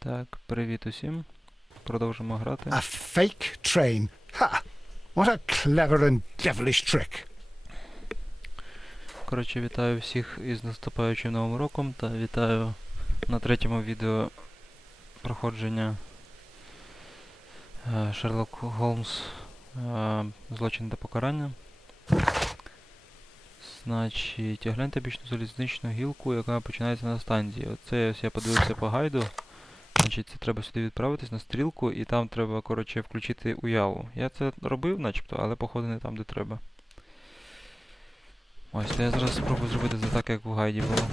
Так, привіт усім. Продовжимо грати. A fake train. Ha! What a clever and devilish trick. Коротше, вітаю всіх із наступаючим новим роком та вітаю на третьому відео проходження Шерлок, Голмс, Злочини та покарання. Значить, гляньте бічну залізничну гілку, яка починається на станції. Оце ось я подивився по гайду. Значить, це треба сюди відправитись на стрілку, і там треба, коротше, включити уяву. Я це робив, начебто, але походу не там, де треба. Ось, то я зараз спробую зробити це так, як в гайді було.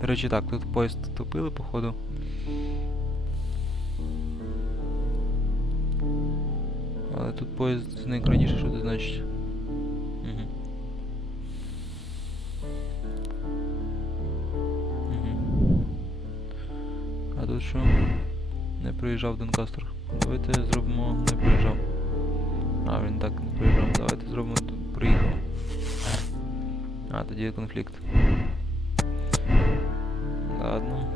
До речі, так, тут поїзд топили, походу. Але тут поїзд зник раніше, що це значить? А тут що? Не приїжджав Донкастер. Давайте зробимо не приїжджав. А, він так не приїжджав. Давайте зробимо тут приїхав. А, тоді є конфлікт. Ладно.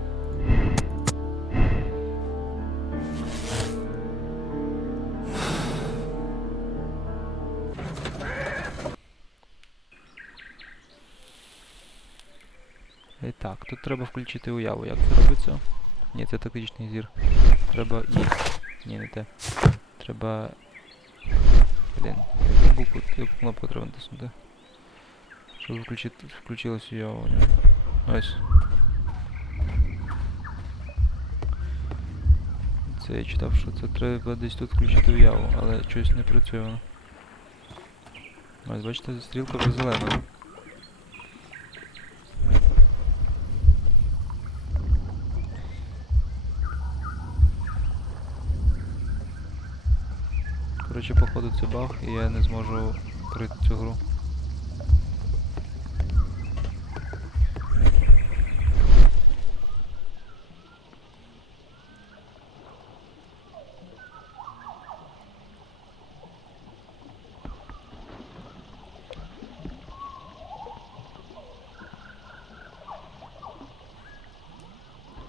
І так, тут треба включити уяву. Як це робиться? Ні, це тактичний зір. Треба І. Ні, не те. Треба... Блін, яку кнопку треба натиснути? Щоб включилась уява у нього. Ось. Це я читав, що це треба десь тут включити уяву, але щось не працює воно. Ось, бачите, стрілка вже зелена. Коротше, походу це баг, і я не зможу пройти цю гру.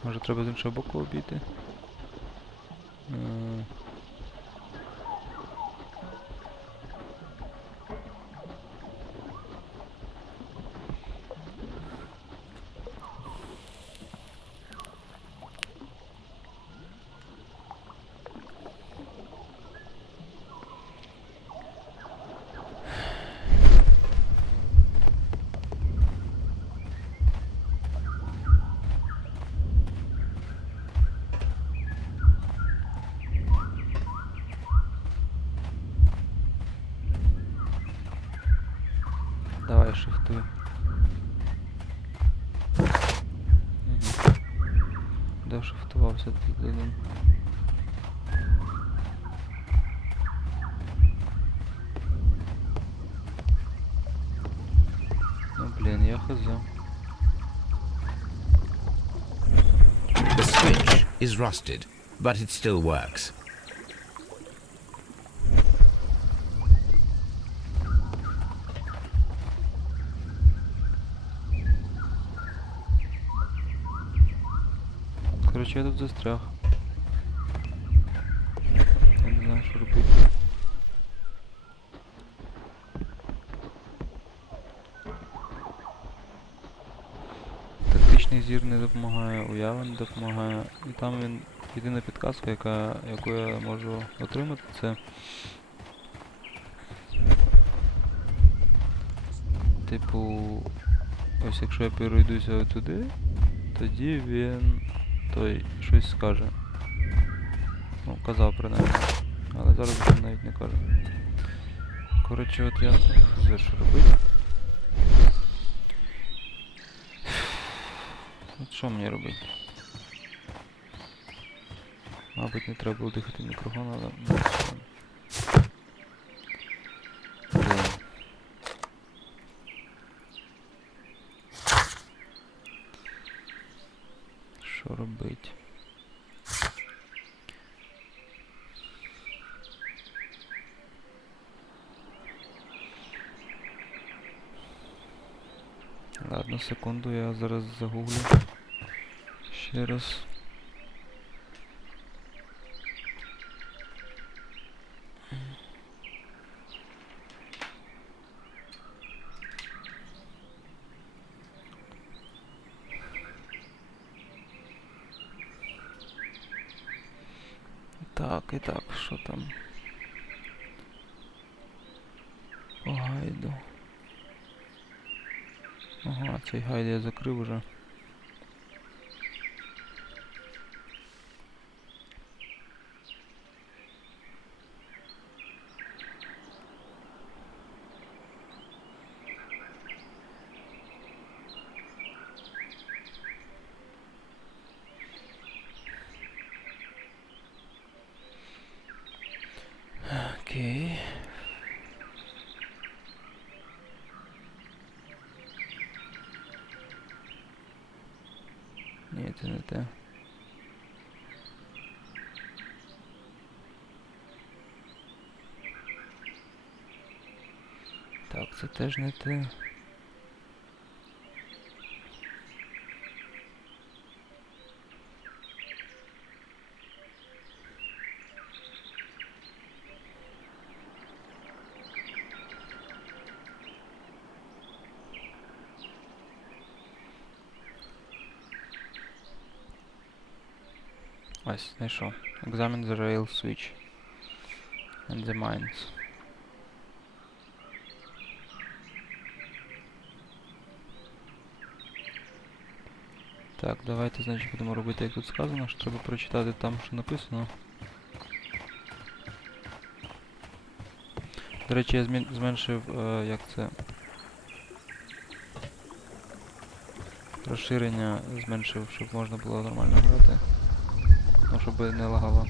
Може треба з іншого боку обійти? Давай, шифтуй. Де шифтувався тут один? Ну блін, я хз. The switch is rusted, but it still works. Короче, я тут застряг. Я не знаю, що робити. Тактичний зір не допомагає, уява не допомагає. І там він єдина підказка, яку я можу отримати, це типу, ось якщо я перейдуся туди, тоді він щось скаже. Ну, казав принаймні. Але зараз він навіть не каже. Коротше, от я знаю, що робити. От що мені робити? Мабуть, не треба було дихати в мікрофон, але... Блін. Що робити? Ладно, секунду, я зараз загуглю. Ще раз. Так, і так, що там? По гайду. Ага, цей гайд я закрив уже. Окей. Ні, це не те. Так, це теж не те. Ось, знайшов. Examine the rail switch and the mines. Так, давайте, значить, будемо робити, як тут сказано, що треба прочитати там, що написано. До речі, я зменшив, як це... Розширення зменшив, щоб можна було нормально грати. Ну, щоб не лагало.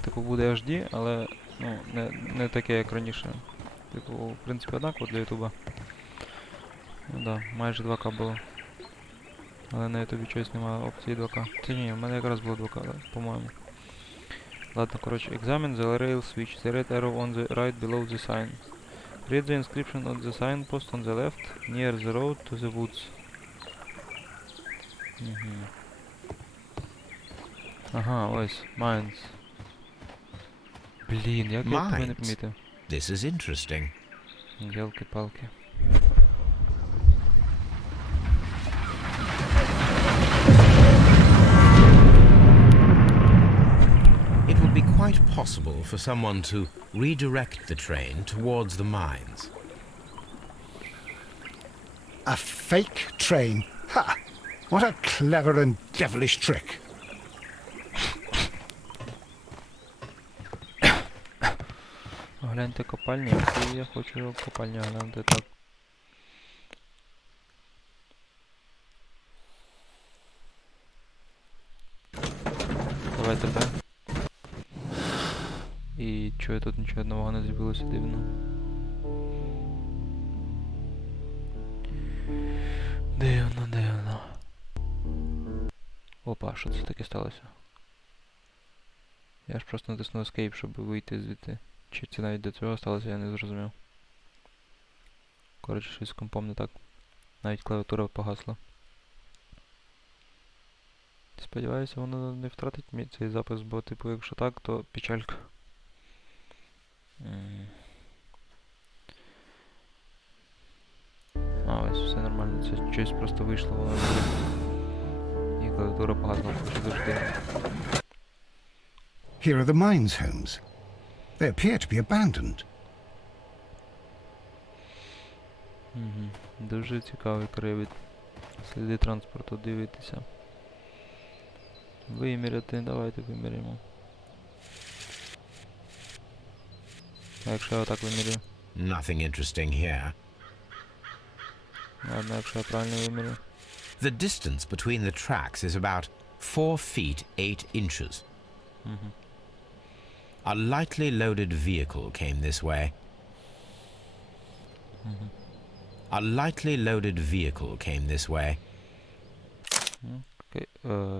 Типу буде HD, але ну, не таке, як раніше. Типу, в принципі, однаково для ютуба. Ну да, майже 2К було. Але на ютубі чогось немає опції 2К. Це ні, в мене якраз було 2К, по-моєму. Ладно, коротше, examine the rail switch, the red arrow on the right below the sign. Read the inscription on the signpost on the left, near the road to the woods. Ага, ось, mines. Блін, як я тебе не помітив. This is interesting. Ялки-палки. It would be quite possible for someone to redirect the train towards the mines. A fake train. Ha! What a clever and devilish trick. Гляньте копальні, я хочу копальню глянути, так. Давай тебе. І чого тут нічого нового не з'явилося, дивно. Дивно, дивно. Опа, що це таке сталося? Я ж просто натиснув Escape, щоб вийти звідти. Чи це навіть до цього сталося, я не зрозумів. Коротше, щось з компом не так. Навіть клавіатура погасла. Сподіваюся, воно не втратить цей запис, бо, типу, якщо так, то печалька. А, ось, все нормально. Це щось просто вийшло, воно вже. І клавіатура погасла, дуже дуже дивно. Here are the mines, Holmes. They appear to be abandoned. Дуже цікавий краєвид. Сліди транспорту дивитися. Виміряти, давайте виміряємо. А якщо я отак вимірю? Nothing interesting here. Ладно, якщо я правильно вимірю. The distance between the tracks is about 4 feet 8 inches. A lightly loaded vehicle came this way. A lightly loaded vehicle came this way. Окей,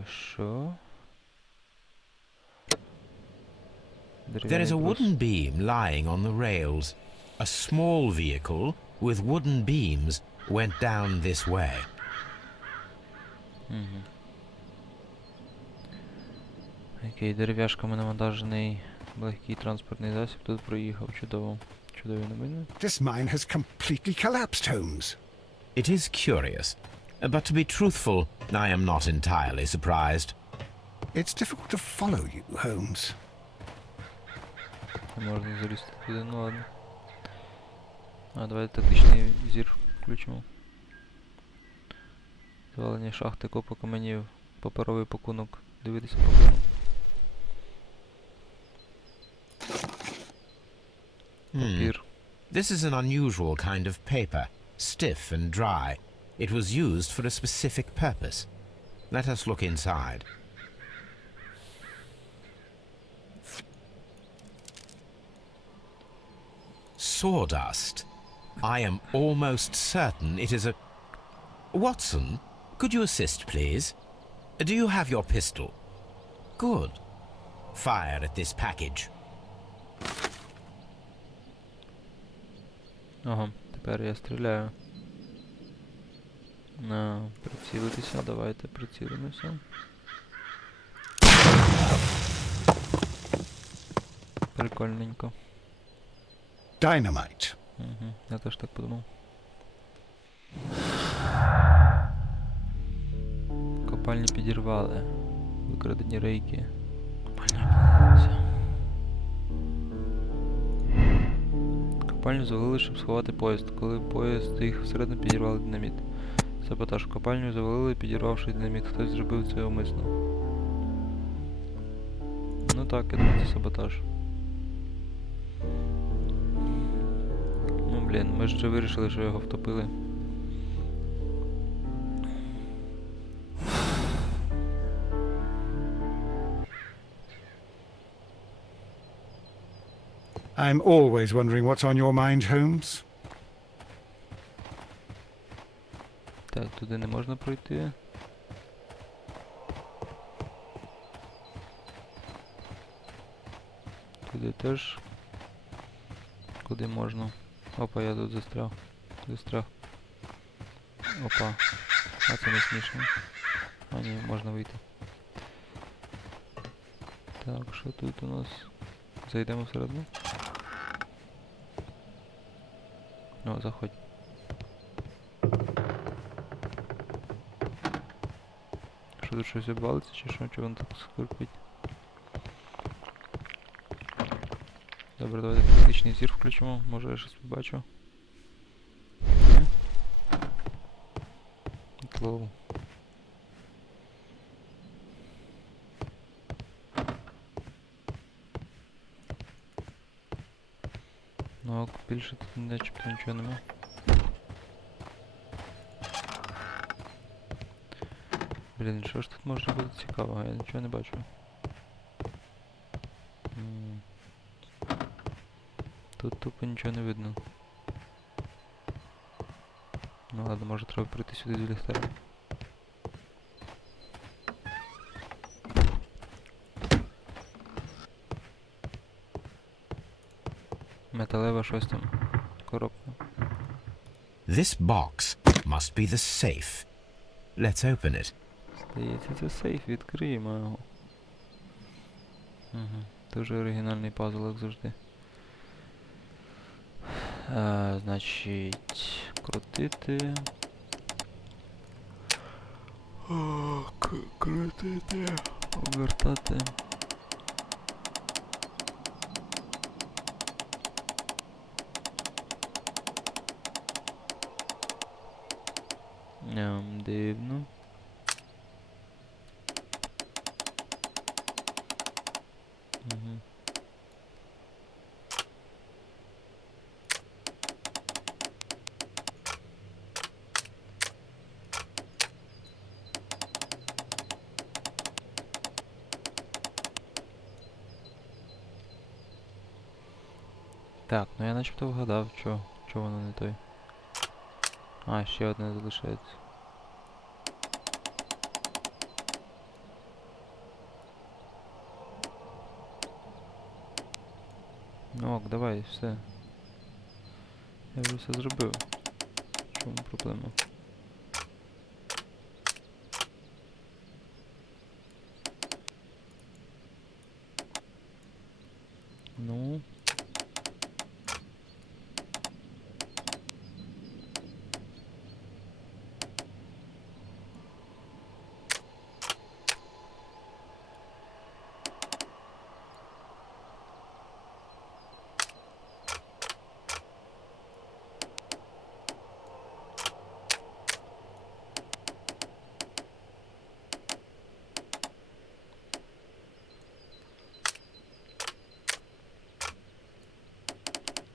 що? There is a wooden beam lying on the rails. A small vehicle with wooden beams went down this way. Угу. Окей, дерев'яшками навантажений легкий транспортний засіб тут проїхав. Чудово. Чудові новини. This mine has completely collapsed, Holmes. It is curious, but to be truthful, I am not entirely surprised. It's difficult to follow you, Holmes. Не можна залізти туди, ну ладно. А, давайте тактичний зір включимо. Звалення шахти, копа каменів, паперовий пакунок. Дивитися пакунок. Папір. This is an unusual kind of paper, stiff and dry. It was used for a specific purpose. Let us look inside. Sawdust. I am almost certain it is a... Watson, could you assist, please? Do you have your pistol? Good. Fire at this package. Ага, тепер я стріляю. Прицілитися, давайте прицілимося. Прикольненько. Dynamite. Угу, я теж так подумав. Копальні підірвали. Викрадені рейки. Копальні обвалилися. Копальню завалили, щоб сховати поїзд. Коли поїзд заїхав всередину, підірвали динаміт. Саботаж. Копальню завалили, підірвавши динаміт. Хтось зробив це умисно. Ну так, я думаю, це саботаж. Ну блін, ми ж вже вирішили, що його втопили. I'm always wondering what's on your mind, Holmes. Так, туди не можна пройти. Туди теж. Куди можна? Опа, я тут застряг. Застряг. Опа. А це не смішно. А ні, можна вийти. Так, що тут у нас? Зайдемо всередину. О, заходь. Що тут щось обвалиться чи що? Чого воно так скрипить? Добре, давайте тактичний зір включимо. Може я щось побачу. Ні? Клоу. Ну, більше тут начебто нічого нема. Блін, що ж тут може бути цікавого? Я нічого не бачу. Тут тупо нічого не видно. Ну ладно, може треба прийти сюди з ліхтарем. Металева щось там. Коробка. This box must be the safe. Let's open it. Здається, це сейф, відкриємо його. Угу. Дуже оригінальний пазл, як завжди. Значить, крутити. Крутити. Обертати. Дивно. Угу. Так, ну я начебто вгадав, чого воно не той. А, ще одне залишається. Ну ок, давай, все. Я вже все зробив. чому проблема? Ну.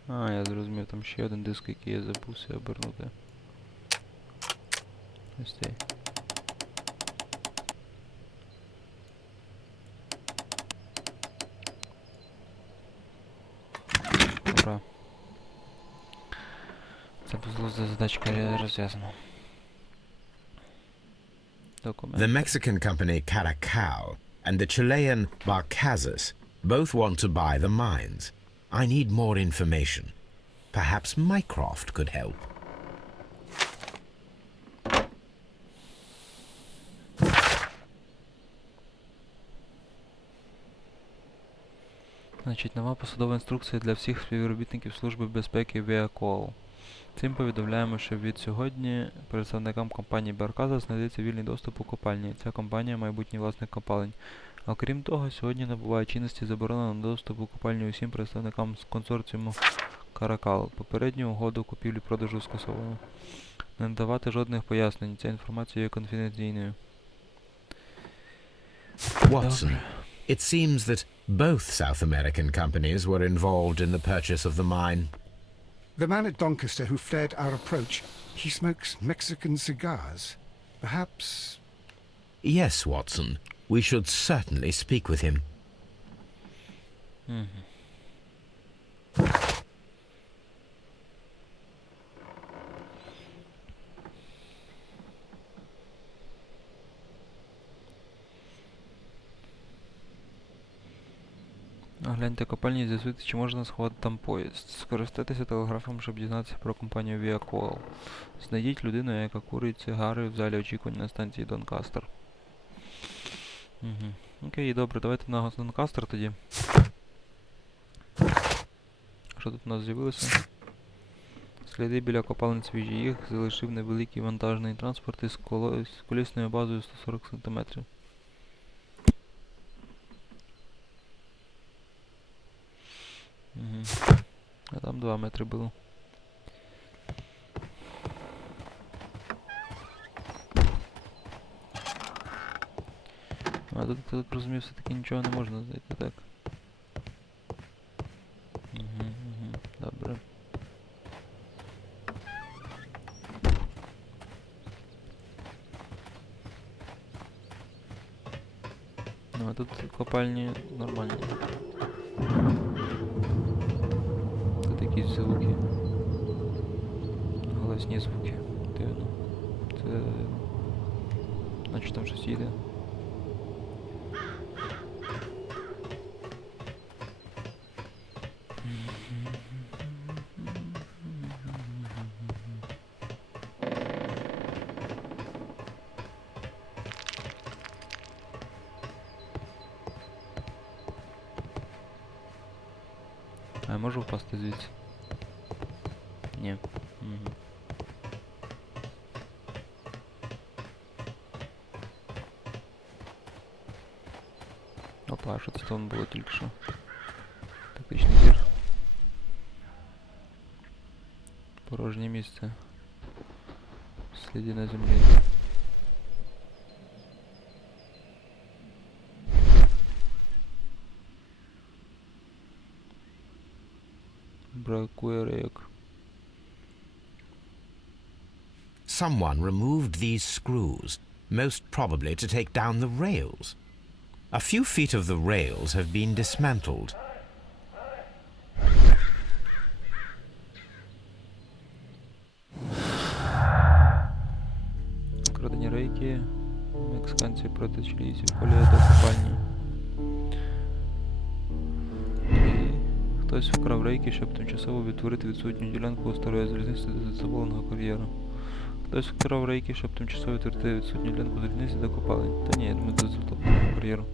А, я зрозумів, там ще один диск, який я забувся обернути. Ось цей. Ура. Це безглузда задачка розв'язана. Документ. The Mexican company Caracao and the Chilean Barcazas both want to buy the mines. I need more information. Perhaps Mycroft could help. Значить, нова посадова інструкція для всіх співробітників Служби безпеки VIACOL. Цим повідомляємо, що від сьогодні представникам компанії Барказа знайдеться вільний доступ у копальні. Ця компанія – майбутній власник копалень. Окрім того, сьогодні набуває чинності заборона на доступ у копальню усім представникам з консорціуму Каракал. Попередню угоду купівлі-продажу скасовано. Не надавати жодних пояснень. Ця інформація є конфіденційною. Watson, it seems that both South American companies were involved in the purchase of the mine. The man at Doncaster who fled our approach, he smokes Mexican cigars. Perhaps... Yes, Watson. We should certainly speak with him. Огляньте копальні і з'ясуйте, чи можна сховати там поїзд. Скористайтеся телеграфом, щоб дізнатися про компанію VIACOL. Знайдіть людину, яка курить цигари в залі очікування на станції Донкастер. Окей, добре, давайте на Донкастер тоді. Що тут у нас з'явилося? Сліди біля копалень свіжі. Їх залишив невеликий вантажний транспорт із колісною базою 140 см. А там 2 метри було. А тут, я так розумію, все-таки нічого не можна знайти, так? Добре. Ну, а тут копальні нормальні. Тут якісь звуки. Голосні звуки. Дивно. Це... Значить там щось їде. А я можу впасти звідси? Ні. Опа, що це там було тільки що? Тактичний зір. Порожнє місце. Сліди на землі. Бракує рейок. Someone removed these screws, most probably to take down the rails. A few feet of the rails have been dismantled. Крадені рейки. Мексиканці проти чилійців. Поле до копальні. Хтось вкрав рейки, щоб тимчасово відтворити відсутню ділянку старої залізниці до задоволеного кар'єру. Хтось керував рейки, щоб тимчасово відверти відсутню лінку залізниці до копалень. Та ні, я думаю, до затопленого кар'єру.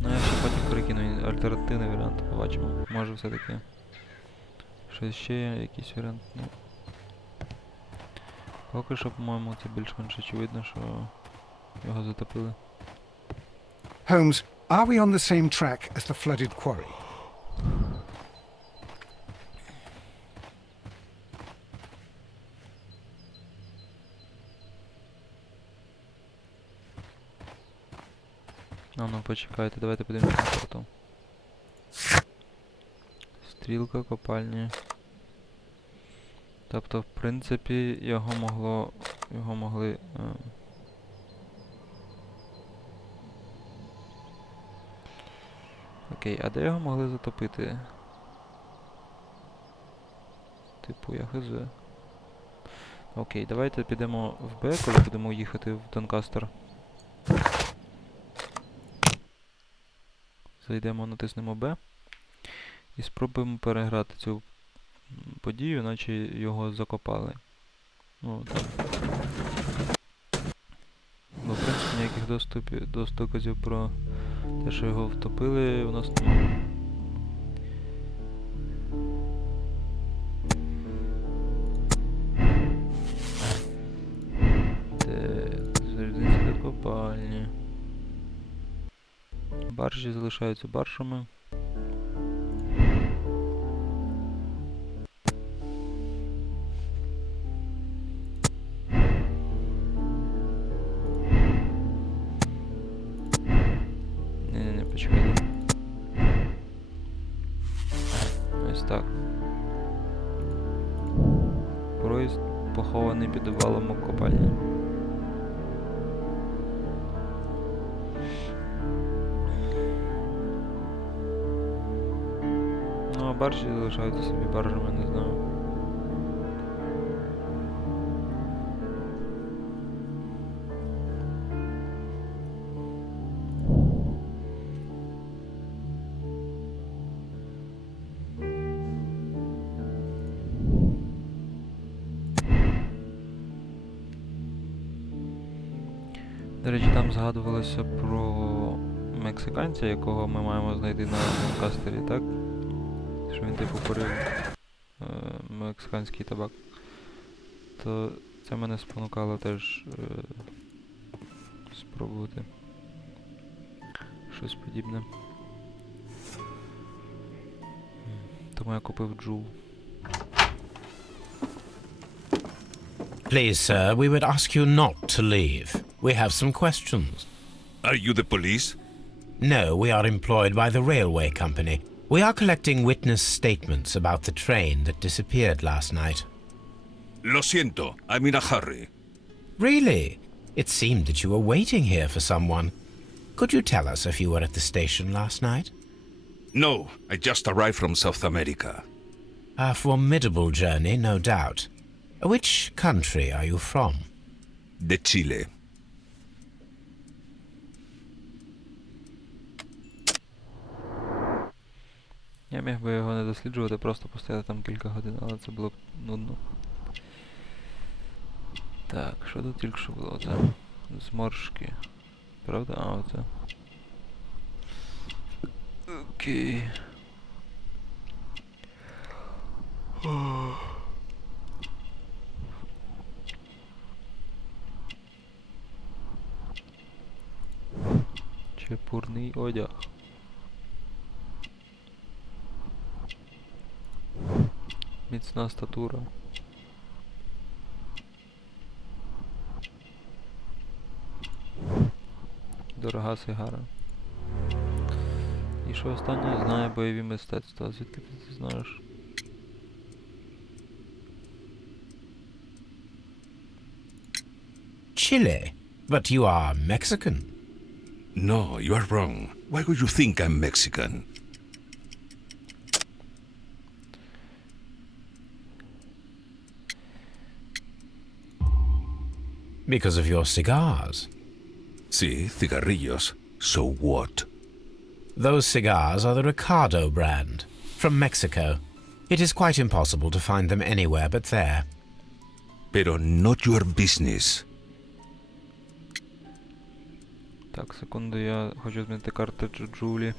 Ну, я ще потім перекину альтернативний варіант, побачимо. Може все-таки щось ще є, якийсь варіант. Ну. Поки що, по-моєму, це більш-менш очевидно, що його затопили. Holmes, are we on the same track as the flooded quarry? Ну, почекайте, давайте подивимося на карту. Стрілка, копальні. Тобто, в принципі, його могли... Окей, а де його могли затопити? Типу, я хз. Окей, давайте підемо в Б, коли будемо їхати в Донкастер. Зайдемо, натиснемо Б. І спробуємо переграти цю подію, наче його закопали. Ну, так. Бо, в принципі, ніяких доказів про те, що його втопили, у нас немає. Залізниці до копальні. Баржі залишаються баржами. Не, почекайте. Ось так. Проїзд похований під обвалом копальні. Ну, а баржі залишаються собі баржами, не знаю. До речі, там згадувалося про мексиканця, якого ми маємо знайти на кастері, так? Що він типу курив мексиканський табак. То це мене спонукало теж спробувати щось подібне. Тому я купив джул. Please, sir, we would ask you not to leave. We have some questions. Are you the police? No, we are employed by the railway company. We are collecting witness statements about the train that disappeared last night. Lo siento, I'm in a hurry. Really? It seemed that you were waiting here for someone. Could you tell us if you were at the station last night? No, I just arrived from South America. A formidable journey, no doubt. Which country are you from? De Chile. Я міг би його не досліджувати, просто постояти там кілька годин, але це було б нудно. Так, що тут тільки що було? Це зморшки. Правда? А, оце. Окей. Чепурний одяг. Міцна статура. Дорога сигара. І що останнє? Знає бойові мистецтва. Звідки ти це знаєш? Chile? But you are Mexican. No, you are wrong. Why would you think I'm Mexican? Because of your cigars. See, cigarrillos. So what? Those cigars are the Ricardo brand, from Mexico. It is quite impossible to find them anywhere but there. Pero not your business. Так, секунду, я хочу змінити картридж Джулі.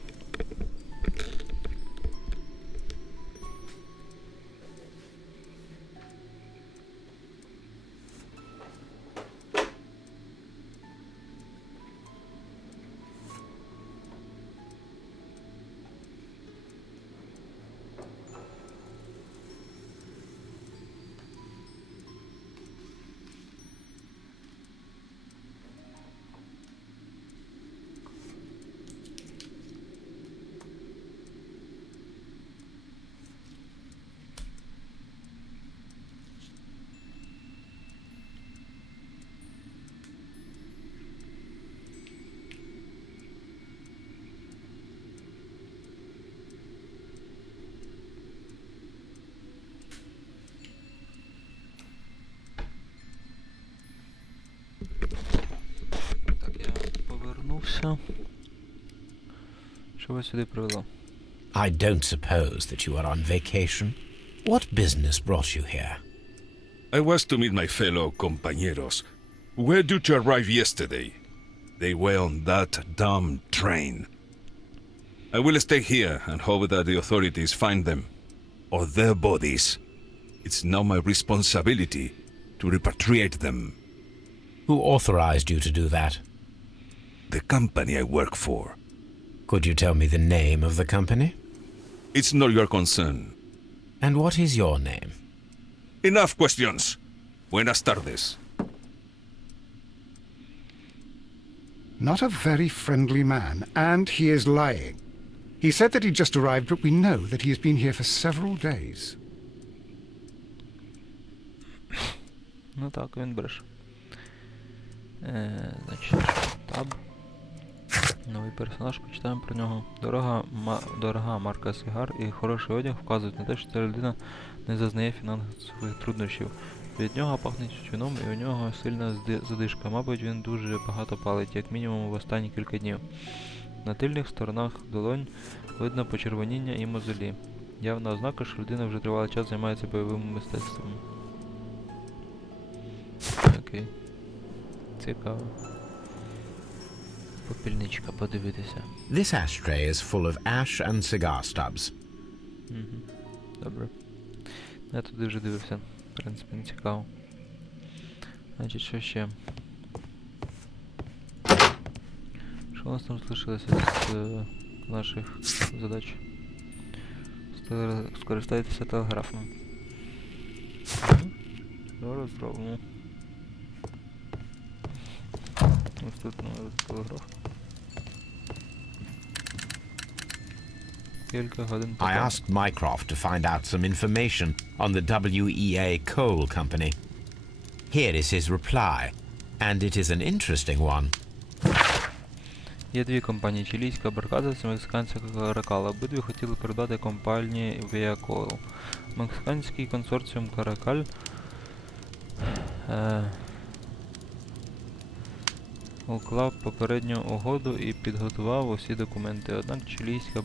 Так, я повернувся. Що вас сюди привело? I don't suppose that you are on vacation. What business brought you here? I was to meet my fellow compañeros, who were due to arrive yesterday. They were on that damn train. I will stay here and hope that the authorities find them, or their bodies. It's now my responsibility to repatriate them. Who authorized you to do that? The company I work for. Could you tell me the name of the company? It's not your concern. And what is your name? Enough questions. Buenas tardes. Not a very friendly man, and he is lying. He said that he just arrived, but we know that he has been here for several days. Ну так, він бреше. Значить, таб. Новий персонаж, почитаємо про нього. Дорога марка сигар і хороший одяг вказують на те, що ця людина не зазнає фінансових труднощів. Від нього пахне тютюном і у нього сильна задишка. Мабуть, він дуже багато палить, як мінімум в останні кілька днів. На тильних сторонах долонь видно почервоніння і мозолі. Явна ознака, що людина вже тривалий час займається бойовим мистецтвом. Окей. Цікаво. Попільничка, подивитися. This ashtray is full of ash and cigar stubs. Добре. Я туди вже дивився. В принципі, не цікаво. Значить, що ще? Що у нас там залишилося з наших задач? Скористайтеся телеграфом. Зараз зробимо. Ось тут телеграф. Кілька годин I asked Mycroft to find out some information on the WEA Coal Company. Here is his reply, and it is an interesting one. Є дві компанії, чилійська Барказа та мексиканська Каракал. Обидві хотіли передати компанії Viacol. Мексиканський консорціум Каракаль уклав попередню угоду і підготував усі документи. Однак чилійська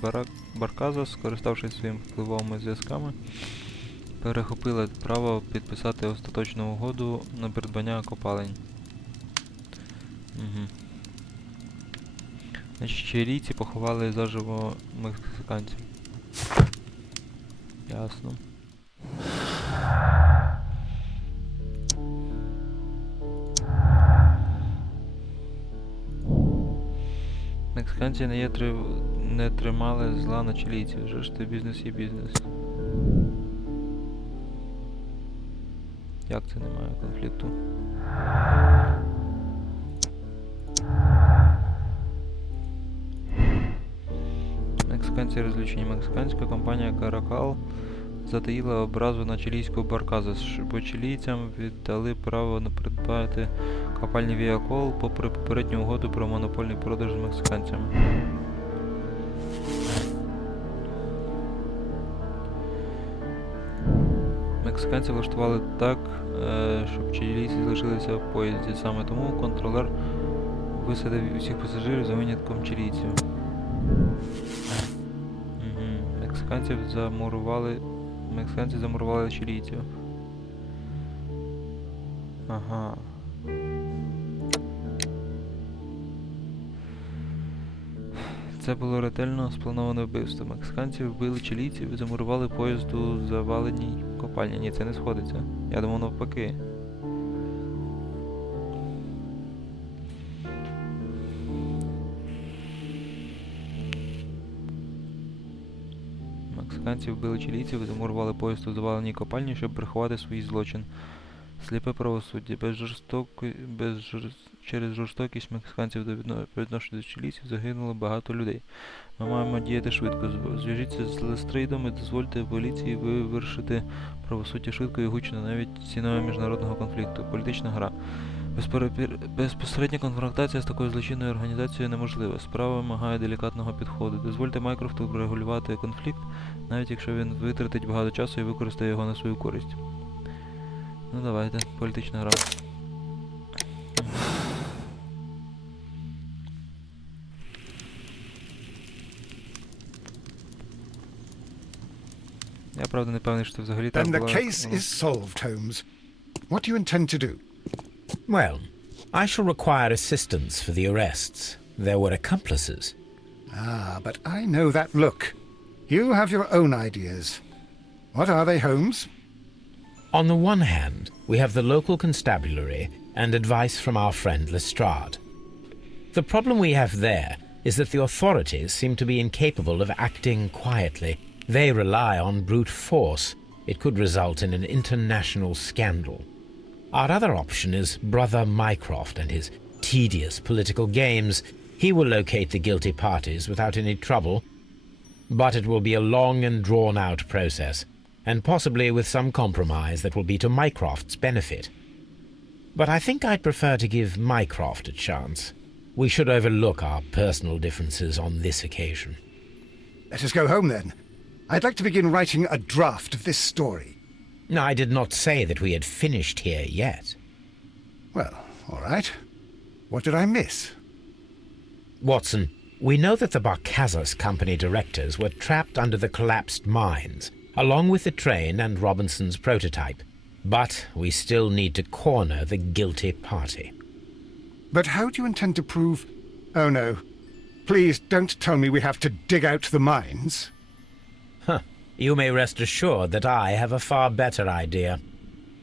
Барказа, скориставшись своїми впливовими зв'язками, перехопила право підписати остаточну угоду на придбання копалень. Значить, чилійці поховали заживо мексиканців. Ясно. Мексиканці не тримали зла на чилійців, вже ж то бізнес є бізнес. Як це немає конфлікту? Мексиканці розлючені. Мексиканська компанія Каракал затаїла образу на чилійську Барказу, бо чилійцям віддали право на придбати копальні Viacol попри попередню угоду про монопольний продаж з мексиканцями. Мексиканці влаштували так, щоб чилійці залишилися в поїзді. Саме тому контролер висадив усіх пасажирів за винятком чилійців. Мексиканці замурували чилійців. Ага. Це було ретельно сплановане вбивство. Мексиканці вбили чилійців і замурували поїзд у заваленій копальні. Ні, це не сходиться. Я думав навпаки. Мексиканці вбили чилійців і замурували поїзд у заваленій копальні, щоб приховати свій злочин. Сліпе правосуддя. Через жорстокість мексиканців по відношенню до чилійців загинуло багато людей. Ми маємо діяти швидко. Зв'яжіться з Лестрейдом і дозвольте поліції вивершити правосуддя швидко і гучно, навіть ціною міжнародного конфлікту. Політична гра. Безпосередня конфронтація з такою злочинною організацією неможлива. Справа вимагає делікатного підходу. Дозвольте Майкрофту врегулювати конфлікт, навіть якщо він витратить багато часу і використає його на свою користь. Ну давайте, політична гра. Я правда не певний, що це взагалі так Then було. the case is solved, Holmes. What do you intend to do? Well, I shall require assistance for the arrests. There were accomplices. Ah, but I know that look. You have your own ideas. What are they, Holmes? On the one hand, we have the local constabulary and advice from our friend Lestrade. The problem we have there is that the authorities seem to be incapable of acting quietly. They rely on brute force. It could result in an international scandal. Our other option is Brother Mycroft and his tedious political games. He will locate the guilty parties without any trouble, but it will be a long and drawn-out process, and possibly with some compromise that will be to Mycroft's benefit. But I think I'd prefer to give Mycroft a chance. We should overlook our personal differences on this occasion. Let us go home, then. I'd like to begin writing a draft of this story. I did not say that we had finished here yet. Well, all right. What did I miss? Watson, we know that the Barcazas Company directors were trapped under the collapsed mines, along with the train and Robinson's prototype. But we still need to corner the guilty party. But how do you intend to prove... Oh, no. Please don't tell me we have to dig out the mines. You may rest assured that I have a far better idea.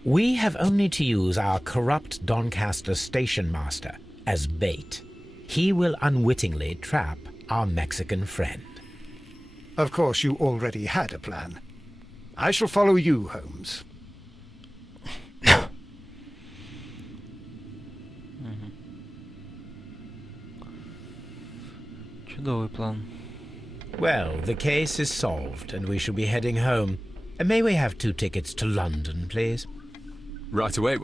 We have only to use our corrupt Doncaster station master as bait. He will unwittingly trap our Mexican friend. Of course, you already had a plan. I shall follow you, Holmes. Чудовий план. Well, the case is solved, and we shall be heading home. May we have 2 tickets to London, please? Right away.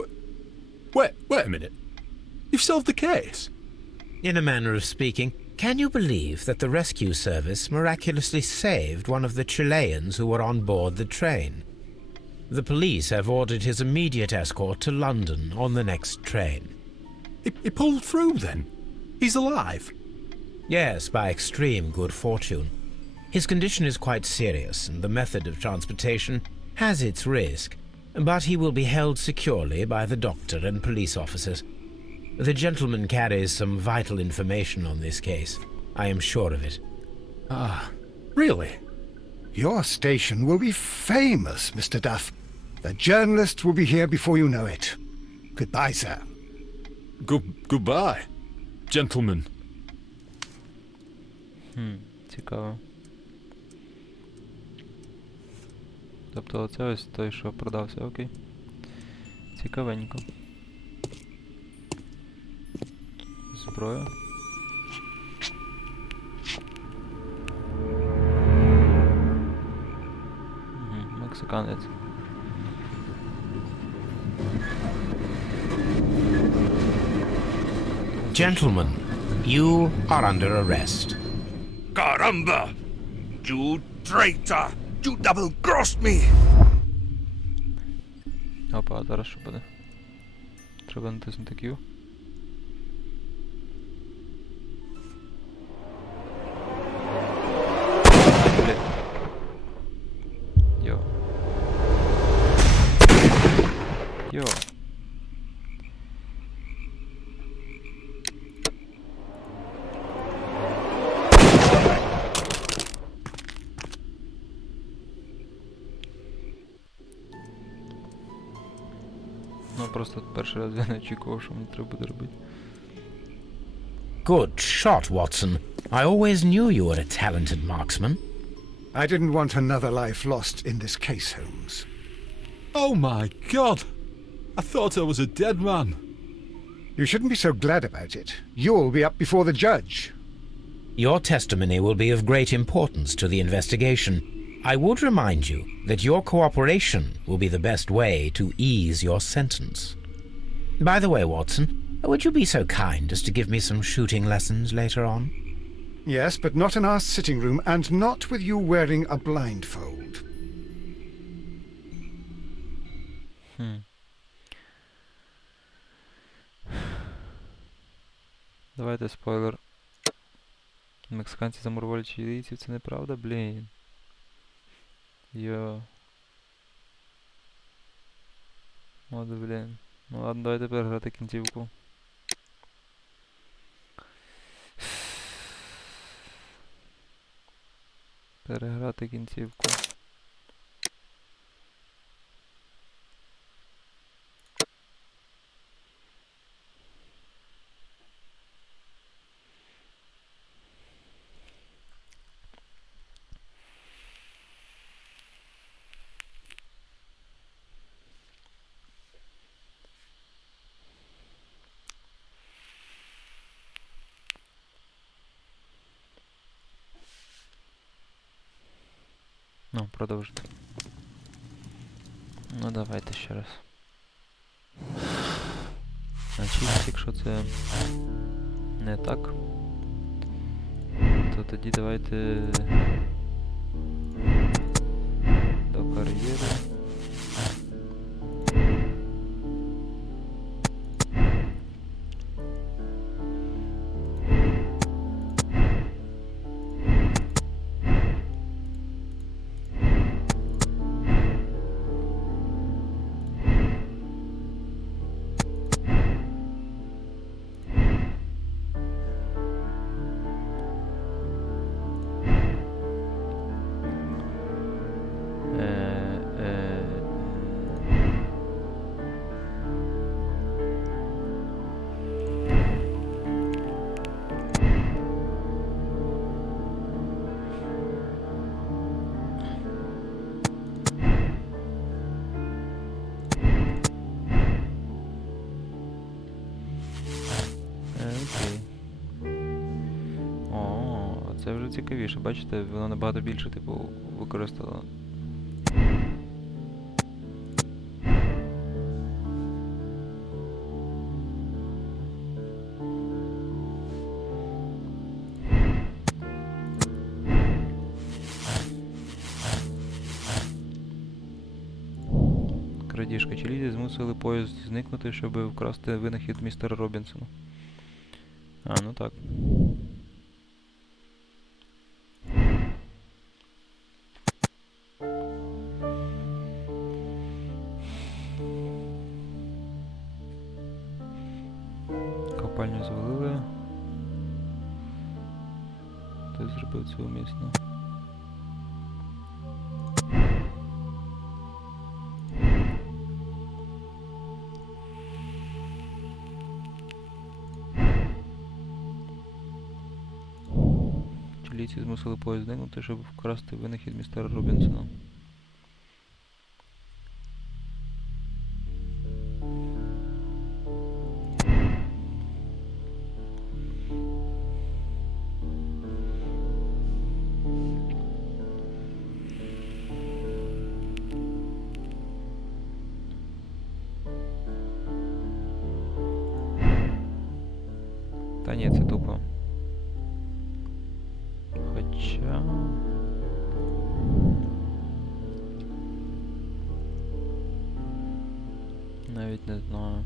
Wait a minute. You've solved the case? In a manner of speaking, can you believe that the rescue service miraculously saved one of the Chileans who were on board the train? The police have ordered his immediate escort to London on the next train. He pulled through, then? He's alive? Yes, by extreme good fortune. His condition is quite serious, and the method of transportation has its risk, but he will be held securely by the doctor and police officers. The gentleman carries some vital information on this case. I am sure of it. Ah, really? Your station will be famous, Mr. Duff. The journalists will be here before you know it. Goodbye, sir. Goodbye, gentlemen. Цікаво. Тобто оце ось той, що продався, окей. Цікавенько. Зброя. Мексиканець. Gentlemen, you are under arrest. Caramba! You traitor! You double-crossed me! Опа, а зараз що буде? Треба натиснути Q. просто перший раз я не очікував, що мені треба буде робити. Good shot, Watson. I always knew you were a talented marksman. I didn't want another life lost in this case, Holmes. Oh my God! I thought I was a dead man. You shouldn't be so glad about it. You'll be up before the judge. Your testimony will be of great importance to the investigation. I would remind you that your cooperation will be the best way to ease your sentence. By the way, Watson, would you be so kind as to give me some shooting lessons later on? Yes, but not in our sitting room, and not with you wearing a blindfold. Давайте спойлер. Мексиканці замурували чилійців, це неправда, блін. Йо. От, блін. Ну ладно, давайте переграти кінцівку. Переграти кінцівку. Ну, продовжити. Ну, давайте ще раз. Значить, якщо це не так, то тоді давайте до кар'єри. Це вже цікавіше, бачите, воно набагато більше, типу, використало. Крадіжка. Чилійці змусили поїзд зникнути, щоб вкрасти винахід містера Робінсона. А, ну так. Копальню звалили. Хтось зробив це умісно. Чилійці змусили поїзд зникнути, щоб вкрасти винахід містера Робінсона. Та ні, це тупо. Хоча... навіть не знаю.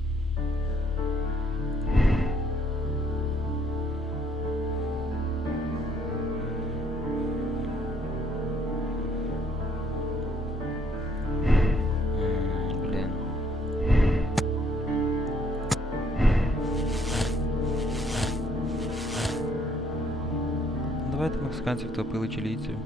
Блін. Давайте мексиканці втопили чилійців.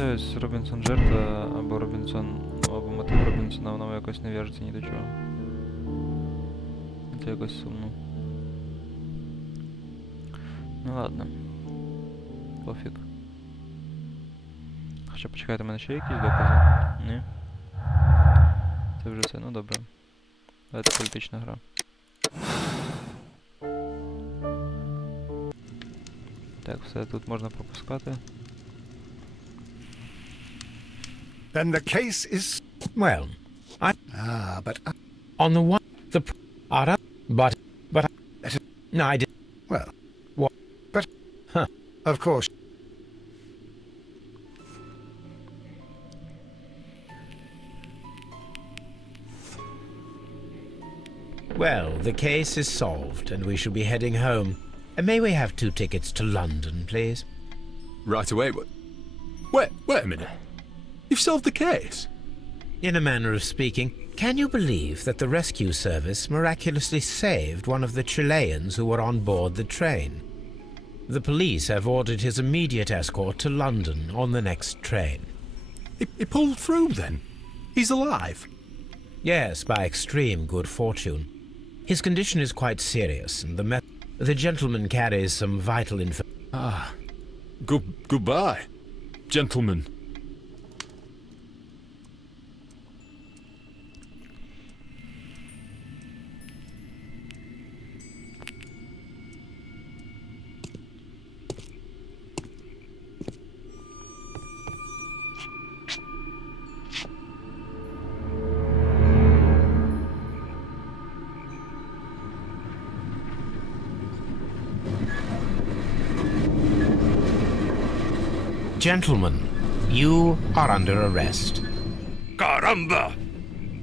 Оце ось Робінсон жертва, або Робінсон, або мотив Робінсона, воно якось не в'яжеться ні до чого. Це якось сумно. Ну ладно. Пофіг. Хоча почекайте, у мене ще якісь докази? Ні. Це вже все, ну добре. Давайте політична гра. Так, все тут можна пропускати. Then the case is... Well, but... on the one, the but no, I did. well... What? But... Huh. Of course. Well, the case is solved, and we shall be heading home. May we have 2 tickets to London, please? Right away, but... Wait a minute. You've solved the case? In a manner of speaking, can you believe that the rescue service miraculously saved one of the Chileans who were on board the train? The police have ordered his immediate escort to London on the next train. He pulled through, then? He's alive? Yes, by extreme good fortune. His condition is quite serious, and the gentleman carries some vital info. Goodbye, gentlemen. Gentlemen, you are under arrest. Caramba!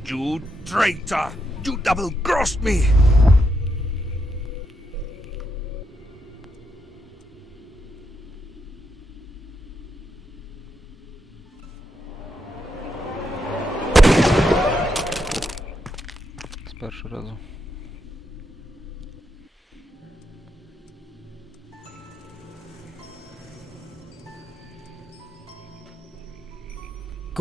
You traitor! You double-crossed me! З першого разу.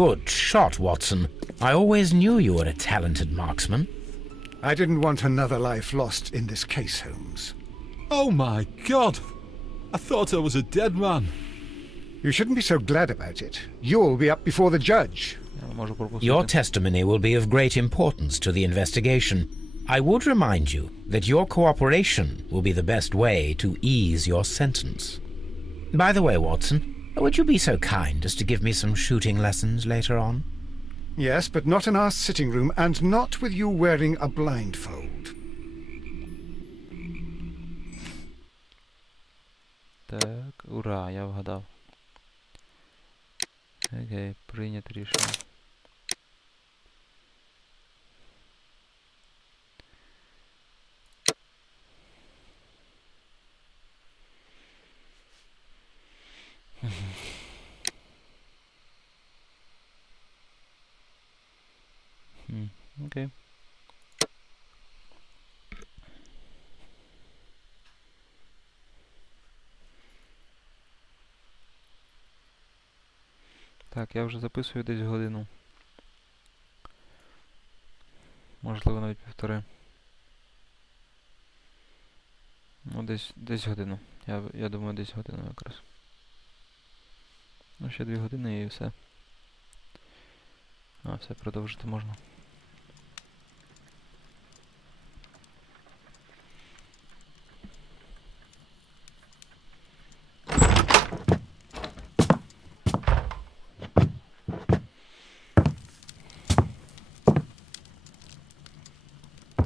Good shot, Watson. I always knew you were a talented marksman. I didn't want another life lost in this case, Holmes. Oh my God! I thought I was a dead man. You shouldn't be so glad about it. You'll be up before the judge. Я можу пропустити. Your testimony will be of great importance to the investigation. I would remind you that your cooperation will be the best way to ease your sentence. By the way, Watson, would you be so kind as to give me some shooting lessons later on? Yes, but not in our sitting room, and not with you wearing a blindfold. Так, ура, я вгадав. Окей, прийнято рішення. Окей. Так, я вже записую десь годину. Можливо, навіть 1,5. Ну, десь годину. Я думаю, десь годину якраз. Ну, ще 2 години і все. А, все, продовжити можна.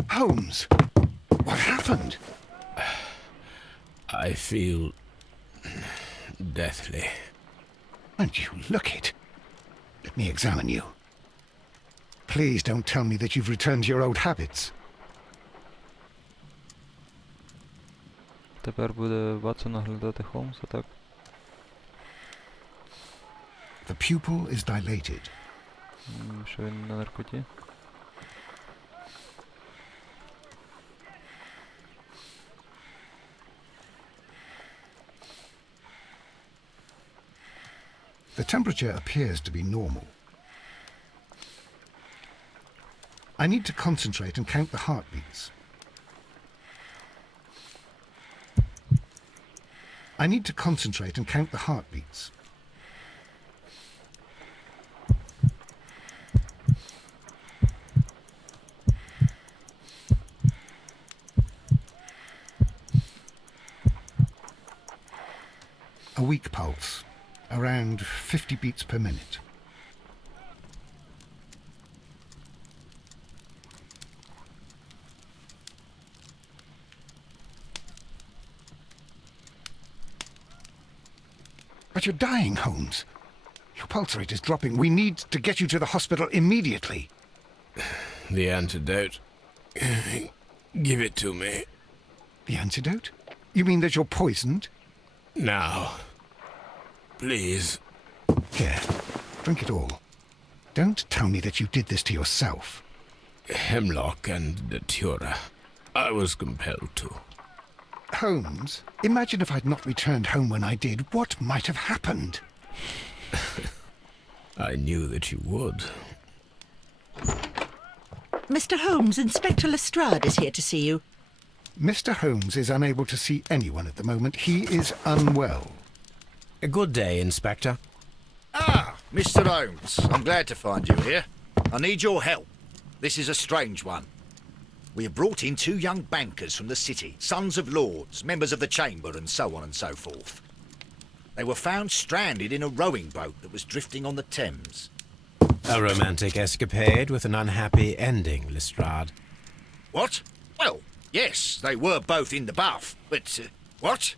Holmes, what happened? I feel deathly. And you look it. Let me examine you. Please don't tell me that you've returned to your old habits. Тепер буде Ватсон наглядати Холмса, так? The pupil is dilated. Що він на наркоті? The temperature appears to be normal. I need to concentrate and count the heartbeats. I need to concentrate and count the heartbeats. A weak pulse, around 50 beats per minute. But you're dying, Holmes. Your pulse rate is dropping. We need to get you to the hospital immediately. The antidote. Give it to me. The antidote? You mean that you're poisoned? Now. Please. Here, drink it all. Don't tell me that you did this to yourself. Hemlock and Datura. I was compelled to. Holmes, imagine if I'd not returned home when I did. What might have happened? I knew that you would. Mr. Holmes, Inspector Lestrade is here to see you. Mr. Holmes is unable to see anyone at the moment. He is unwell. A good day, Inspector. Ah, Mr. Holmes, I'm glad to find you here. I need your help. This is a strange one. We have brought in 2 young bankers from the city, sons of lords, members of the chamber, and so on and so forth. They were found stranded in a rowing boat that was drifting on the Thames. A romantic escapade with an unhappy ending, Lestrade. What? Well, yes, they were both in the bath, but... what?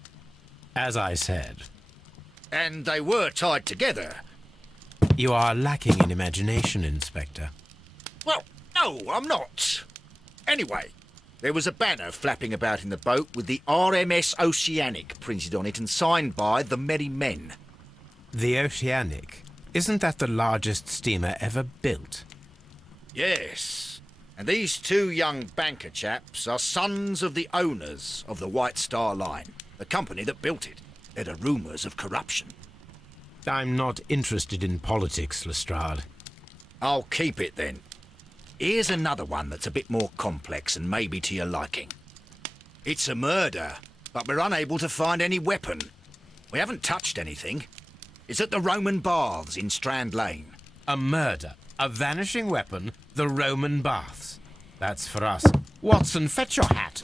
As I said, And they were tied together. you are lacking in imagination, Inspector. Well, no, I'm not. Anyway, there was a banner flapping about in the boat with the RMS Oceanic printed on it and signed by the Merry Men. The Oceanic. Isn't that the largest steamer ever built? Yes, and these 2 young banker chaps are sons of the owners of the White Star Line, the company that built it. There are rumours of corruption. I'm not interested in politics, Lestrade. I'll keep it then. Here's another one that's a bit more complex and maybe to your liking. It's a murder, but we're unable to find any weapon. We haven't touched anything. It's at the Roman Baths in Strand Lane. A murder, a vanishing weapon, the Roman baths. That's for us. Watson, fetch your hat.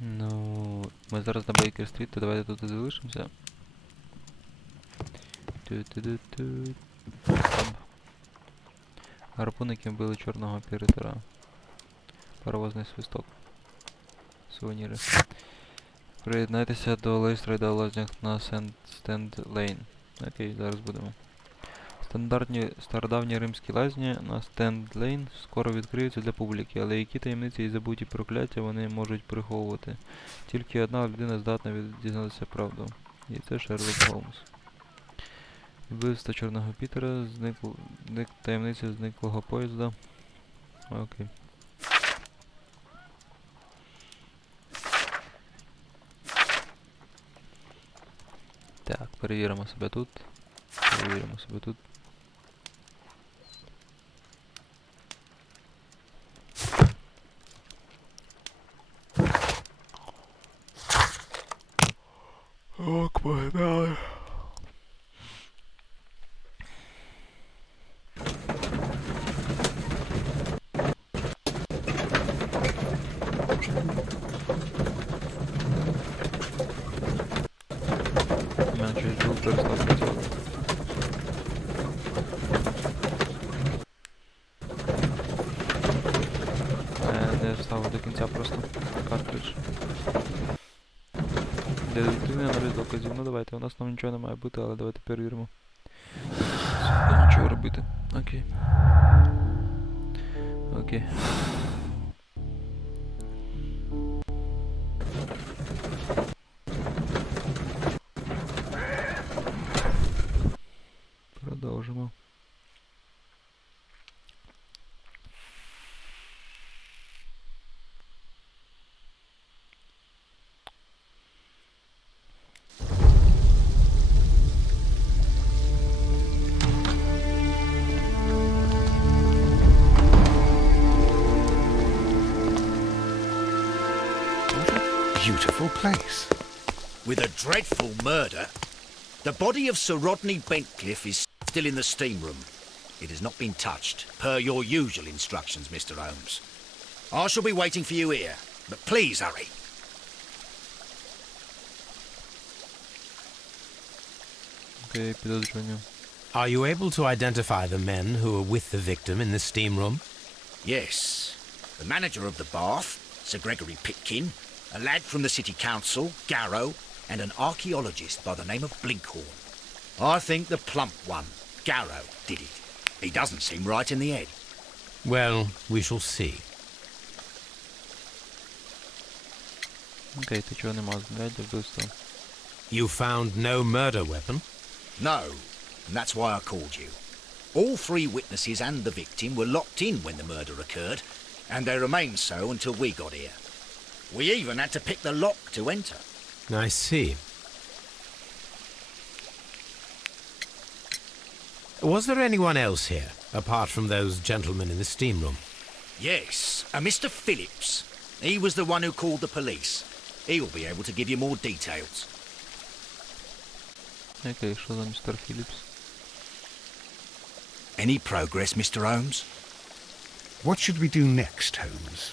Ну, ми зараз на Бейкер-стріт, то давайте тут і залишимося. Ту-ту-ту-ту. Там. Гарпуники вбили чорного оператора. Паровозний свисток. Сувеніри. Приєднайтеся до Лейстрейда в лазнях на Стенд Лейн. Окей, зараз будемо. Стародавні римські лазні на Стенд Лейн скоро відкриються для публіки, але які таємниці і забуті прокляття вони можуть приховувати. Тільки одна людина здатна дізнатися правду. І це Шерлок Голмс. Вбивство Чорного Пітера, таємниця зниклого поїзда. Окей. Так, перевіримо себе тут. Перевіримо себе тут. Ок, погнали. Перестав працювати. Не вставив до кінця просто картридж. Дедуктивний аналіз доказів. Ну давайте, у нас там нічого не має бути, але давайте перевіримо. Нічого робити. Окей. Окей. Продовжимо. dreadful place. With a dreadful murder. The body of Sir Rodney Bentcliffe is still in the steam room. It has not been touched, per your usual instructions, Mr. Holmes. I shall be waiting for you here, but please hurry. Окей, підозрювання. Are you able to identify the men who were with the victim in the steam room? Yes. The manager of the bath, Sir Gregory Pitkin, a lad from the City Council, Garrow, and an archaeologist by the name of Blinkhorn. I think the plump one, Garrow, did it. He doesn't seem right in the head. Well, we shall see. Окей, ти чого нема знаряддя вбивства? You found no murder weapon? No, and that's why I called you. All three witnesses and the victim were locked in when the murder occurred, and they remained so until we got here. We even had to pick the lock to enter. I see. Was there anyone else here, apart from those gentlemen in the steam room? Yes, a Mr. Phillips. He was the one who called the police. He'll be able to give you more details. Окей, що за містер Філіпс? Any progress, Mr. Holmes? What should we do next, Holmes?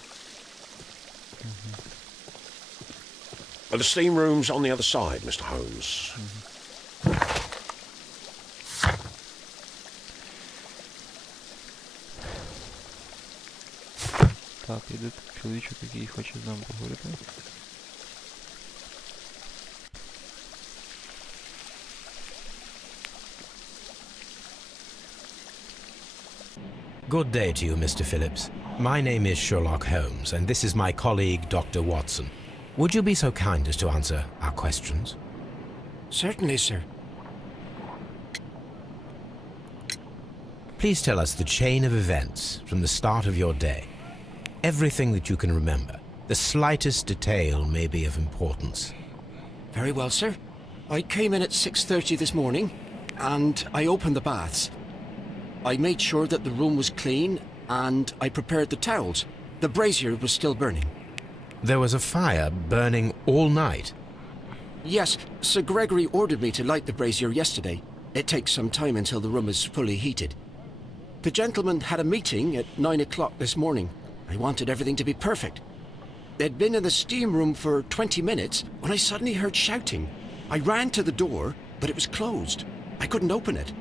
Well, the steam room's on the other side, Mr. Holmes. Так, іде чоловічок, який хоче з нами поговорити. Good day to you, Mr. Phillips. My name is Sherlock Holmes, and this is my colleague, Dr. Watson. Would you be so kind as to answer our questions? Certainly, sir. Please tell us the chain of events from the start of your day. Everything that you can remember. The slightest detail may be of importance. Very well, sir. I came in at 6:30 this morning, and I opened the baths. I made sure that the room was clean, and I prepared the towels. The brazier was still burning. There was a fire burning all night. Yes, Sir Gregory ordered me to light the brazier yesterday. It takes some time until the room is fully heated. The gentlemen had a meeting at 9 o'clock this morning. I wanted everything to be perfect. They'd been in the steam room for 20 minutes when I suddenly heard shouting. I ran to the door, but it was closed. I couldn't open it.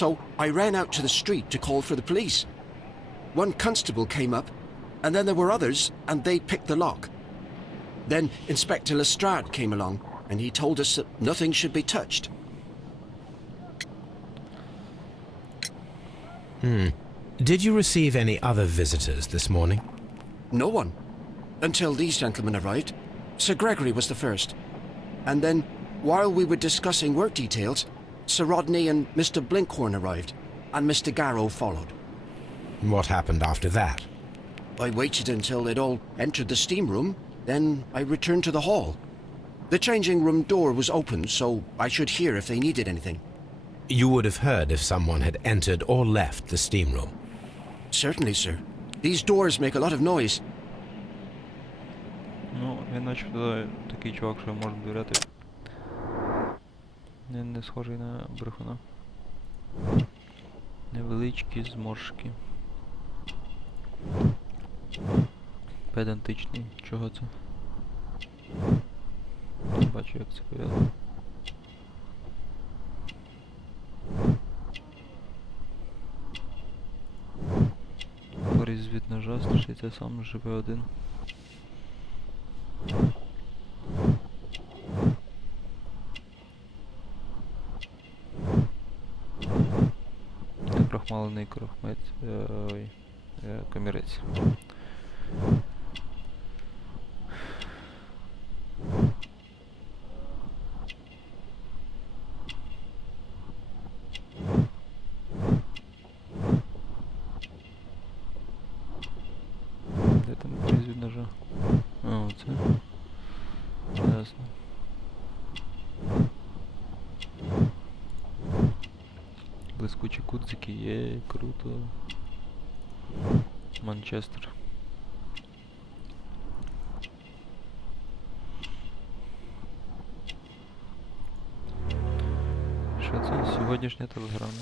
So I ran out to the street to call for the police. One constable came up, and then there were others, and they picked the lock. Then Inspector Lestrade came along, and he told us that nothing should be touched. Did you receive any other visitors this morning? No one. Until these gentlemen arrived. Sir Gregory was the first. And then, while we were discussing work details, Sir Rodney and Mr. Blinkhorn arrived, and Mr. Garrow followed. What happened after that? I waited until they'd all entered the steam room, then I returned to the hall. The changing room door was open, so I should hear if they needed anything. You would have heard if someone had entered or left the steam room. Certainly, sir. These doors make a lot of noise. Ну, він начебто такий чувак, що можна довіряти. Він не схожий на брехуна. Невеличкі зморшки. Педантичний. Чого це? Не бачу, як це пов'язано. Поріз від ножа, страшиться сам, живе один. Крохмалений крохмець, комірець. Де там поріз від ножа? А, оце. Ясно. Блискучі кудзики, є, круто. Манчестер. Що це? Сьогоднішня телеграма.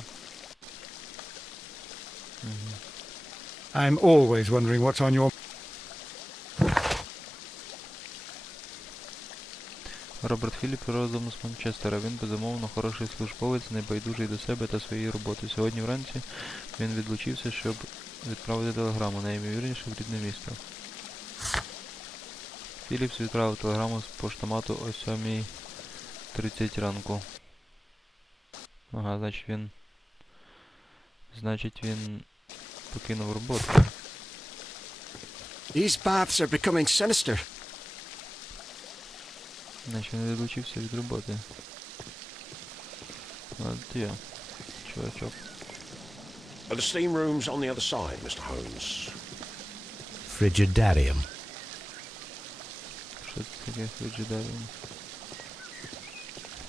I'm always wondering what's on your... Роберт Філіп родом з Манчестера. Він, безумовно, хороший службовець, небайдужий до себе та своєї роботи. Сьогодні вранці він відлучився, щоб відправити телеграму, найімовірніше в рідне місто. Філіпс відправив телеграму з поштомату о 7:30 ранку. Ага, значить він покинув роботу. These baths are becoming sinister. Значить він відлучився від роботи. От я, чувачок. The steam room's on the other side, Mr. Holmes. Frigidarium. Що це таке фриджидаріум?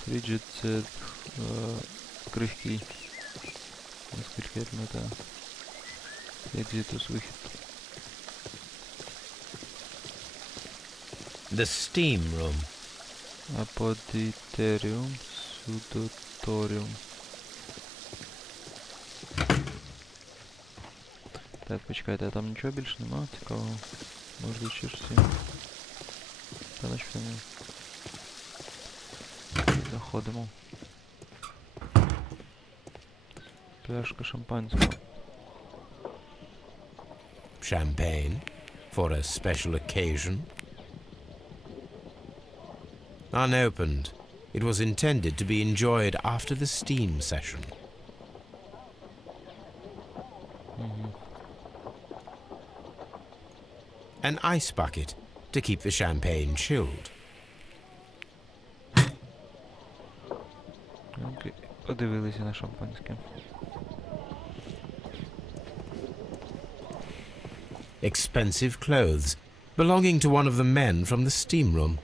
Фриджид це крихкий. Наскільки я пам'ятаю. Екзитус вихід. The steam room. Аподитеріум, судоторіум. Так, почекайте, а там нічого більше нема цікавого? Може ще ж всі? Та наче там є. Заходимо. Пляшка шампанського. Champagne for a special occasion. Unopened, it was intended to be enjoyed after the steam session. An ice bucket to keep the champagne chilled. Окей, подивилися на шампанське. Expensive clothes belonging to one of the men from the steam room.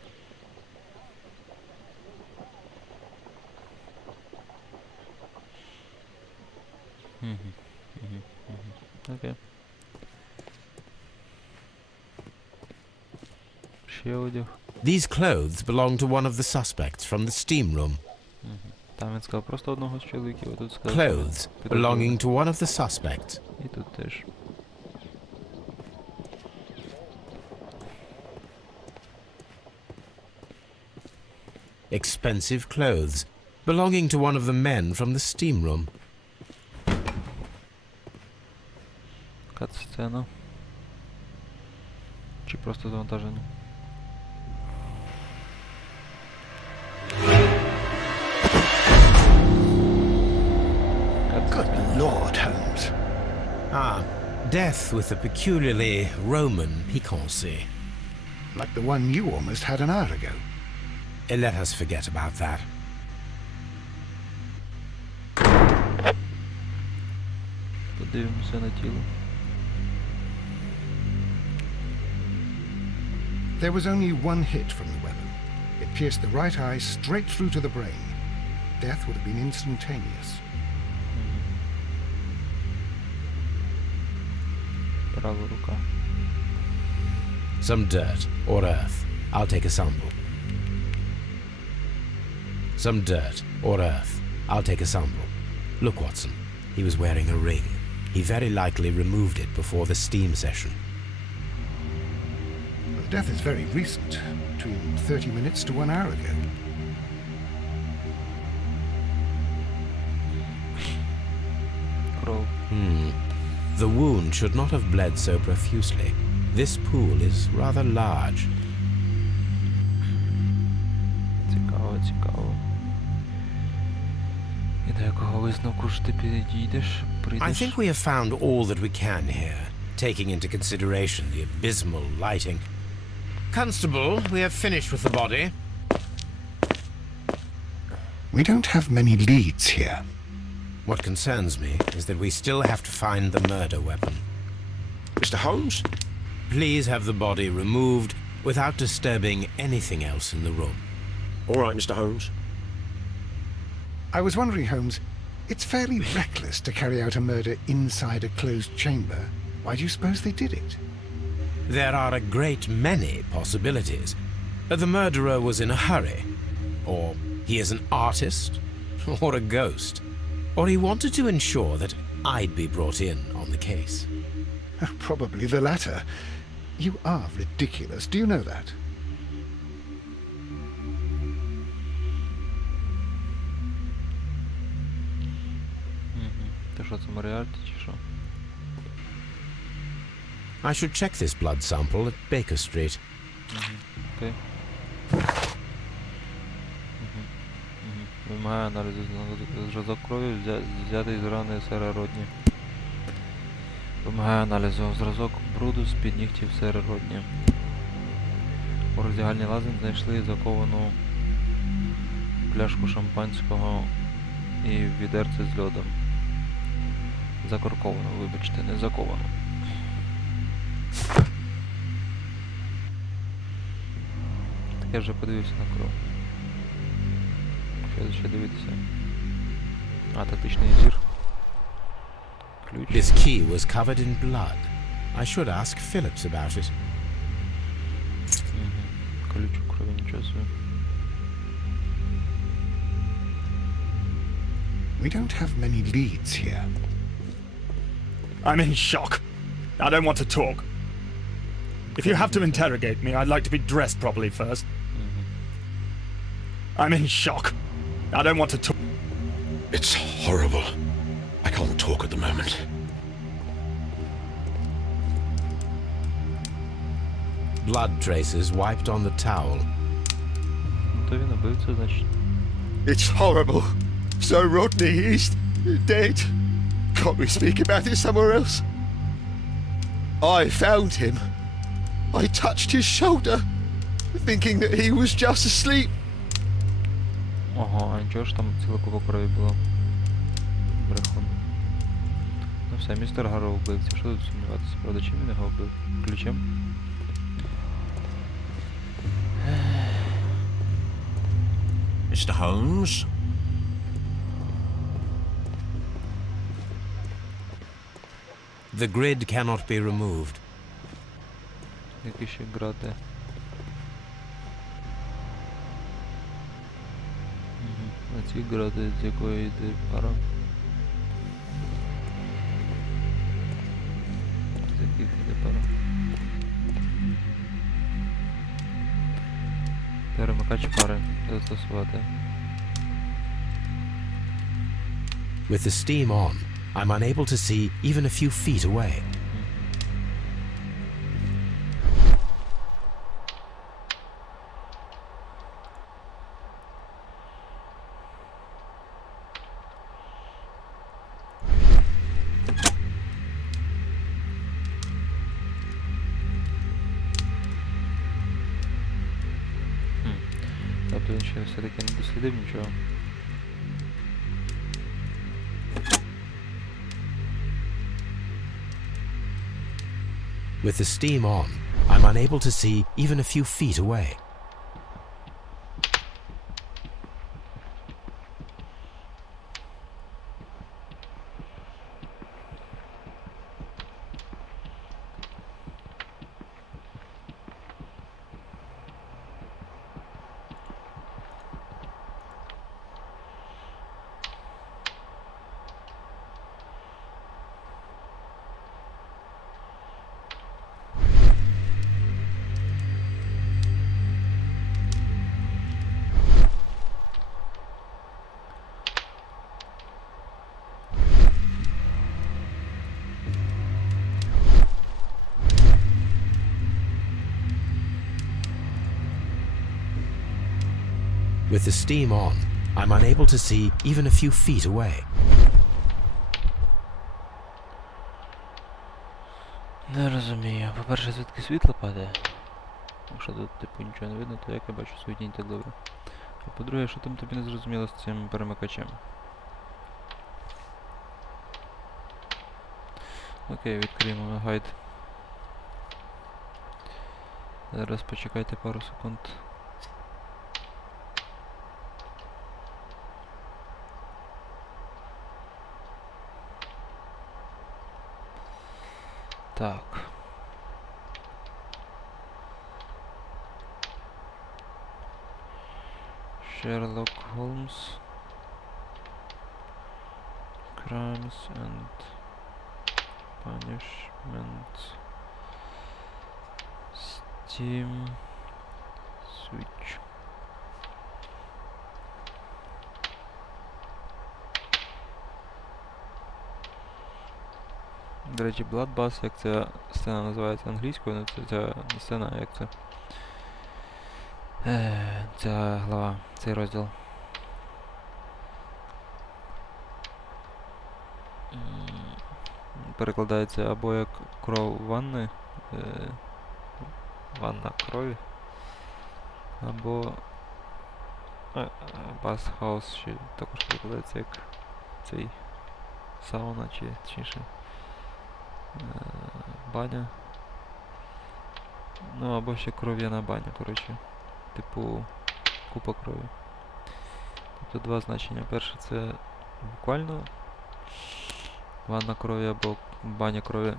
Окей. Ще одяг. These clothes belong to one of the suspects from the steam room. Там він сказав просто одного з чоловіків, а тут сказав... Clothes belonging to one of the suspects. І тут теж. Expensive clothes belonging to one of the men from the steam room. Кат-сцена. Чи просто завантаження? Good Lord, Holmes. Ah, death with a peculiarly Roman piquancy. Like the one you almost had an hour ago. Let us forget about that. Подивимося на тіло. There was only one hit from the weapon. It pierced the right eye straight through to the brain. Death would have been instantaneous. Права рука. Some dirt or earth. I'll take a sample. Some dirt or earth. I'll take a sample. Look, Watson. He was wearing a ring. He very likely removed it before the steam session. The death is very recent, between 30 minutes to 1 hour ago. Кров. The wound should not have bled so profusely. This pool is rather large. Цікаво, цікаво. І до якого висновку ж ти підійдеш, I прийдеш? think we have found all that we can here, taking into consideration the abysmal lighting. Constable, we have finished with the body. We don't have many leads here. What concerns me is that we still have to find the murder weapon. Mr. Holmes? Please have the body removed without disturbing anything else in the room. All right, Mr. Holmes. I was wondering, Holmes, it's fairly reckless to carry out a murder inside a closed chamber. Why do you suppose they did it? There are a great many possibilities. The murderer was in a hurry. Or he is an artist. Or a ghost. Or he wanted to ensure that I'd be brought in on the case. Probably the latter. You are ridiculous. Do you know that? Ти що, це Моріарті чи що? I should check this blood sample at Baker Street. Окей. Вимагає аналізу зразок крові взятий з рани сера Родні. Вимагає аналізу зразок бруду з-під нігтів сера Родні. У роздягальні лазень знайшли заковану пляшку шампанського і відерце з льодом. Закорковану, вибачте, не заковану. Так я вже подивився на кров. Що ще дивитися? А, тактичний зір. Ключ. This key was covered in blood. I should ask Phillips about it. Ключ у крові, нічого собі. We don't have many leads here. I'm in shock. I don't want to talk. If you have to interrogate me, I'd like to be dressed properly first. I'm in shock. I don't want to talk. It's horrible. I can't talk at the moment. Blood traces wiped on the towel. То він убивця, значить. It's horrible. So Rodney, he's dead. Can't we speak about it somewhere else? I found him. I touched his shoulder, thinking that he was just asleep. Ого, а нічого ж там ціла купа крові було. Брехун. Ну все, містер Гарроу вбивця. Що тут сумніватися? Правда, чим він його вбив? Ключем? Mr. Holmes? The grid cannot be removed. Які ще грати? А ці грати, з якої йде пара? З яких йде пара? Перемикач пари. Застосувати. With the steam on, I'm unable to see even a few feet away. Тобто він ще все-таки не дослідив нічого. With the steam on, I'm unable to see even a few feet away. With the steam on, I'm unable to see even a few feet away. Не розумію. По-перше, звідки світло падає? Якщо тут типу нічого не видно, то як я бачу свою тінь так добре. А по-друге, що там тобі не зрозуміло з цим перемикачем? Окей, відкриємо гайд. Зараз почекайте пару секунд. Так. Шерлок, Голмс. crimes and punishment. Steam switch. До речі, Bloodbath, як ця сцена називається англійською, ну це ця не сцена, як це. Ця глава, цей розділ. Перекладається або як кров ванни, ванна крові, або bathhouse, ще також перекладається як цей сауна, чи точніше баня. Ну або ще кров'яна баня, коротше. Типу купа крові. Тобто два значення. Перше це буквально ванна крові або баня крові.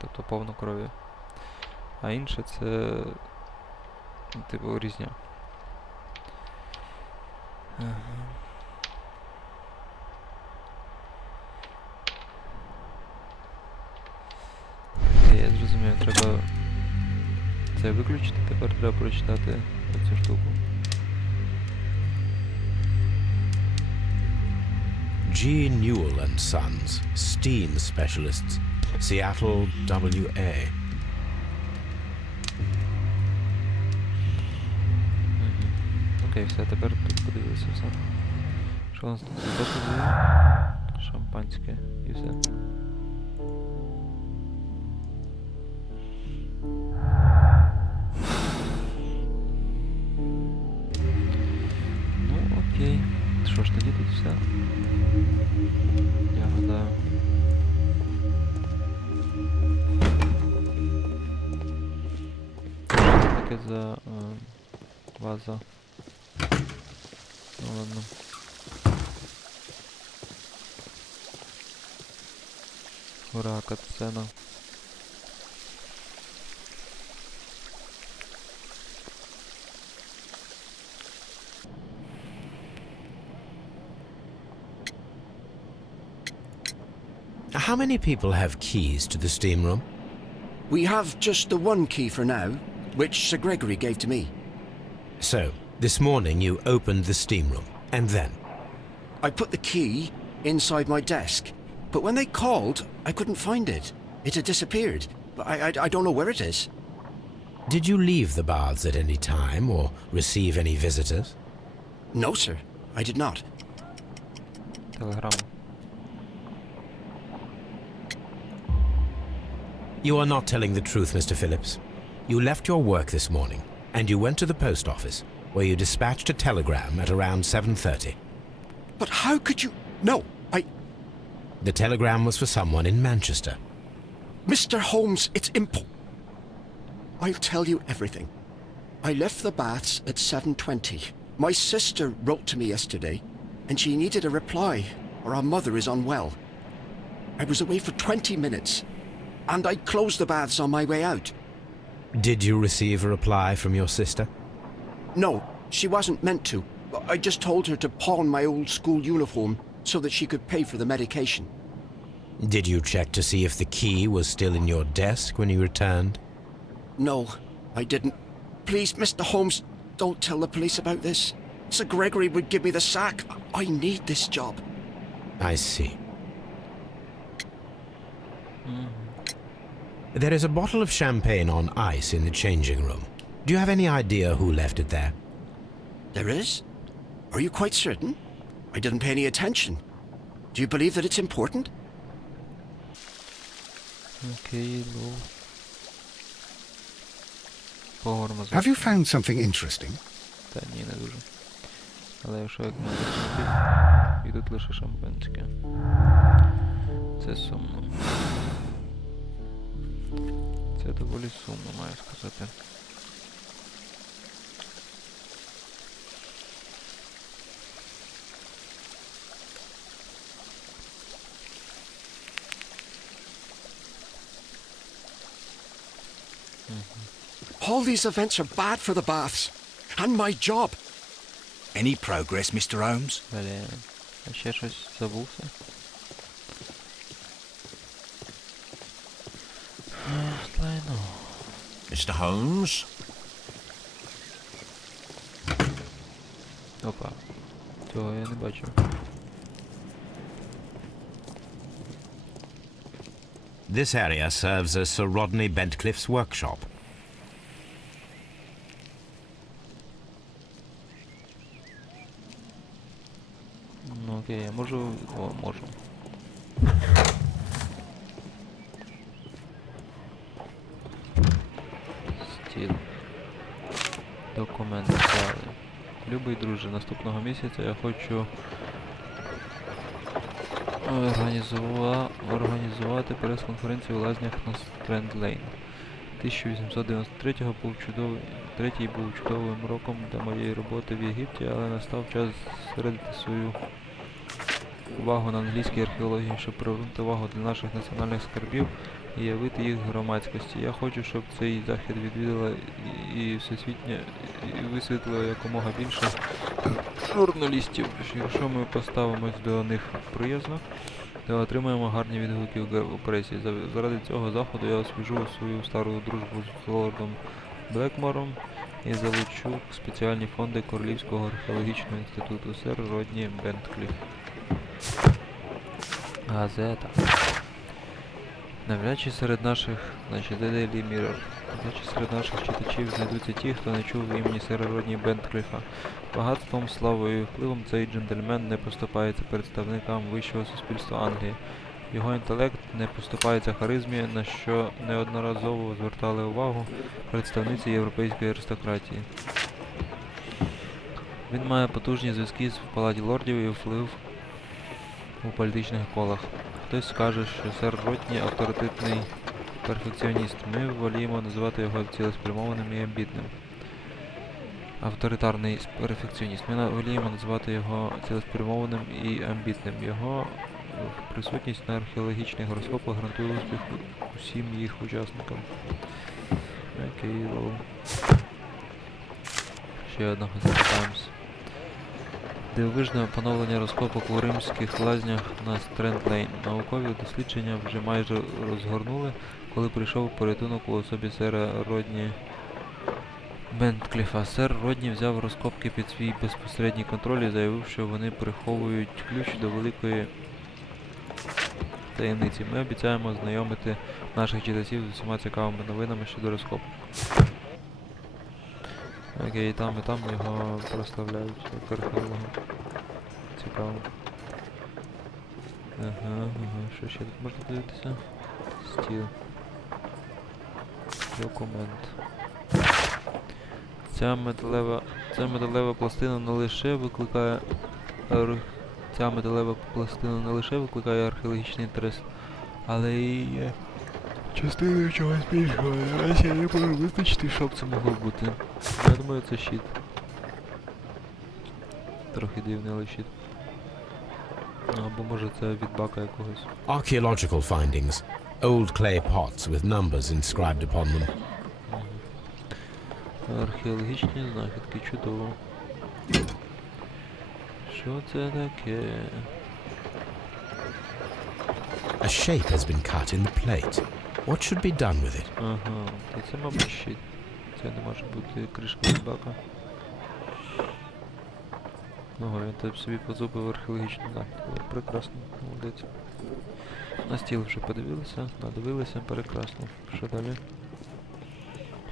Тобто повно крові. А інше це типу різня. Окей, я зрозумів, треба це виключити, тепер треба прочитати оцю штуку. G. Newell and Sons, Steam Specialists, Seattle, WA. Окей, все, тепер тут подивилися все. Що у нас тут? Докази, шампанське і все. Ну, окей. Що ж, тоді тут все. Я гадаю. Що це таке за ваза? Ну ладно. Ура, катсцена. How many people have keys to the steam room? We have just the one key for now, which Sir Gregory gave to me. So, this morning you opened the steam room, and then? I put the key inside my desk, but when they called, I couldn't find it. It had disappeared. I don't know where it is. Did you leave the baths at any time, or receive any visitors? No, sir, I did not. Телеграма. You are not telling the truth, Mr. Phillips. You left your work this morning, and you went to the post office, where you dispatched a telegram at around 7:30. But how could you... No, The telegram was for someone in Manchester. Mr. Holmes, it's I'll tell you everything. I left the baths at 7:20. My sister wrote to me yesterday, and she needed a reply, or our mother is unwell. I was away for 20 minutes, and I closed the baths on my way out. Did you receive a reply from your sister? No, she wasn't meant to. I just told her to pawn my old school uniform so that she could pay for the medication. Did you check to see if the key was still in your desk when you returned? No, I didn't. Please, Mr. Holmes, don't tell the police about this. Sir Gregory would give me the sack. I need this job. I see. There is a bottle of champagne on ice in the changing room. Do you have any idea who left it there? There is? Are you quite certain? I didn't pay any attention. Do you believe that it's important? Окей, ну. Поговоримо з Have you found something interesting? Та ні, не дуже. Але якщо як мене і тут лише шампанське. Це сумно. Це доволі сумно, маю сказати. All these events are bad for the baths. And my job. Any progress, Mr. Holmes? Далі. А ще щось забувся. Лайно. Mr. Holmes? Опа. Цього я не бачив. This area serves as Sir Rodney Bentcliffe's workshop. Ну окей, я можу... О, можу. Стіл. Документи. Любий друже, наступного місяця я хочу організувати прес-конференцію у лазнях на Стренд-Лейн. 1893 був чудовим роком для моєї роботи в Єгипті, але настав час зосередити свою увагу на англійській археології, щоб привернути увагу до наших національних скарбів і явити їх громадськості. Я хочу, щоб цей захід відвідала і всесвітньо і висвітлило якомога більше журналістів. Якщо ми поставимось до них приязно, то отримаємо гарні відгуки у пресі. Заради цього заходу я освіжу свою стару дружбу з лордом Блекмором і залучу спеціальні фонди Королівського археологічного інституту сер Родні Бенткліф. Газета. Навряд чи серед наших, значить, The Daily Mirror, навряд чи серед наших читачів знайдуться ті, хто не чув імені сера Родні Бенткліфа. Багатством, славою і впливом цей джентльмен не поступається представникам вищого суспільства Англії. Його інтелект не поступається харизмі, на що неодноразово звертали увагу представниці європейської аристократії. Він має потужні зв'язки в Палаті лордів і вплив у політичних колах. Хтось скаже, що сер Ротні авторитетний перфекціоніст. Ми воліємо називати його цілеспрямованим і амбітним. Авторитарний перфекціоніст. Ми воліємо називати його цілеспрямованим і амбітним. Його присутність на археологічних гороскопах гарантує успіх усім їх учасникам. Окей, лол. Ще одна газета Times. Дивовижне поновлення розкопок у римських лазнях на Стренд-Лейн. Наукові дослідження вже майже розгорнули, коли прийшов порятунок у особі сера Родні Бенткліфа. Сер Родні взяв розкопки під свій безпосередній контроль і заявив, що вони приховують ключ до великої таємниці. Ми обіцяємо знайомити наших читачів з усіма цікавими новинами щодо розкопок. Окей, і там його прославляють як археолога. Цікаво. Ага, що ще тут можна дивитися? Стіл. Документ. Ця металева пластина не лише викликає археологічний інтерес, але і є частиною чогось більшого. Наразі я не можу визначити, що б це могло бути. Я думаю, це щит. Трохи дивний, але щит. Або може це від бака якогось. Archaeological findings. Old clay pots with numbers inscribed upon them. Археологічні знахідки, чудово. Що це таке? A shape has been cut in the plate. What should be done with it? Ага, і це, мабуть, щит. Це не може бути кришка від бака. Ого, він тут собі позубив археологічну знахідку. Прекрасно, молодець. На стіл вже надивилися, прекрасно. Що далі?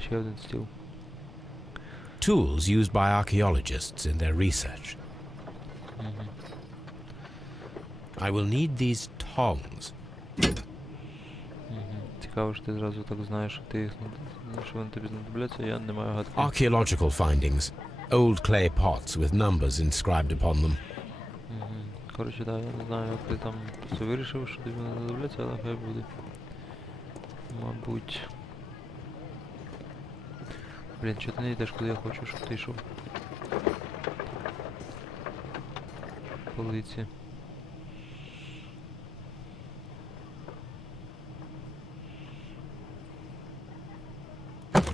Ще один стіл. Tools used by archaeologists in their research. I will need these tongs. Цікаво, що ти зразу так знаєш, що що вони тобі знадобляться, я не маю гадки. Archaeological findings. Old clay pots with numbers inscribed upon them. Коротше, да, я не знаю, як ти там все вирішив, що тобі не знадобляться, але хай буде. Мабуть. Блін, чого ти не йдеш, куди я хочу, щоб ти йшов? Полиці.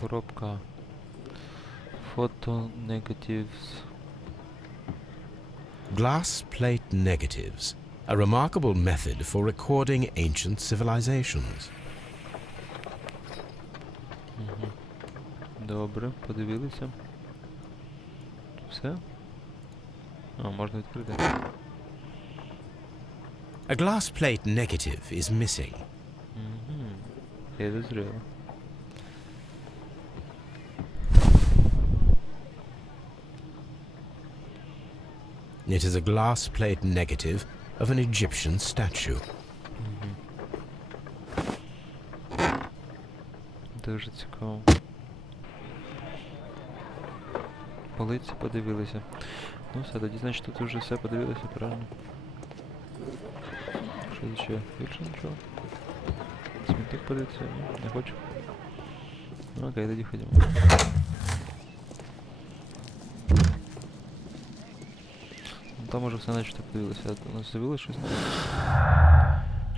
Коробка. Фото негативс. Glass plate negatives, a remarkable method for recording ancient civilizations. Добре, подивилися. Все? А, можна відкрити. A glass plate negative is missing. Я дозріло. It is a glass plate negative of an Egyptian statue. Дуже цікаво. Полиці подивилися. Ну все, тоді значить тут вже все подивилися, правильно? Що ще? Більше нічого? Смітник подивитися? Ні, не хочу. Ну окей, тоді ходімо. Там уже все начебто подивилися. У нас з'явилось щось?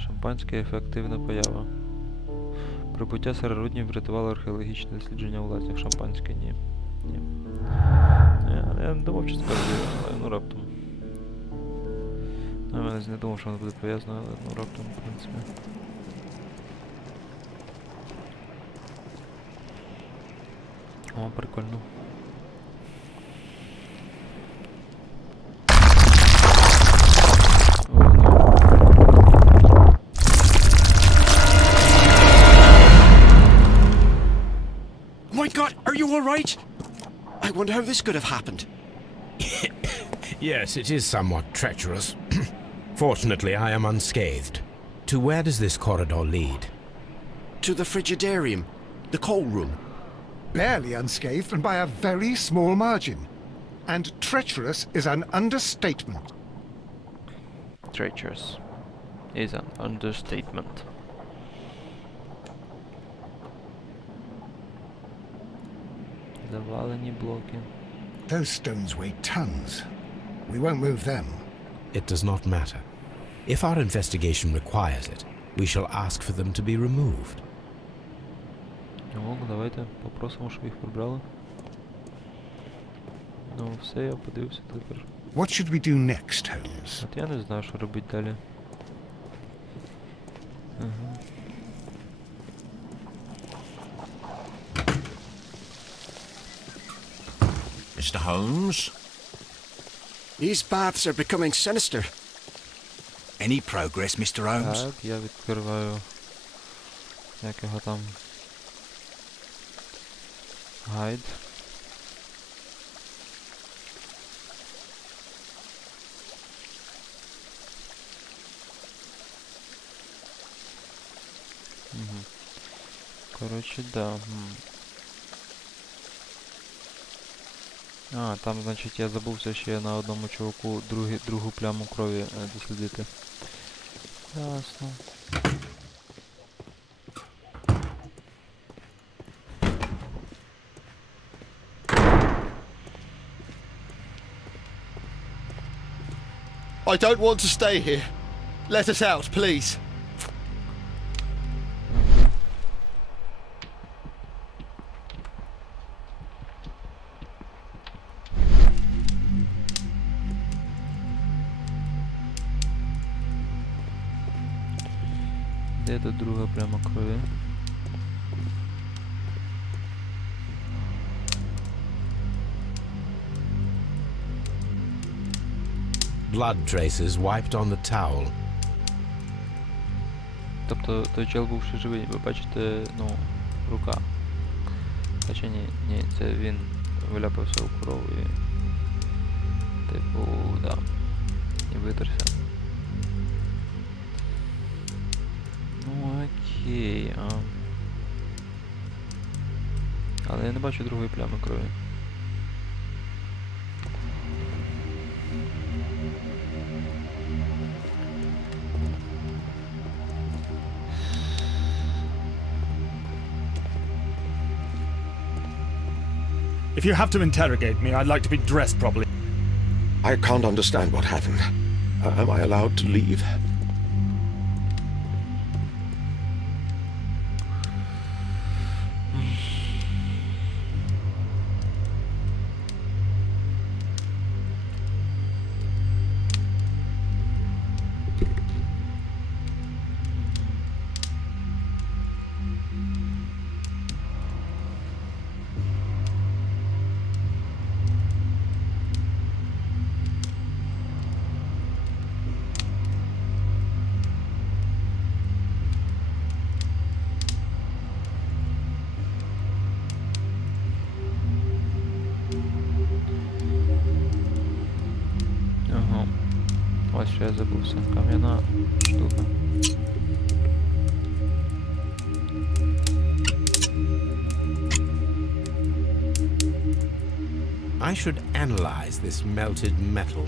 Шампанське ефективна поява. Прибуття сиророднів врятувало археологічне дослідження у лазнях. Шампанське, ні. Ні. Я не думав, що це правдиво, але ну раптом. Я не думав, що воно буде пов'язано, але ну раптом, в принципі. О, прикольно. My God, are you all right? I wonder how this could have happened. Yes, it is somewhat treacherous. Fortunately, I am unscathed. To where does this corridor lead? To the frigidarium, the coal room. Barely unscathed and by a very small margin. And treacherous is an understatement. Treacherous is an understatement. Завалені блоки. Those stones weigh tons. We won't move them. It does not matter. If our investigation requires it, we shall ask for them to be removed. Ну, давайте попросимо, щоб їх прибрали. Ну, все, я подивився тепер. What should we do next, Holmes? От я не знаю, що робити далі. Ага. Mr. Holmes? These baths are becoming sinister. Any progress, Mr. Holmes? Так, я відкриваю. Як його там? Гайд. Угу. Коротше, да. А, там, значить, я забувся ще на одному чуваку другу пляму крові дослідити. Ясно. I don't want to stay here. Let us out, please. Де тут друга пляма крові? Blood traces wiped on the towel. Тобто той чел був ще живий, ви бачите, ну, рука. Хоча ні, це він виляпався у кров і... Типу, да. І витерся. Ну окей, але я не бачу другої плями крові. If you have to interrogate me, I'd like to be dressed properly. I can't understand what happened. Am I allowed to leave? Ось що я забувся. Кам'яна штука. I should analyze this melted metal.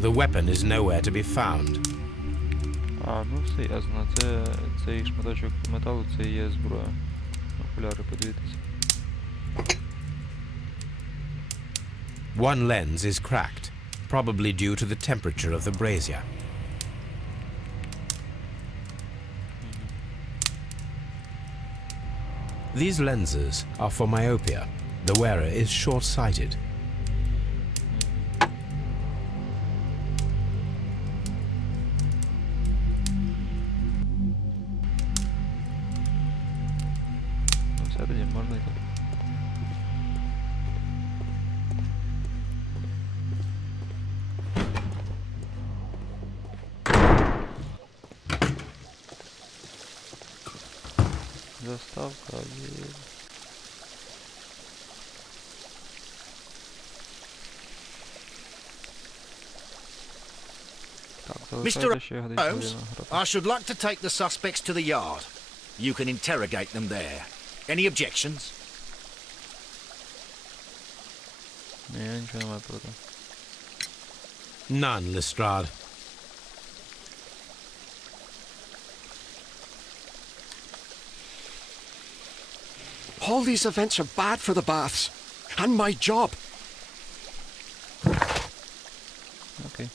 The weapon is nowhere to be found. А, ну все ясно. Цей шматочок металу, це і є зброя. Окуляри, подивіться. One lens is cracked, probably due to the temperature of the brazier. These lenses are for myopia. The wearer is short-sighted. Ну все, тоді можна йти. Заставка від... Так, залишається ще година Holmes, хвилина грати. I should like to take the suspects to the yard. You can interrogate them there. Any objections? Ні, я нічого не маю проти. None, Lestrade. All these events are bad for the baths. And my job. Окей.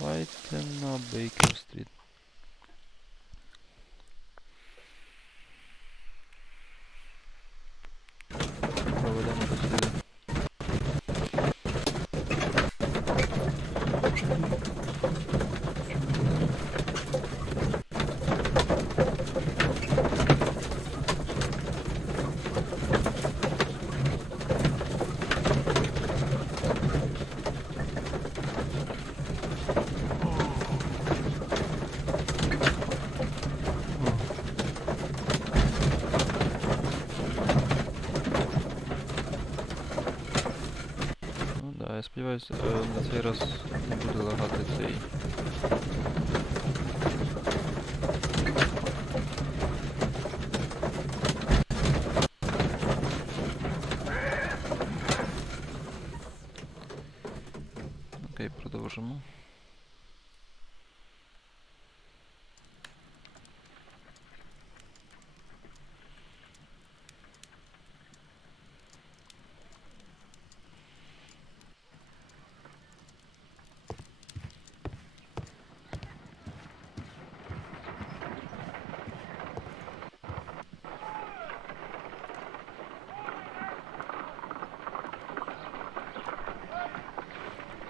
Давайте на Бейкер-стріт. Проведемо досліди. Ну да, я сподіваюся, на цей раз не буде лагати цей. Окей, продовжимо.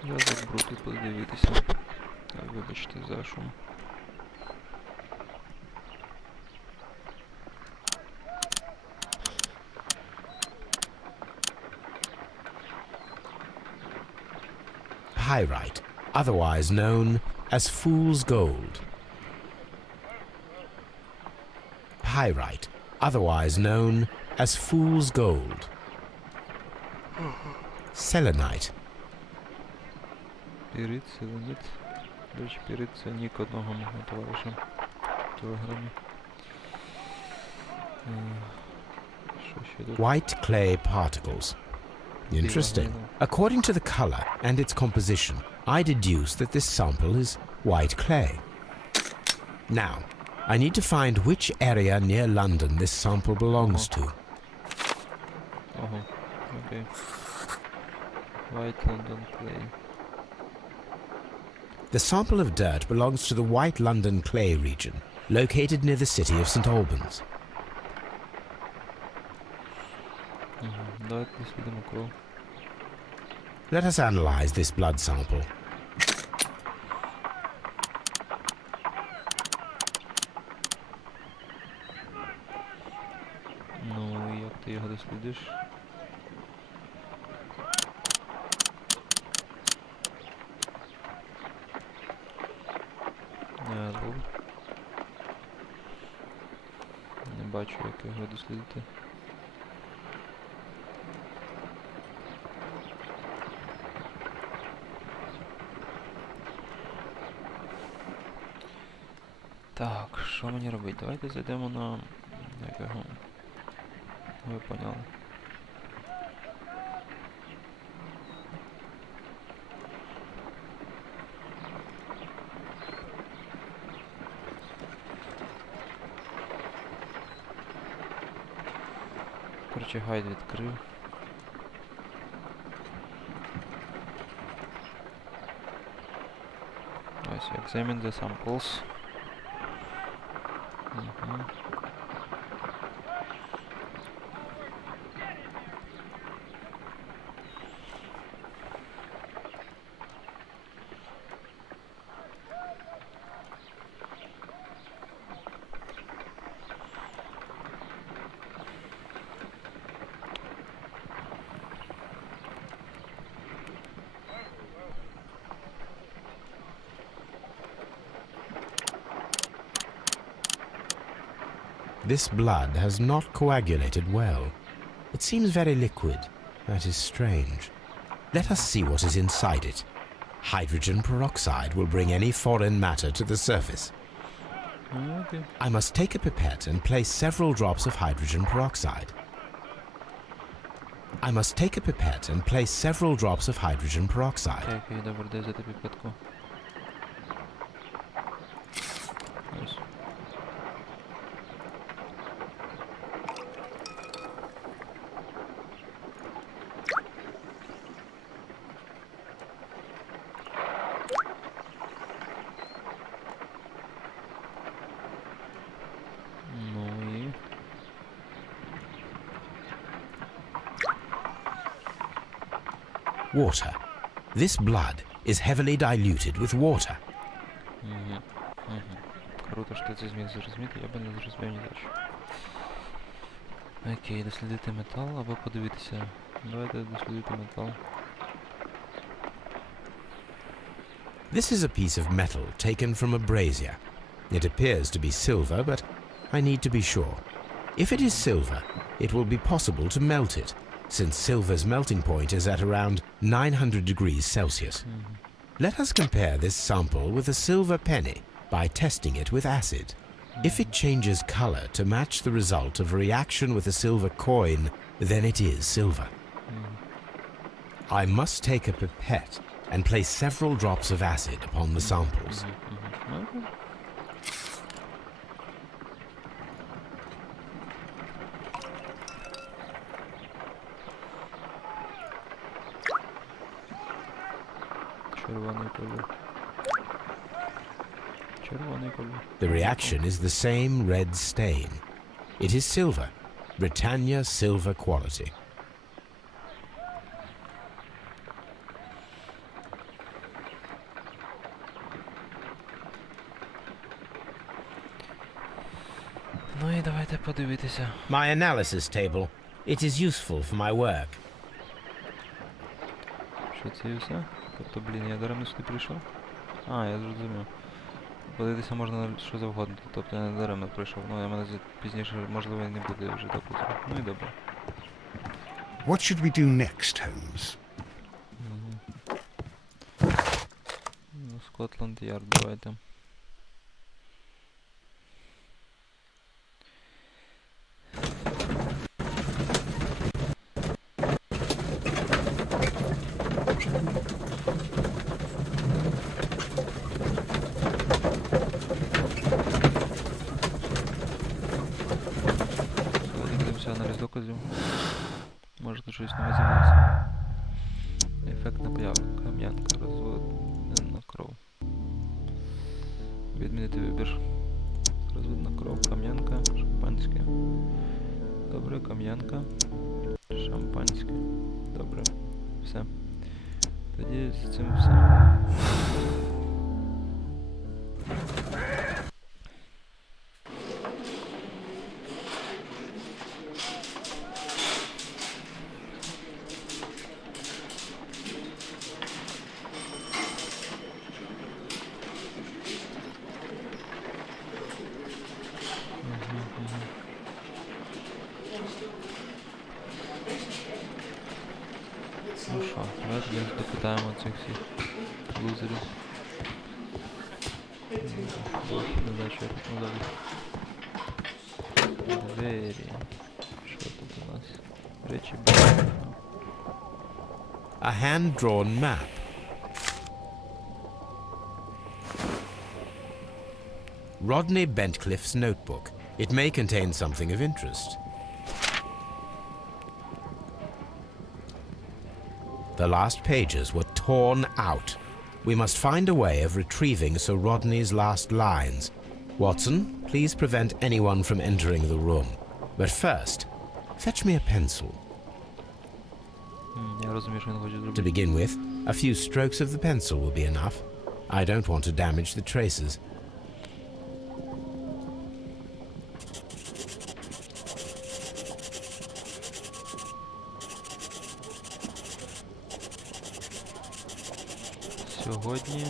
Я забув тут подивитися. Вибачте за шум. Pyrite, otherwise known as fool's gold. Pyrite, otherwise known as fool's gold. Selenite. Пірит, селеніт. До речі, пірит це нік одного мого товариша в телеграмі. Що ще тут? White clay particles. Interesting. According to the color and its composition, I deduce that this sample is white clay. Now, I need to find which area near London this sample belongs to. Ага, окей. White London clay. The sample of dirt belongs to the White London clay region, located near the city of St. Albans. Давайте дослідимо кров. Let us analyze this blood sample. Ну, як ти його дослідиш. Лол. Не бачу, як його дослідити. Так, що мені робити? Давайте зайдемо на... як його... Ви поняли. Короче, гайд відкрив. Ось, examine the samples. This blood has not coagulated well. It seems very liquid. That is strange. Let us see what is inside it. Hydrogen peroxide will bring any foreign matter to the surface. Okay. I must take a pipette and place several drops of hydrogen peroxide. I must take a pipette and place several drops of hydrogen peroxide. Okay, добре, дай взяти піпетку. Ось. Water. This blood is heavily diluted with water. Круто, що ти це зміг зрозуміти, я би не зрозумів ні за що. Окей, дослідити метал або подивитися. Давайте дослідити метал. This is a piece of metal taken from a brazier. It appears to be silver, but I need to be sure. If it is silver, it will be possible to melt it, since silver's melting point is at around 900 degrees Celsius. Let us compare this sample with a silver penny by testing it with acid. If it changes color to match the result of a reaction with a silver coin, then it is silver. I must take a pipette and place several drops of acid upon the samples. The reaction is the same red stain. It is silver, Britannia silver quality. Ну і давайте подивитися. My analysis table. It is useful for my work. Що це і все? Тобто, блін, я даремно сюди прийшов? А, я зрозумів. Подивитися можна на що завгодно, тобто я не даремно прийшов. Ну, я мене пізніше, можливо, і не буде вже так. Ну і добре. What should we do next, Holmes? Ну, Скотланд Ярд, давайте. Аналіз доказів. Може тут щось нове з'явилося. Ефектна кам'янка, розводна кров. Відмінити вибір. Розводна кров, кам'янка, шампанське. Добре, кам'янка, шампанське. Добре. Все. Тоді з цим все. Ну що, давайте допитаємо цих всіх лузерів. Задача, двері. Що тут у нас? Речі багато. A hand-drawn map. Rodney Bentcliffe's notebook. It may contain something of interest. The last pages were torn out. We must find a way of retrieving Sir Rodney's last lines. Watson, please prevent anyone from entering the room. But first, fetch me a pencil. Я розумію, що він хоче To зробити. begin with, a few strokes of the pencil will be enough. I don't want to damage the traces. Сьогодні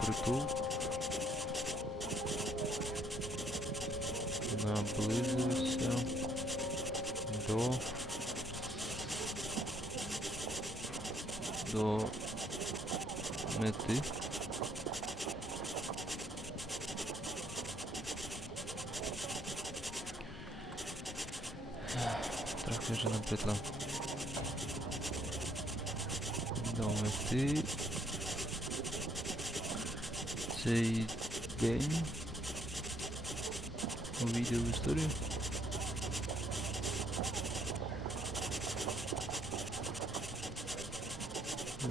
притул наблизився до мети. Трохи вже наприклад. До мети. Цей день увидел історію.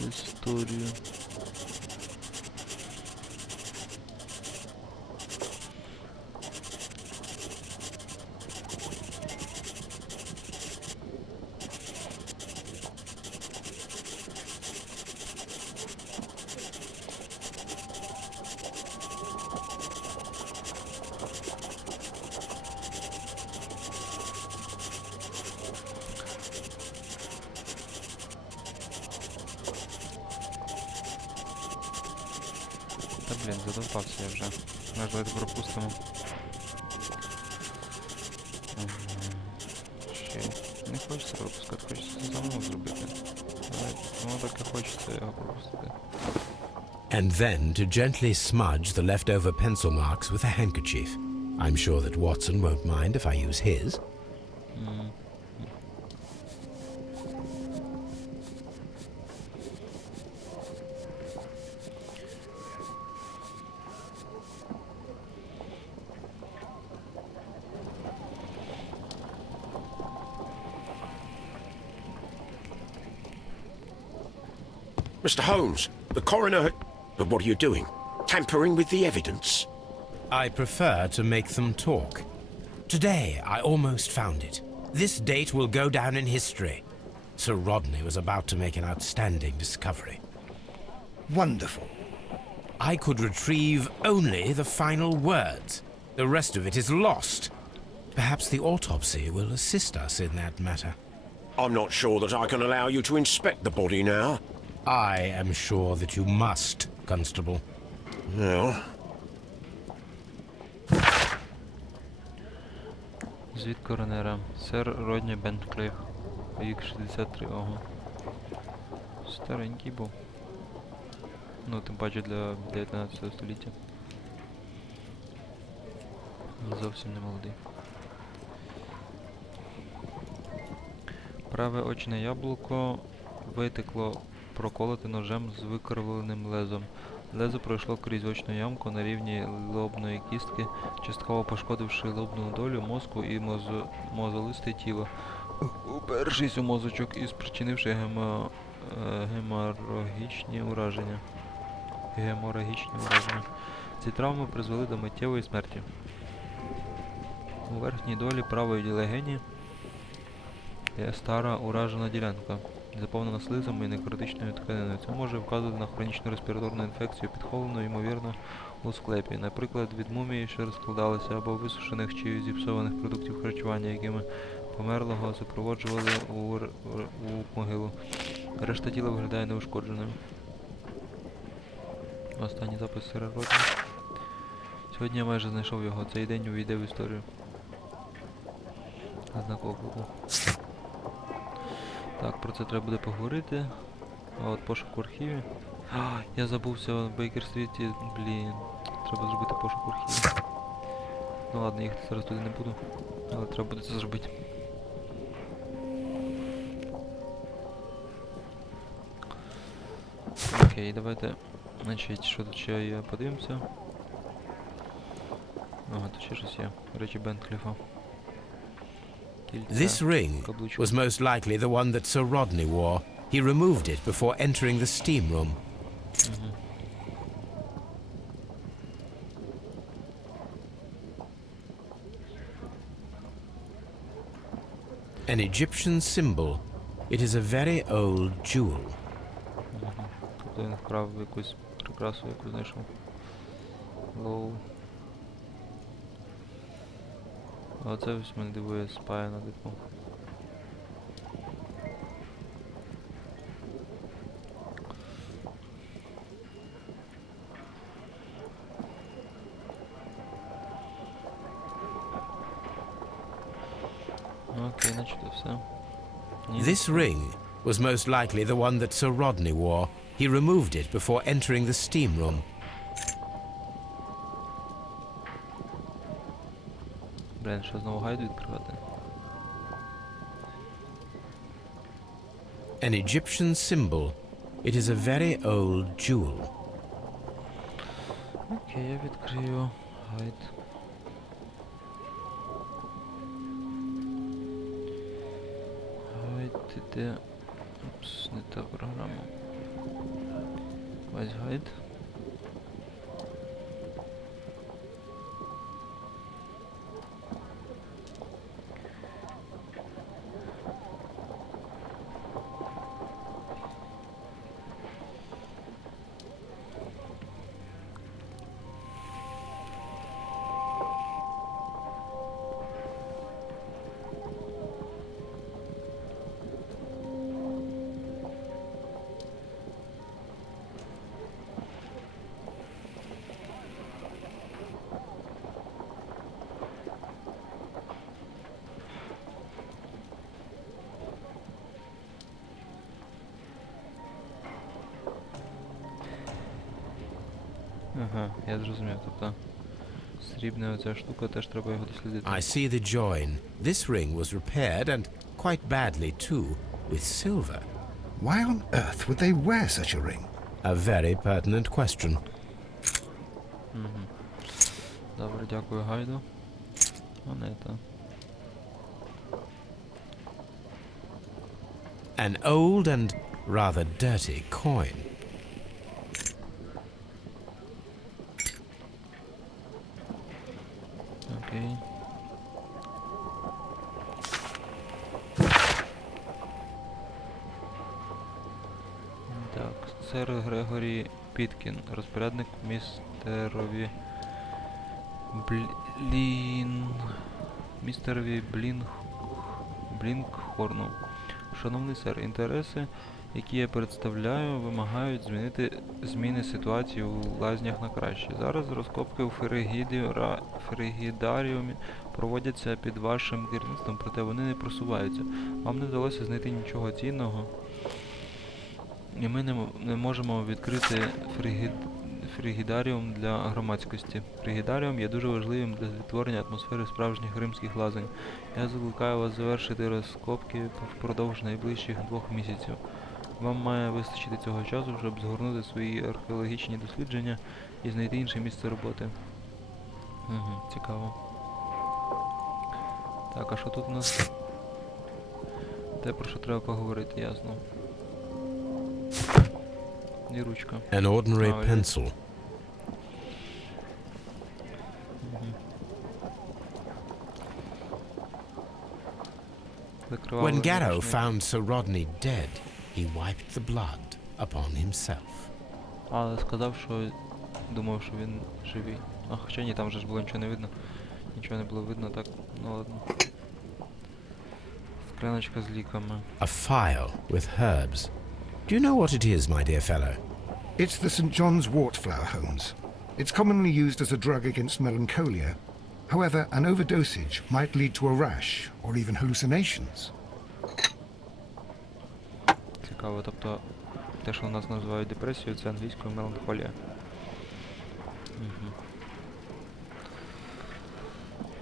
Історію. Та блін, задовбався я вже. Можливо, пропустимо. Ще не хочеться пропускати, хочеться це самому зробити. Але воно так і хочеться його пропустити. And then to gently smudge the leftover pencil marks with a handkerchief. I'm sure that Watson won't mind if I use his. Mr. Holmes, the coroner... But what are you doing? Tampering with the evidence? I prefer to make them talk. Today, I almost found it. This date will go down in history. Sir Rodney was about to make an outstanding discovery. Wonderful. I could retrieve only the final words. The rest of it is lost. Perhaps the autopsy will assist us in that matter. I'm not sure that I can allow you to inspect the body now. I am sure that you must, Constable. Well... Звіт коронера. Сер Родні Бенткліф. Вік 63. Ого. Старенький був. Ну, тим паче для 19 століття. Зовсім не молодий. Праве очне яблуко витекло, проколоте ножем з викривленим лезом. Лезо пройшло крізь очну ямку на рівні лобної кістки, частково пошкодивши лобну долю мозку і мозолисте тіло, упершись у мозочок і спричинивши геморагічні ураження. Ці травми призвели до миттєвої смерті. У верхній долі правої легені є стара уражена ділянка, заповнена слизом і некротичною тканиною. Це може вказувати на хронічну респіраторну інфекцію, підховану, ймовірно, у склепі. Наприклад, від мумії, що розкладалися, або висушених чи зіпсованих продуктів харчування, якими померлого супроводжували у могилу. Решта тіла виглядає неушкодженим. Останній запис Шерлока. Сьогодні я майже знайшов його. Цей день увійде в історію. Знак оклику. Так, про це треба буде поговорити. А от пошук в архіві. Я забувся в Бейкер-стріті. Блін. Треба зробити пошук в архіві. Ну ладно, їхати зараз туди не буду. Але треба буде це зробити. Окей, давайте. Значить, що тут ще є, подивимося. Ага, тут ще щось є. Речі Бенкліфа. This ring was most likely the one that Sir Rodney wore. He removed it before entering the steam room. An Egyptian symbol. It is a very old jewel. Тобто він вкрав якусь прикрасу, яку знайшов. Лоу. А це ось мене дивує спаяна, типу. Окей, значить це все. This ring was most likely the one that Sir Rodney wore. He removed it before entering the steam room. Блін, що знову гайд відкривати? An Egyptian symbol. It is a very old jewel. Окей, я відкрию гайд. Гайд іде... Упс, не та програма. Ось гайд. Ага, я зрозумів, тобто срібна оця штука, теж треба його дослідити. I see the join. This ring was repaired, and quite badly too, with silver. Why on earth would they wear such a ring? A very pertinent question. Добре, дякую гайду. Монета. An old and rather dirty coin. Окей. Так, сер Грегорі Піткін, розпорядник містерові Блінкхорну. Шановний сер, інтереси, які я представляю, вимагають зміни ситуації у лазнях на краще. Зараз розкопки у Фригідаріумі проводяться під вашим керівництвом, проте вони не просуваються. Вам не вдалося знайти нічого цінного, і ми не можемо відкрити Фригідаріум для громадськості. Фригідаріум є дуже важливим для відтворення атмосфери справжніх римських лазень. Я закликаю вас завершити розкопки впродовж найближчих 2 місяців. Вам має вистачити цього часу, щоб згорнути свої археологічні дослідження і знайти інше місце роботи. Цікаво. Так, а що тут у нас? Те, про що треба поговорити, ясно. І ручка. An ordinary pencil. When Garrow found Sir Rodney dead, he wiped the blood upon himself. Але сказав, що думав, що він живий. А хоча ні, там вже ж було нічого не видно. Нічого не було видно, так, ну ладно. Скляночка з ліками. A file with herbs. Do you know what it is, my dear fellow? It's the St. John's wort flower, Holmes. It's commonly used as a drug against melancholia. However, an overdosage might lead to a rash or even hallucinations. Цікаво, тобто те, що у нас називають депресією, це англійською меланхолія. Угу.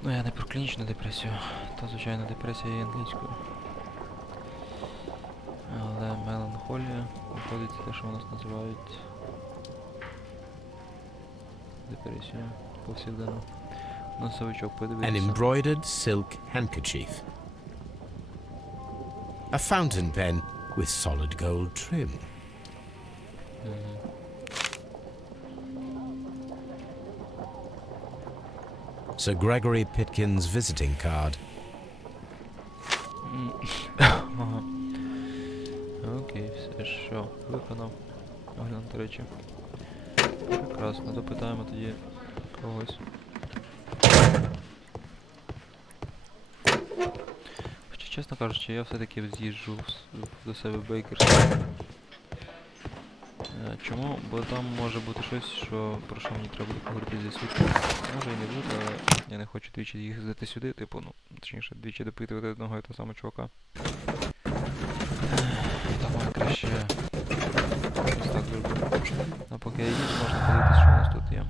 Ну, я не про клінічну депресію, то, звичайно, депресія є англійською. Але меланхолія виходить те, що у нас називають депресією повсякденно. Носовичок, подивіться. An embroidered silk handkerchief. A fountain pen with solid gold trim. Sir Gregory Pitkin's visiting card. Ага. Окей, все, що? Виконав. Оглянути речі. Прекрасно, допитаємо тоді когось. Хоча, чесно кажучи, я все-таки з'їжджу до себе в Бейкерсі. Чому? Бо там може бути щось, про що мені треба буде поговорити зі свідком. Може і не буде, але я не хочу двічі їздити сюди, типу, ну, точніше, двічі допитувати одного і того самого чувака. Тому краще ось так зроблю. А поки я їду, можна подивитися, що у нас тут є.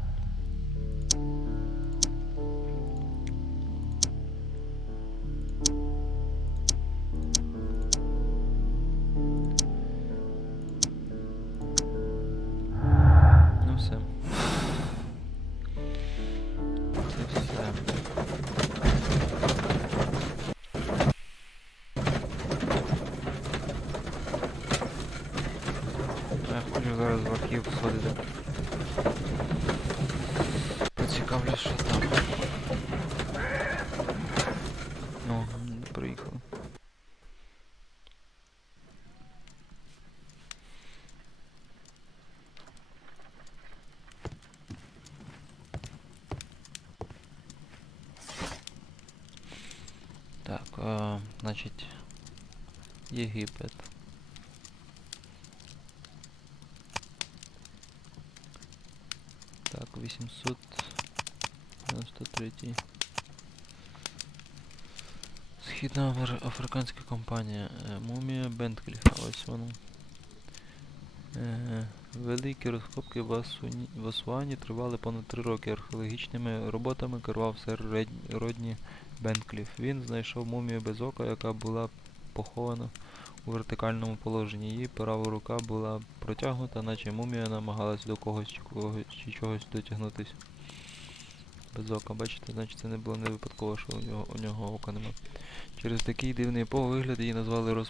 Ну все. Це все. Я хочу зараз в архів сходити. Поцікавлюсь, що там. Ну, приїхали. Так, значить, Єгипет. Так, 893. Східна африканська компанія. Мумія Бенткліфа, ось воно. Великі розкопки в Асуані тривали понад 3 роки. Археологічними роботами керував сер Родні Бенткліф. Він знайшов мумію без ока, яка була похована у вертикальному положенні. Її права рука була протягнута, наче мумія намагалась до когось чи чогось дотягнутися. Без ока, бачите, значить це не було не випадково, що у нього ока нема. Через такий дивний вигляд її назвали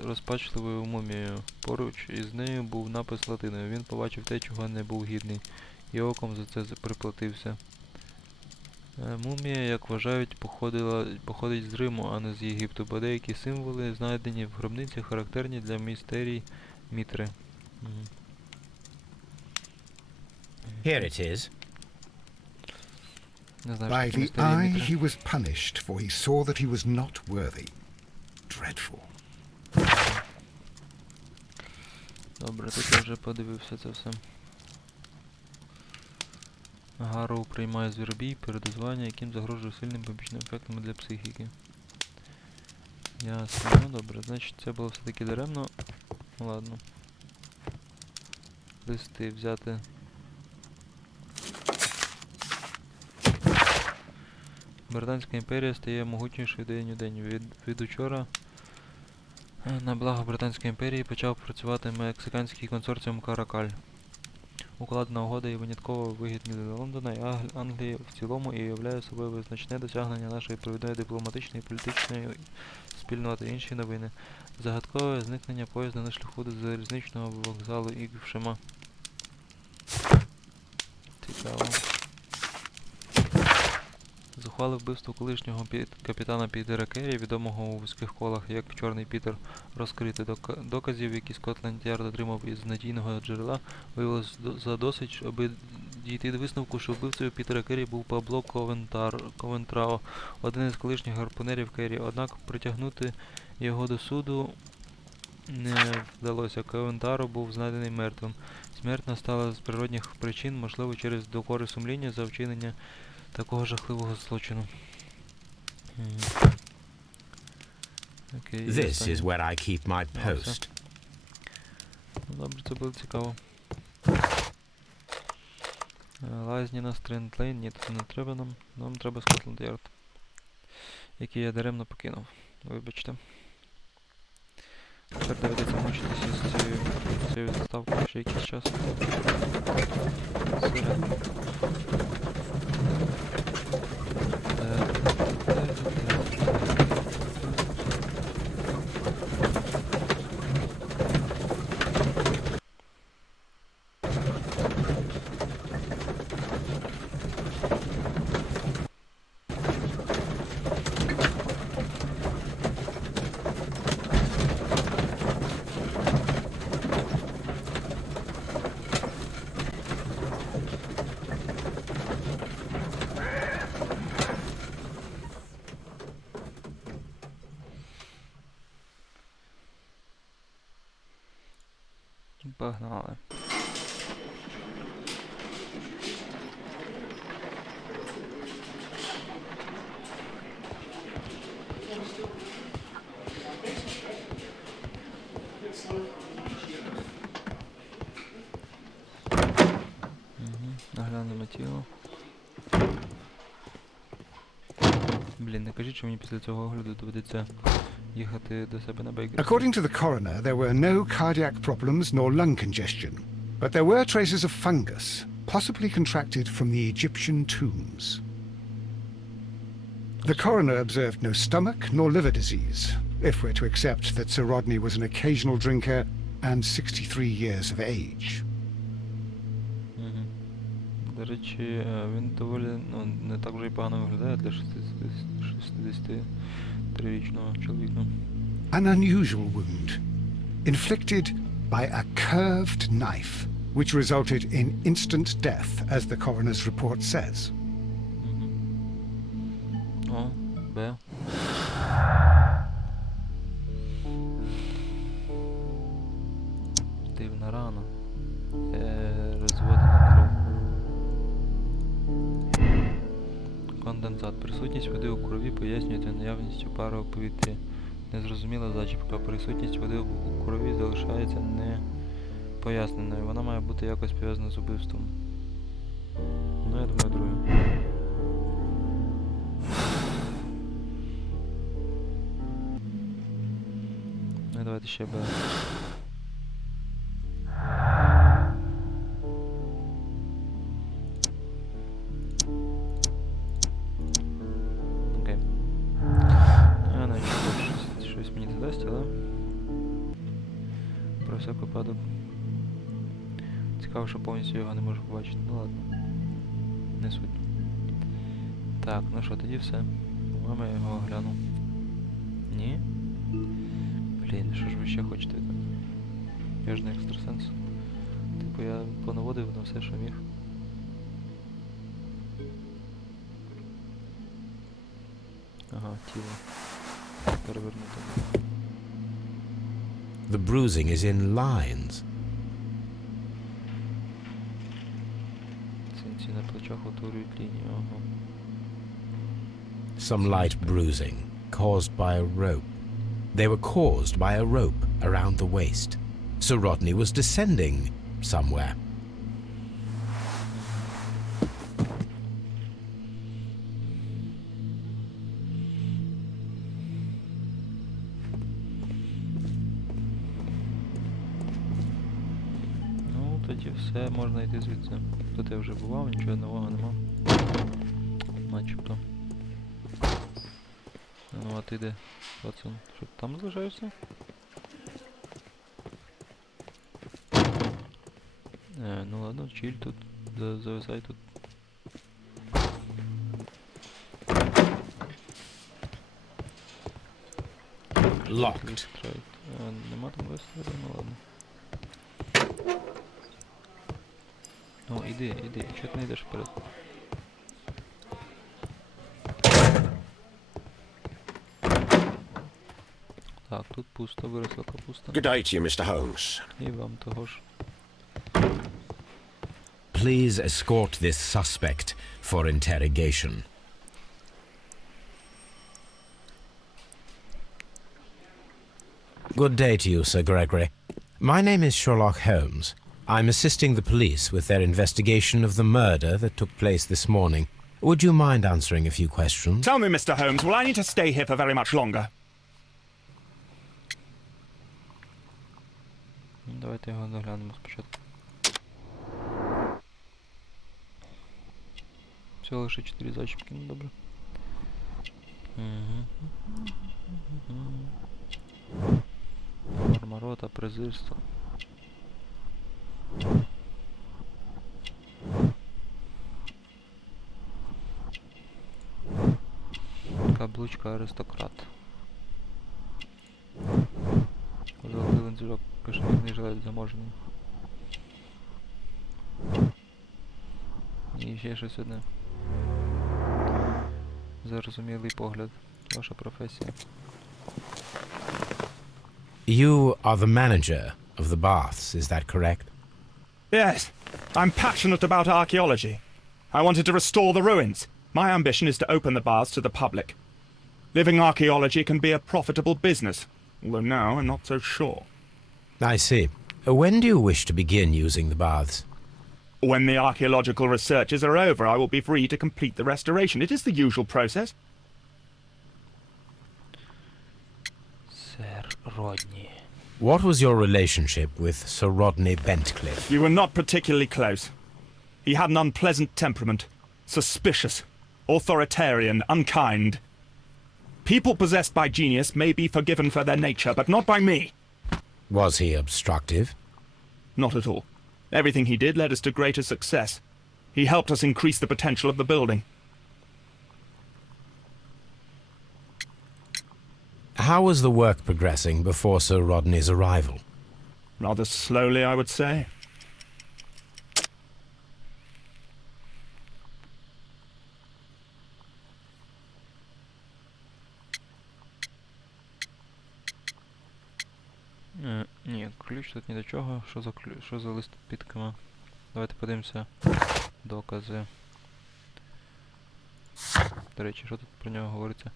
розпачливою мумією. Поруч із нею був напис латиною. Він побачив те, чого не був гідний, і оком за це приплатився. Мумія, як вважають, походить з Риму, а не з Єгипту, бо деякі символи, знайдені в гробниці, характерні для містерій Мітри. Here it is. By the eye he was punished, for he saw that he was not worthy. Dreadful. Добре, тут я вже подивився це все. Гарроу приймає звіробій, передозування, яким загрожує сильним побічним ефектом для психіки. Ясно, ну добре, значить це було все-таки даремно. Ну ладно. Листи взяти. Британська імперія стає могутнішою день у день. Від учора на благо Британської імперії почав працювати мексиканський консорціум Каракаль. Укладена угода є винятково вигідна для Лондона і Англії в цілому і являє собою визначне досягнення нашої провідної дипломатичної, політичної спільноти. Інші новини. Загадкове зникнення поїзда на шляху до залізничного вокзалу Ігвшема. Цікаво. Зухвале вбивство колишнього капітана Пітера Керрі, відомого у вузьких колах як Чорний Пітер, розкрите. Доказів, які Скотланд-Ярд отримав із надійного джерела, виявилось досить, аби дійти до висновку, що вбивцею Пітера Керрі був Пабло Ковентрао, один із колишніх гарпунерів Керрі. Однак притягнути його до суду не вдалося. Каунтаро був знайдений мертвим. Смерть настала з природних причин, можливо, через докори сумління за вчинення такого жахливого злочину. Окей, This is where I keep my post. Ну, добре, це було цікаво. Лазні на Стрендлейн, ні, це не треба нам. Нам треба Скотланд Ярд, який я даремно покинув. Вибачте. Тепер доведеться мучитися з цією заставкою ще якийсь час. Погнали. Наглянемо тіло. Блін, не кажіть, що мені після цього огляду доведеться їхати до себе на Бейкер. According to the coroner, there were no cardiac problems nor lung congestion, but there were traces of fungus, possibly contracted from the Egyptian tombs. The coroner observed no stomach nor liver disease, if we're to accept that Sir Rodney was an occasional drinker and 63 years of age. До речі, він доволі, не так вже й погано виглядає для 63-річного чоловіка. An unusual wound, inflicted by a curved knife, which resulted in instant death, as the coroner's report says. О, Б. Дивна рана. Розводена кров. Конденсат. Присутність води у крові пояснюється наявністю пари у повітрі. Незрозуміла зачіпка. Присутність води у крові залишається непоясненою. Вона має бути якось пов'язана з убивством. Ну, я думаю, друге. Ну, давайте ще Б. Окей. Я навіть щось мені це дасть, але про всяк випадок. Цікаво, що повністю його не можу побачити. Ну ладно. Не суть. Так, ну що, тоді все. По-моєму, я його огляну. Ні? Блін, що ж ви ще хочете? Я ж не екстрасенс. Типу я понаводив на все, що міг. Ага, тіло. Перевернути. The bruising is in lines. Синці на плечах утворюють лінію, ага. Some light bruising, caused by a rope. They were caused by a rope around the waist. Sir Rodney was descending somewhere. Ну, тоді все, можна йти звідси. Тут я вже бував, нічого нового нема. Начебто. Ну, а ти де, пацан? Що, там залишаєшся? Ну ладно, чиль тут, зависай тут. Locked. Нема там вистрілу, ну ладно. Ну, іди, чого ти не йдеш вперед? Так, тут пусто, виросла капуста. Good day to you, Mr. Holmes. І вам того ж. Please escort this suspect for interrogation. Good day to you, Sir Gregory. My name is Sherlock Holmes. I'm assisting the police with their investigation of the murder that took place this morning. Would you mind answering a few questions? Tell me, Mr. Holmes, will I need to stay here for very much longer? Давайте його доглянемо спочатку. Всього лише 4 зачіпки, ну добре. Форма рота, презирство. Каблучка аристократ. Золотий ланцюжок, кишенькний жилет заможний. І ще щось одне. Зарозумілий погляд. Ваша професія. You are the manager of the baths, is that correct? Yes. I'm passionate about archaeology. I wanted to restore the ruins. My ambition is to open the baths to the public. Living archaeology can be a profitable business, although now I'm not so sure. I see. When do you wish to begin using the baths? When the archaeological researches are over, I will be free to complete the restoration. It is the usual process. Сер Родні. What was your relationship with Sir Rodney Bentcliffe? We were not particularly close. He had an unpleasant temperament. Suspicious, authoritarian, unkind. People possessed by genius may be forgiven for their nature, but not by me. Was he obstructive? Not at all. Everything he did led us to greater success. He helped us increase the potential of the building. How was the work progressing before Sir Rodney's arrival? Rather slowly, I would say. Ні, ключ тут ні до чого. Що за ключ? Що за лист підками? Давайте подивимося докази. До речі, що тут про нього говориться?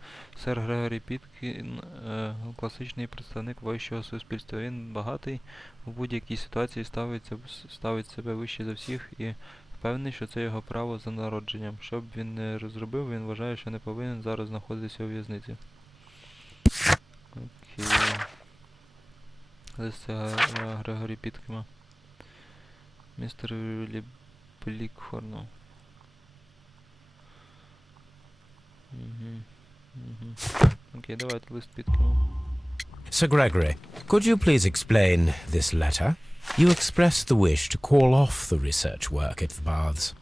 Сер Грегорі Піткін, класичний представник вищого суспільства. Він багатий, у будь-якій ситуації ставить себе вище за всіх і впевнений, що це його право за народженням. Що б він не розробив, він вважає, що не повинен зараз знаходитися у в'язниці. Окей. Лист Грегорі Піткема. Містер Блікхорну. Окей, давайте лист Піткема. Sir Gregory, could you please explain this letter? You expressed the wish to call off the research work at the baths.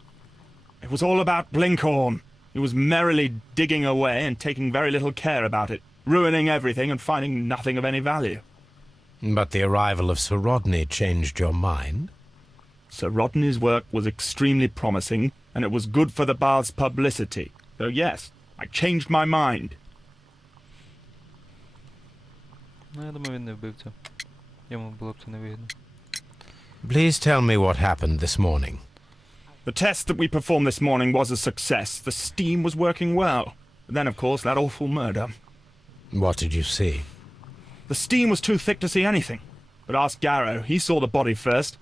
It was all about Blinkhorn. He was merrily digging away and taking very little care about it, ruining everything and finding nothing of any value. But the arrival of Sir Rodney changed your mind? Sir Rodney's work was extremely promising, and it was good for the bath's publicity. So yes, I changed my mind. Ну, я думаю, він не вбивця. Йому було б це невигідно. Please tell me what happened this morning. The test that we performed this morning was a success. The steam was working well. But then, of course, that awful murder. What did you see? The steam was too thick to see anything. But ask Garrow. He saw the body first.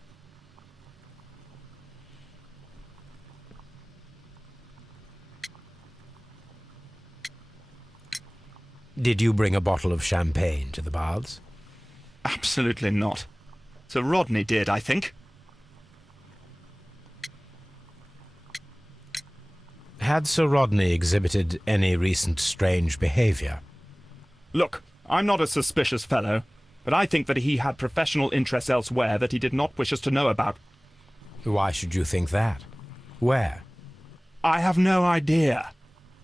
Did you bring a bottle of champagne to the baths? Absolutely not. Sir Rodney did, I think. Had Sir Rodney exhibited any recent strange behavior? Look, I'm not a suspicious fellow, but I think that he had professional interests elsewhere that he did not wish us to know about. Why should you think that? Where? I have no idea.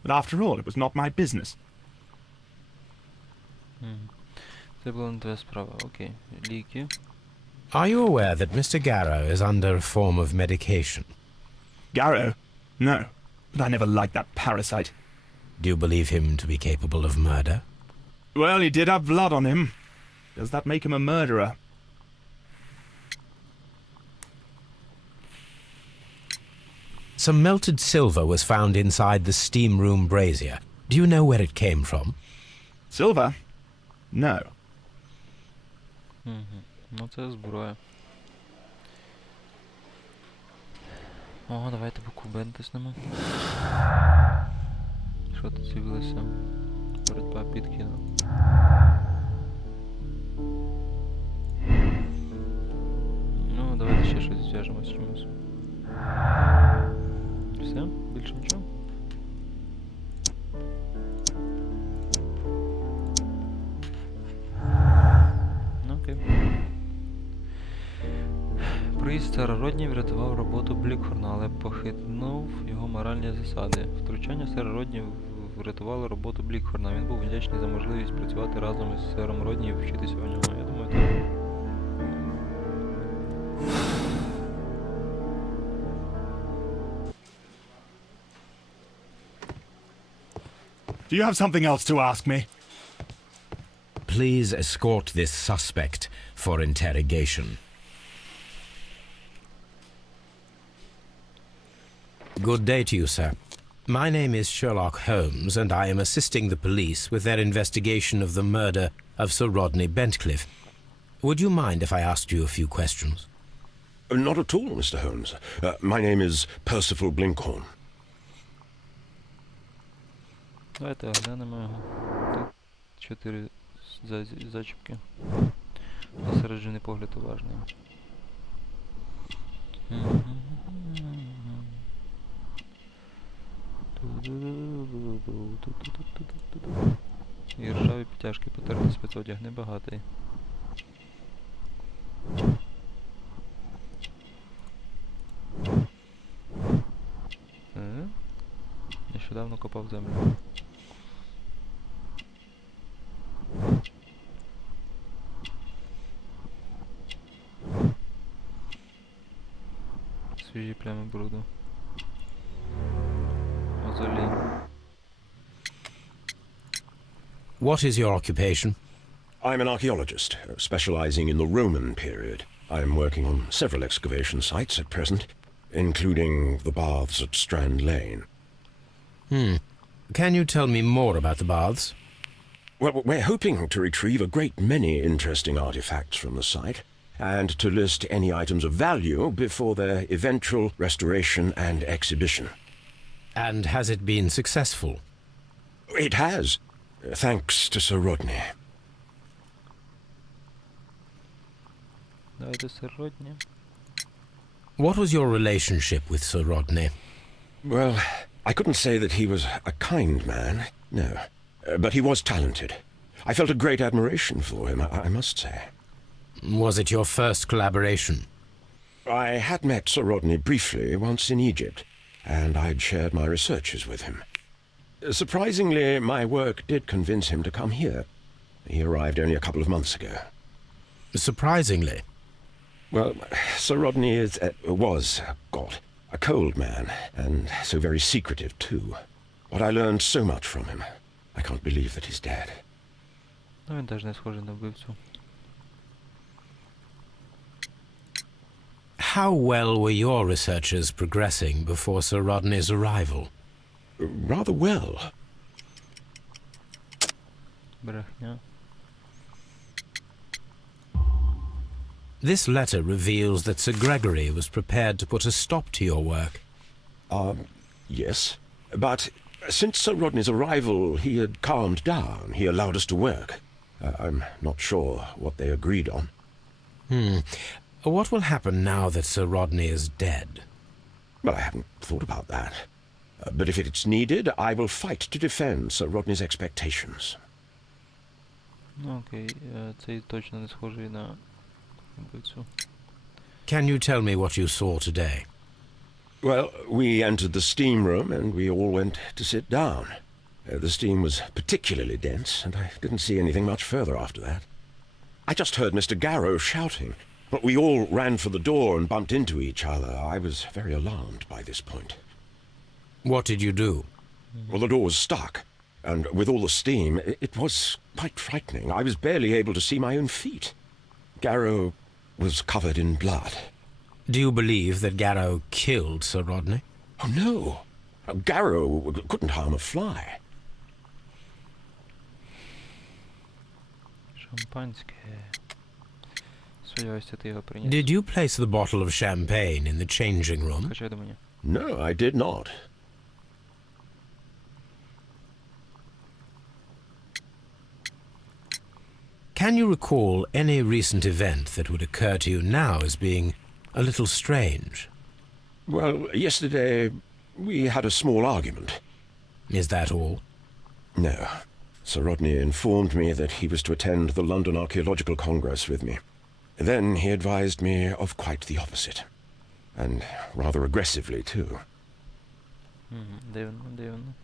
But after all, it was not my business. Це була не твоя справа. Окей. Ліки. Are you aware that Mr. Garrow is under a form of medication? Garrow? No. But I never liked that parasite. Do you believe him to be capable of murder? Well, he did have blood on him. Does that make him a murderer? Some melted silver was found inside the steam room brazier. Do you know where it came from? Silver? No. Ну це зброя. О, давайте букву тиснемо. Що тут з'явилося? Боротьба підкинув. Ну, давайте ще щось зв'яжемо з чимось. Все? Більше нічого? Ну, окей. Приїзд Старородній врятував роботу Блікхорна, але похитнув його моральні засади. Втручання Старородні врятувало роботу Блікхорна. Він був вдячний за можливість працювати разом із Сером Родні і вчитися у нього. Я думаю, так. Do you have something else to ask me? Please escort this suspect for interrogation. Good day to you, sir. My name is Sherlock Holmes, and I am assisting the police with their investigation of the murder of Sir Rodney Bentcliffe. Would you mind if I asked you a few questions? Not at all, Mr. Holmes. My name is Percival Blinkhorn. Давайте оглянемо його. Тут 4 зачіпки. Зосереджений погляд уважний. І ржаві підтяжки, потертий спецодяг, небагатий. Нещодавно копав землю. Свіжі плями бруду. Мозолей. What is your occupation? I'm an archaeologist, specializing in the Roman period. I'm working on several excavation sites at present, including the baths at Strand Lane. Can you tell me more about the baths? Well, we're hoping to retrieve a great many interesting artifacts from the site, and to list any items of value before their eventual restoration and exhibition. And has it been successful? It has, thanks to Sir Rodney. Давайте Сер Родні. What was your relationship with Sir Rodney? Well, I couldn't say that he was a kind man, no. But he was talented. I felt a great admiration for him, I must say. Was it your first collaboration? I had met Sir Rodney briefly once in Egypt, and I'd shared my researches with him. Surprisingly, my work did convince him to come here. He arrived only a couple of months ago. Surprisingly? Well, Sir Rodney was a cold man, and so very secretive too. But I learned so much from him. I can't believe that he's dead. Ну, він теж не схожий на вбивцю. How well were your researches progressing before Sir Rodney's arrival? Rather well. Брехня. This letter reveals that Sir Gregory was prepared to put a stop to your work. Yes. But since Sir Rodney's arrival, he had calmed down. He allowed us to work. I'm not sure what they agreed on. What will happen now that Sir Rodney is dead? Well, I haven't thought about that. But if it's needed, I will fight to defend Sir Rodney's expectations. Ну, окей, цей точно не схожий на вбивцю. Can you tell me what you saw today? Well, we entered the steam room and we all went to sit down. The steam was particularly dense, and I didn't see anything much further after that. I just heard Mr. Garrow shouting, but we all ran for the door and bumped into each other. I was very alarmed by this point. What did you do? Well, the door was stuck. And with all the steam, it was quite frightening. I was barely able to see my own feet. Garrow was covered in blood. Do you believe that Garrow killed Sir Rodney? Oh, no. Garrow couldn't harm a fly. Шампанське. Сподіваюся, ти його приніс. Did you place the bottle of champagne in the changing room? Скачай до мене. No, I did not. Can you recall any recent event that would occur to you now as being a little strange? Well, yesterday we had a small argument. Is that all? No. Sir Rodney informed me that he was to attend the London Archaeological Congress with me. Then he advised me of quite the opposite. And rather aggressively, too. Дивно, дивно.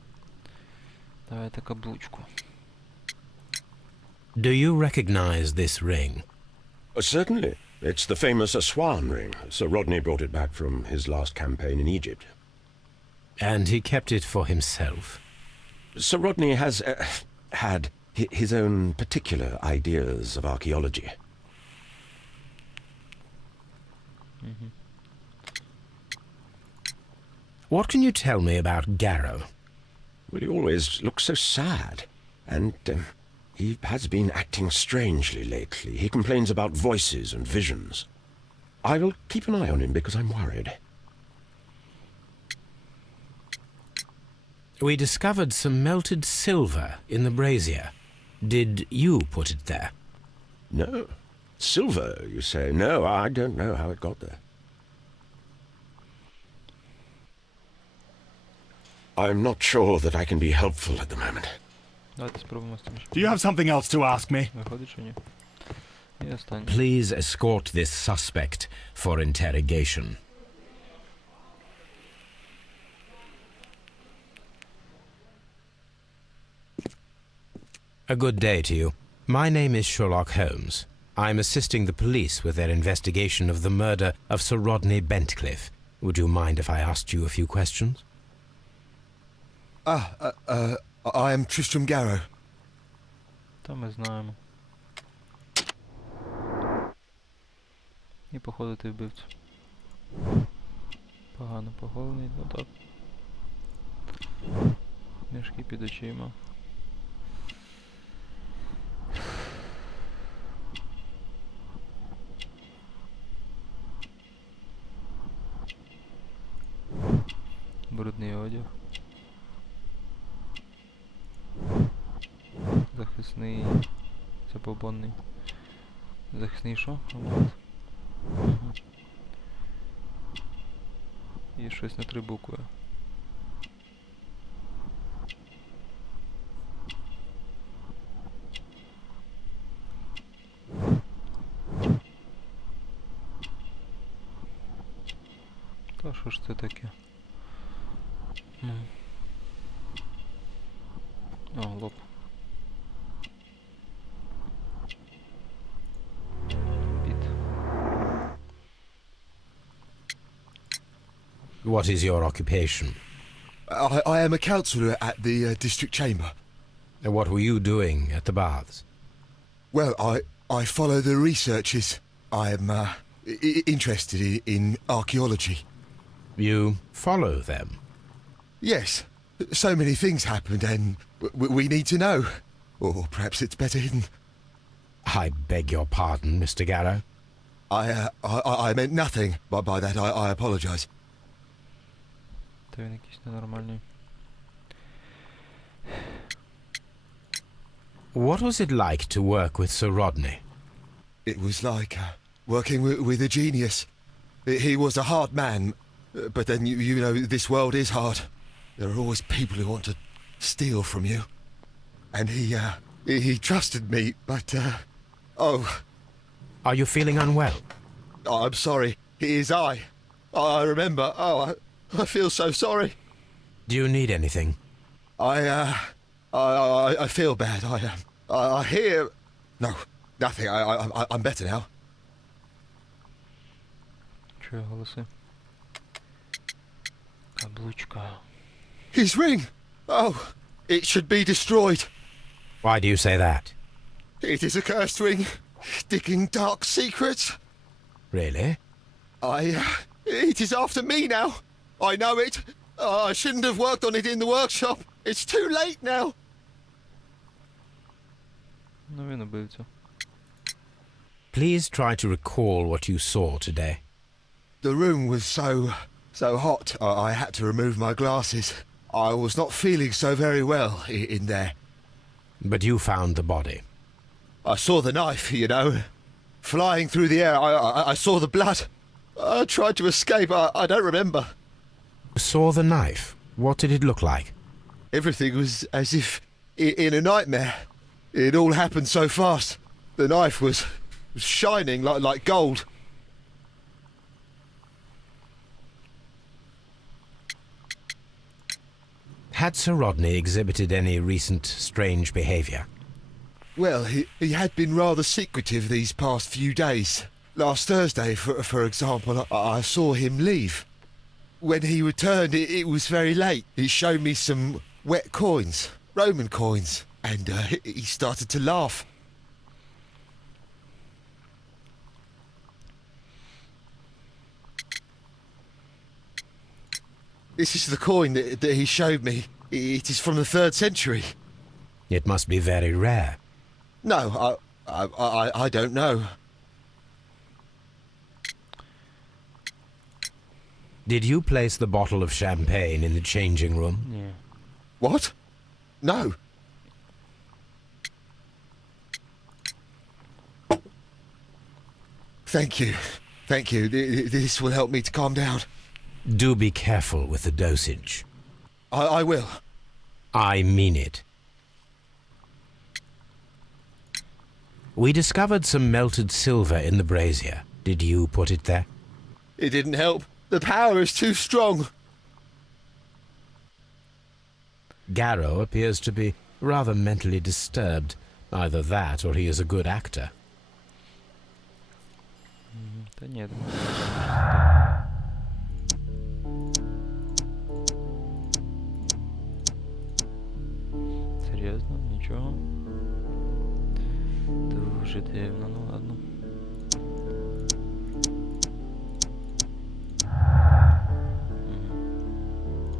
Давайте каблучку. Do you recognize this ring? Certainly. It's the famous Aswan ring. Sir Rodney brought it back from his last campaign in Egypt. And he kept it for himself? Sir Rodney has had his own particular ideas of archaeology. What can you tell me about Garrow? Well, he always looks so sad. And he has been acting strangely lately. He complains about voices and visions. I will keep an eye on him because I'm worried. We discovered some melted silver in the brazier. Did you put it there? No. Silver, you say? No, I don't know how it got there. I'm not sure that I can be helpful at the moment. Давайте спробуємо з тим. Do you have something else to ask me? Виходить, що ні. І останнє. Please escort this suspect for interrogation. A good day to you. My name is Sherlock Holmes. I'm assisting the police with their investigation of the murder of Sir Rodney Bentcliffe. Would you mind if I asked you a few questions? I am Tristram Garrow. Та ми знаємо. І походу ти вбивцю. Погано поголений, ну так. Мішки під очима. Брудний одяг. Захисний... Забобонний. Захисний що? Амулет. Угу. І щось на 3 букви. Та що ж це таке? О, лоб. What is your occupation? I am a councillor at the district chamber. And what were you doing at the baths? Well, I follow the researches. I am interested in archaeology. You follow them? Yes. So many things happened and we need to know. Or perhaps it's better hidden. I beg your pardon, Mr. Garrow. I meant nothing by that. I apologise. Та він якийсь ненормальний. What was it like to work with Sir Rodney? It was like working with a genius. He was a hard man, but then you know this world is hard. There are always people who want to steal from you. And he trusted me, but oh. Are you feeling unwell? I'm sorry. It is I remember. Oh, I feel so sorry. Do you need anything? I feel bad. I hear... No, nothing. I'm better now. Чую голоси. Каблучка. His ring! Oh, It should be destroyed. Why do you say that? It is a cursed ring, digging dark secrets. Really? It is after me now. I know it. I shouldn't have worked on it in the workshop. It's too late now. Ну він убивця. Please try to recall what you saw today. The room was so hot, I had to remove my glasses. I was not feeling so very well in there. But you found the body. I saw the knife, you know, flying through the air. I saw the blood. I tried to escape. I don't remember. Saw the knife? What did it look like? Everything was as if in a nightmare. It all happened so fast. The knife was shining like gold. Had Sir Rodney exhibited any recent strange behaviour? Well, he had been rather secretive these past few days. Last Thursday, for example, I saw him leave. When he returned, it was very late. He showed me some wet coins, Roman coins, and he started to laugh. This is the coin that he showed me. It is from the 3rd century. It must be very rare. No, I don't know. Did you place the bottle of champagne in the changing room? Ні. What? No. Thank you. Thank you. This will help me to calm down. Do be careful with the dosage. I will. I mean it. We discovered some melted silver in the brazier. Did you put it there? It didn't help. The power is too strong. Garrow appears to be rather mentally disturbed. Either that or he is a good actor. Та ні, я думаю. Серйозно? Нічого? Дуже дивно, ну ладно.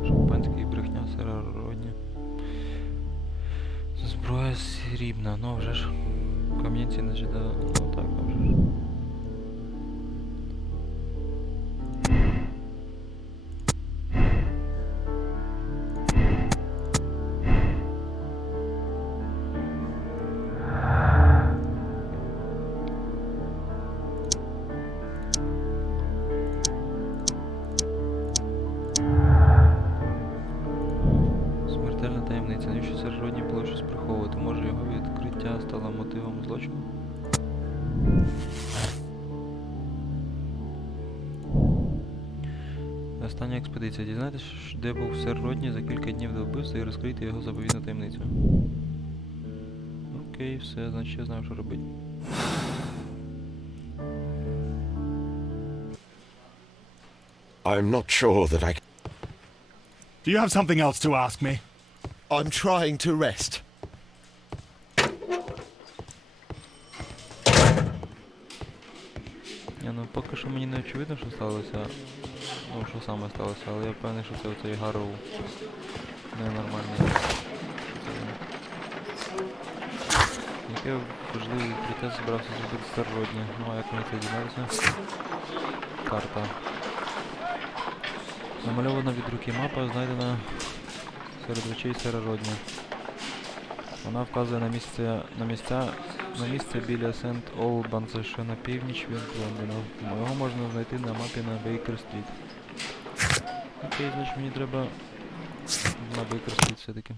Шампанське і брехня сира родні. Зброя срібна, ну вже ж. Кам'янці не жида, ну так, а вже ж. Смертельна таємниця. Навіщо сер Родні було щось приховувати? Може його відкриття стало мотивом злочину? Остання експедиція. Дізнайтесь, де був сер Родні за кілька днів до вбивства і розкрити його заповідну таємницю. Окей, все, значить я знаю, що робити. I'm not sure that I... Do you have something else to ask me? I'm trying to rest. Ну, поки що мені не очевидно, що сталося. Ну, що саме сталося, але я впевнений, що це оцей Гарроу ненормальний. Яке важливе відкриття збирався зробити сер Родні. Ну, а як ми це дізналися? Карта. Намальована від руки мапа, знайдена серед речей сера Родні. Вона вказує на місце біля Сент-Олбанса, що на північ від Лондона. Його можна знайти на мапі на Бейкер-стріт. Окей, значить мені треба на Бейкер-стріт все-таки.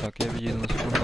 Так, я відійду на секунду.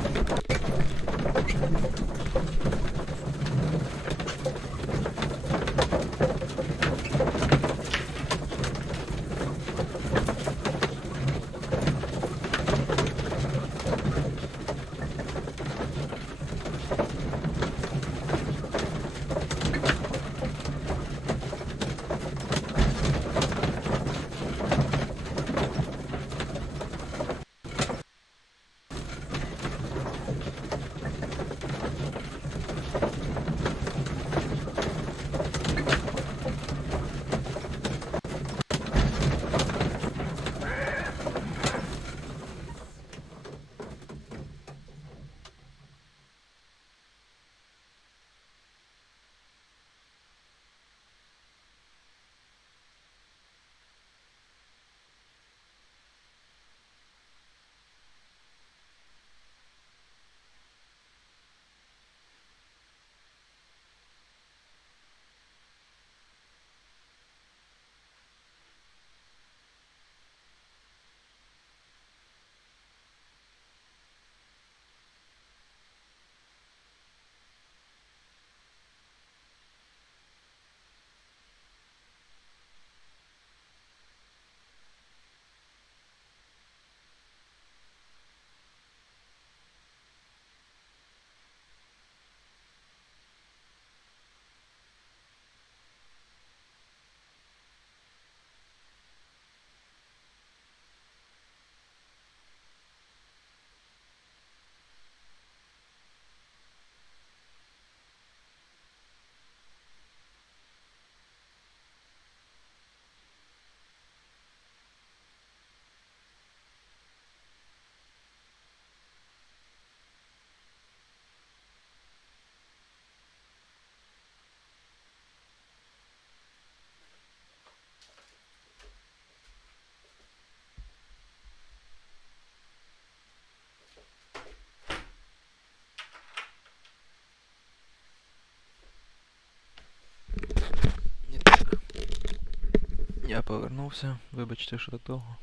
Я повернувся. Вибачте, що так довго.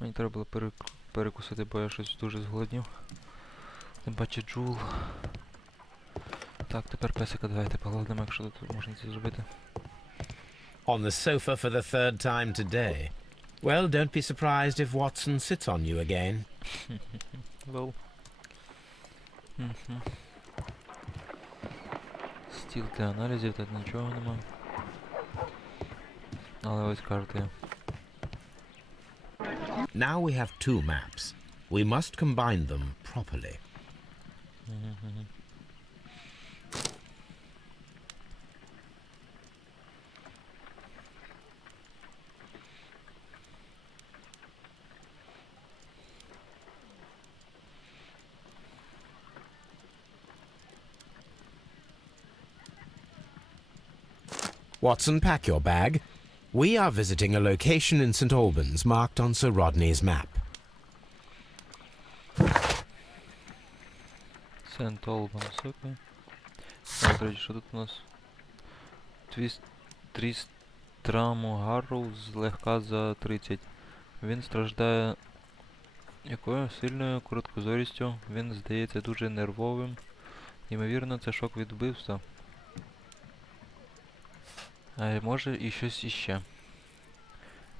Мені треба було перекусити, бо я щось дуже зголоднів. Тим паче Джул. Так, тепер песика давайте погладимо, якщо тут можна це зробити. On the sofa for the third time today. Well, don't be surprised if Watson sits on you again. Well. Стіл для аналізів, тут нічого нема. Але ось карти. Now we have two maps. We must combine them properly. Watson, pack your bag. We are visiting a location in St. Albans marked on Sir Rodney's map. Сент Олбанс, окей. Так, до речі, що тут у нас? Трістраму Гарроу злегка за 30. Він страждає якою сильною короткозорістю. Він здається дуже нервовим. Ймовірно, це шок від вбивства. А може і щось іще.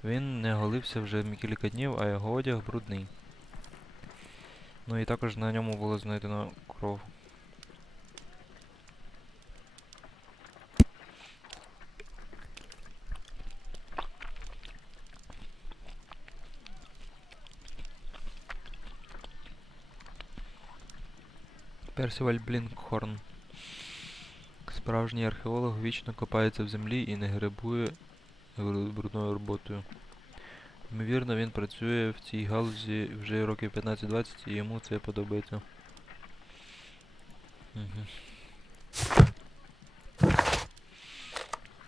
Він не голився вже кілька днів, а його одяг брудний. Ну і також на ньому було знайдено кров. Персіваль Блінкхорн. Справжній археолог вічно копається в землі і не гребує брудною роботою. Ймовірно, він працює в цій галузі вже років 15-20 і йому це подобається.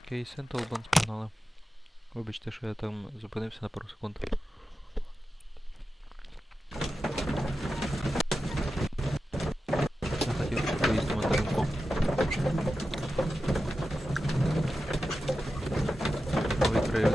Окей, Сент Олбанс погнали. Вибачте, що я там зупинився на пару секунд. Я хотів поїздити мандаринком. Новий привід.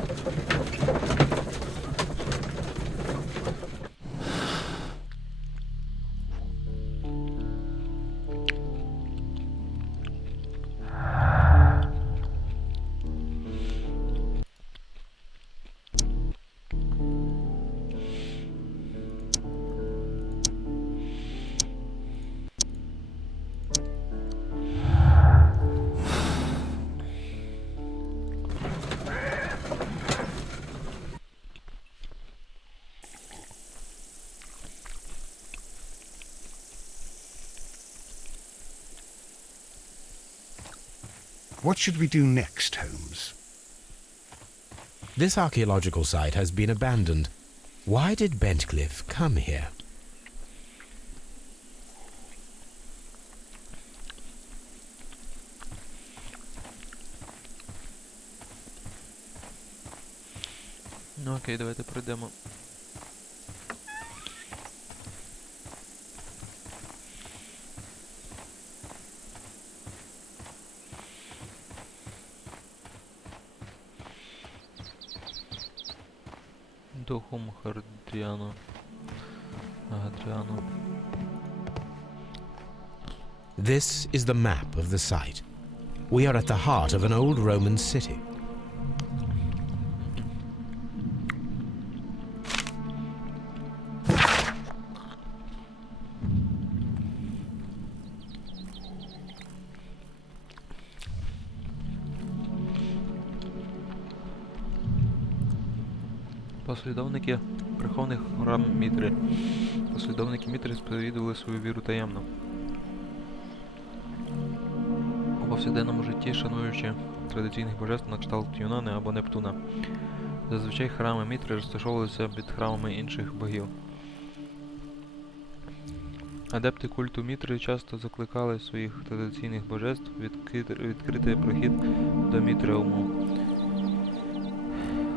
What should we do next, Holmes? This archaeological site has been abandoned. Why did Bentcliffe come here? Ну окей, давайте пройдемо. Дохум Хардіано. Гадріано. This is the map of the site. We are at the heart of an old Roman city. Послідовники прихованих храм Мітри. Послідовники Мітри сповідували свою віру таємно. У повсякденному житті, шануючи традиційних божеств на кшталт Юнони або Нептуна. Зазвичай храми Мітри розташовувалися під храмами інших богів. Адепти культу Мітри часто закликали своїх традиційних божеств відкрити прохід до Мітреуму.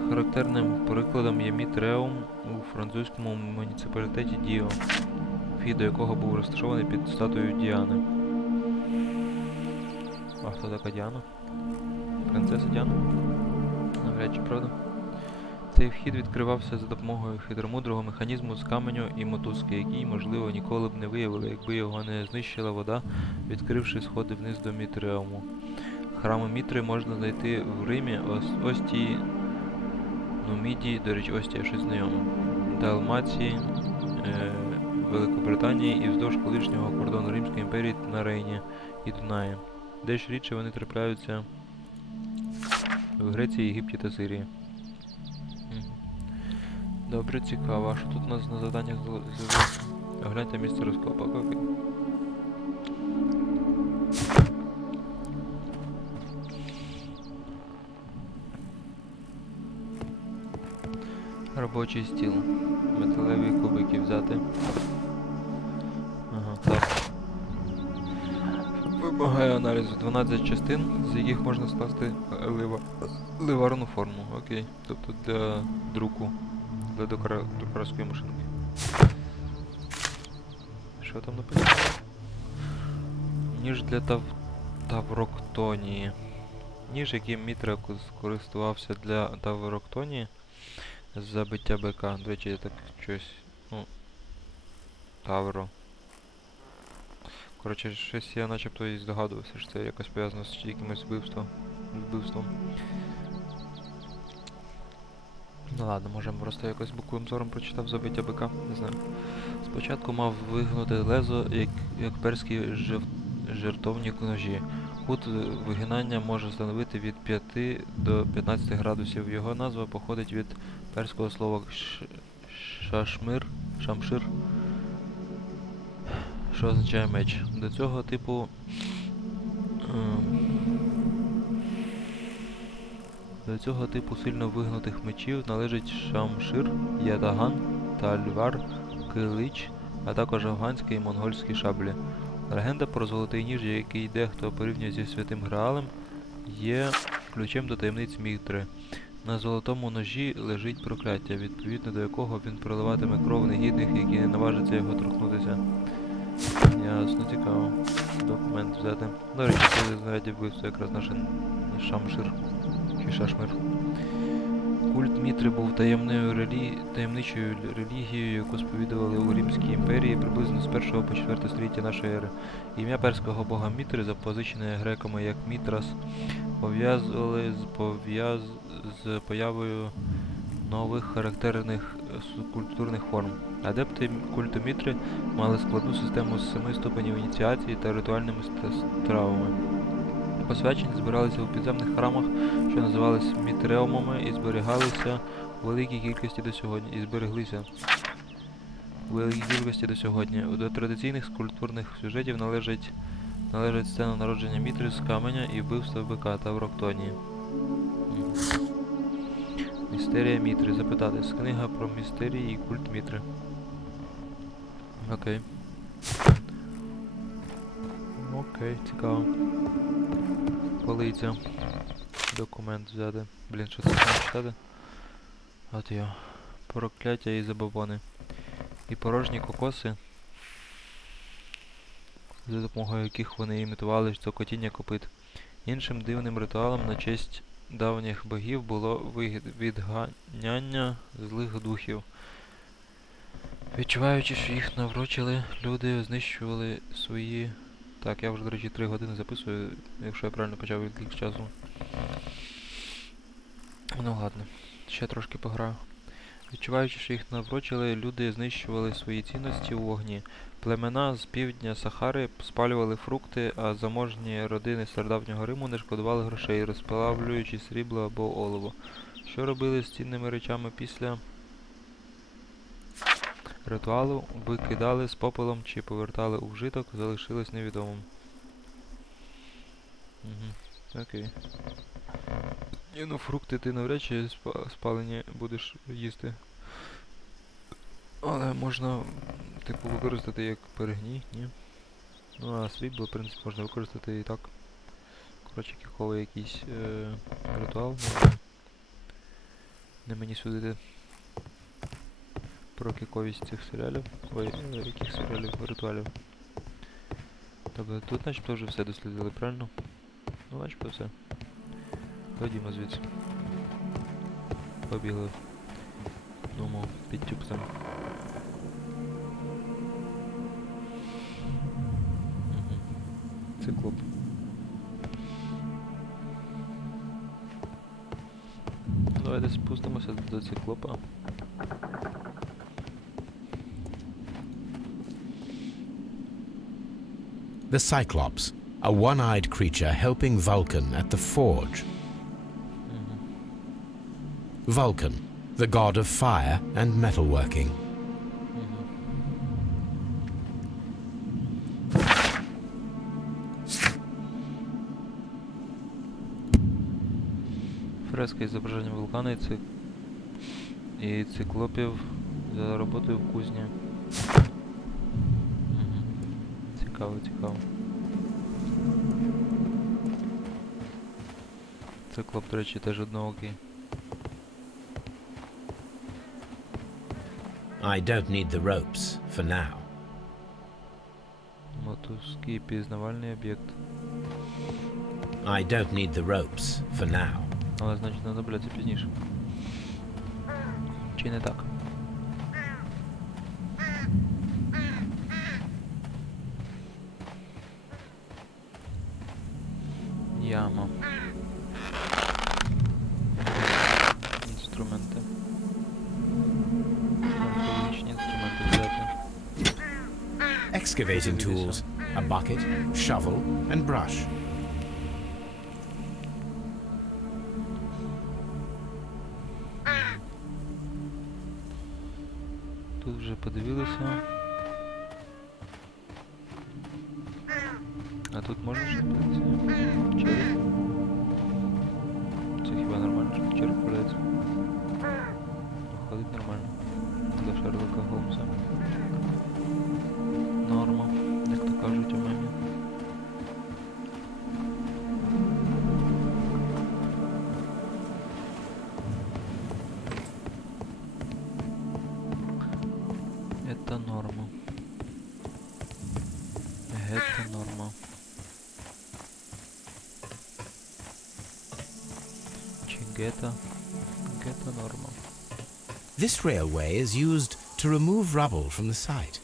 Характерним прикладом є Мітреум у французькому муніципалітеті Діо, вхід до якого був розташований під статуєю Діани. А хто така Діана? Принцеса Діана? Навряд. навряд чи, правда? Цей вхід відкривався за допомогою хитромудрого механізму з каменю і мотузки, який, можливо, ніколи б не виявили, якби його не знищила вода, відкривши сходи вниз до Мітреуму. Храми Мітри можна знайти в Римі, Остії, Нумідії, до речі, Остія щось знайоме, Далмації, Великобританії і вздовж колишнього кордону Римської імперії на Рейні і Дунаї. Дещо рідше вони трапляються в Греції, Єгипті та Сирії. Добре, цікаво. А що тут у нас на завданнях з'явилося? Огляньте місце розкопок. Окей. Робочий стіл. Металеві кубики взяти. Ага, так. Вимагає аналізу 12 частин, з яких можна скласти ливарну форму. Окей. Тобто для друку. Для друкарської машинки. Що там написано? Ніж для тавроктонії. Ніж, яким Мітра скористувався для тавроктонії з забиття бика. До речі, я так щось... Ну... Тавро. Коротше, щось я начебто і здогадувався, що це якось пов'язано з якимось вбивством. Ну ладно, може просто якось боковим зором прочитав забиття бика, не знаю. Спочатку мав вигнути лезо, як перські жертовні ножі. Кут вигинання може становити від 5 до 15 градусів. Його назва походить від перського слова шамшир, що означає меч. До цього типу сильно вигнутих мечів належить шамшир, ятаган, тальвар, килич, а також афганські і монгольські шаблі. Легенда про золотий ніж, який дехто порівнює зі святим Граалем, є ключем до таємниць Мітри. На золотому ножі лежить прокляття, відповідно до якого він проливатиме кров негідних, які не наважаться його торкнутися. Ясно, цікаво. Документ взяти. До речі, це знаряддя вбивства якраз наш шамшир. Чи шашмир. Культ Мітри був таємничою релігією, яку сповідували у Римській імперії приблизно з 1 по 4 століття нашої ери. Ім'я перського бога Мітри, запозичене греками як Мітрас, пов'язували з появою нових характерних скульптурних форм. Адепти культу Мітри мали складну систему з 7 ступенів ініціації та ритуальними стравами. Посвячені збиралися у підземних храмах, що називалися мітреумами, і зберігалися у великій кількості до сьогодні. До традиційних скульптурних сюжетів належить сцена народження Мітри з каменя і вбивства бика та Тавроктонії. Містерія Мітри. Запитатись. Книга про містерії і культ Мітри. Окей. Окей, цікаво. Полиця. Документ взяти. Блін, що це там читати? От його. Прокляття і забобони. І порожні кокоси, за допомогою яких вони імітували цокотіння копит. Іншим дивним ритуалом на честь давніх богів було відганяння злих духів. Відчуваючи, що їх наврочили, люди знищували свої... Так, я вже, до речі, 3 години записую, якщо я правильно почав відлік часу. Ну ладно, ще трошки пограю. Відчуваючи, що їх наврочили, люди знищували свої цінності у вогні. Племена з півдня Сахари спалювали фрукти, а заможні родини стародавнього Риму не шкодували грошей, розплавлюючи срібло або олово. Що робили з цінними речами після ритуалу, викидали з попелом чи повертали у вжиток, залишилось невідомим. Окей. Ні, ну фрукти ти навряд чи спалені будеш їсти. Але можна, типу, використати як перегній, ні? Ну а срібло, в принципі, можна використати і так. Коротше, кіковий якийсь ритуал. Не мені судити про кіковість цих серіалів. Ой, яких серіалів, ритуалів. Тобто тут начебто вже все дослідили, правильно? Ну начебто все. Ходімо звідси. Побігли. Думаю, під тюпцем. Циклоп. Давайте спустимося до циклопа. The Cyclops, a one-eyed creature helping Vulcan at the forge. Vulcan, the god of fire and metalworking. Фреска із зображенням вулкана і циклопів за роботою в кузні. Цікаво, цікаво. Циклоп, до речі, теж одноокий. I don't need the ropes for now. Мотузкий пізнавальний об'єкт. I don't need the ropes for now. Але значить знадобляться пізніше. Чи не так? Яма. Інструменти. Археологічні інструменти взяти. Excavating tools, a bucket, shovel, and brush. Тут вже подивилися. А тут можна щось подивитися? Череп? Це хіба нормально, що череп продається? Виходить нормально. Для Шерлока Голмса. Норма, як то кажуть у мене. Это норма. Это норма. Чи гета? Гета норма. This railway is used to remove rubble from the site.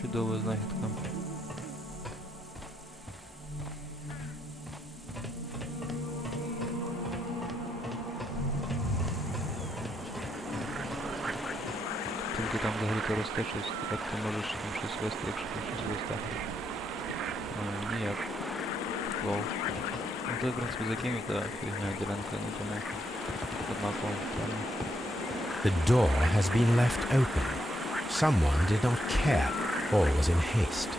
Чудова знахідка. Тільки там взагалі то росте щось, як ти можеш там щось вести, якщо там щось росте? Ніяк. Лол. Ну це, в принципі, закинуть, та фігня ділянка, ну тому однаково. The door has been left open. Someone did not care or was in haste.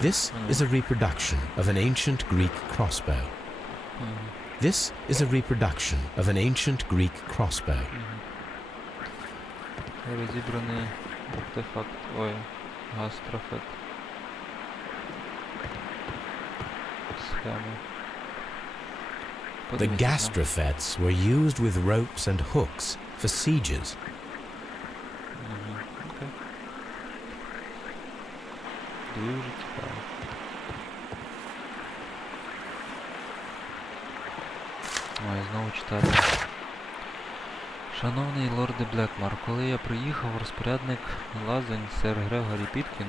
This is a reproduction of an ancient Greek crossbow. This is a reproduction of an ancient Greek crossbow. Розібраний артефакт. Ой, гастрофет. Схема. The gastrofets were used with ropes and hooks for sieges. Okay. Дуже цікаво. Ой, знову читати. Шановний лорде Блекмар, коли я приїхав, розпорядник лазень сер Грегорі Піткін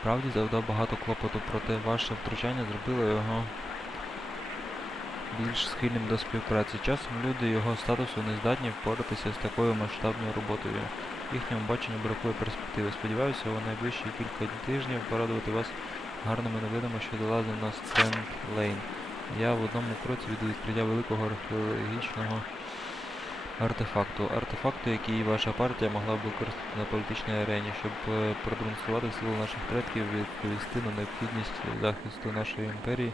справді завдав багато клопоту, проте ваше втручання зробило його більш схильним до співпраці. Часом люди його статусу не здатні впоратися з такою масштабною роботою. Їхньому баченню бракує перспективи. Сподіваюся, у найближчі кілька тижнів порадувати вас гарними новинами щодо лазень на Стенд Лейн. Я в одному кроці від відкриття великого археологічного артефакту, який ваша партія могла б використати на політичній арені, щоб продемонструвати силу наших предків, відповісти на необхідність захисту нашої імперії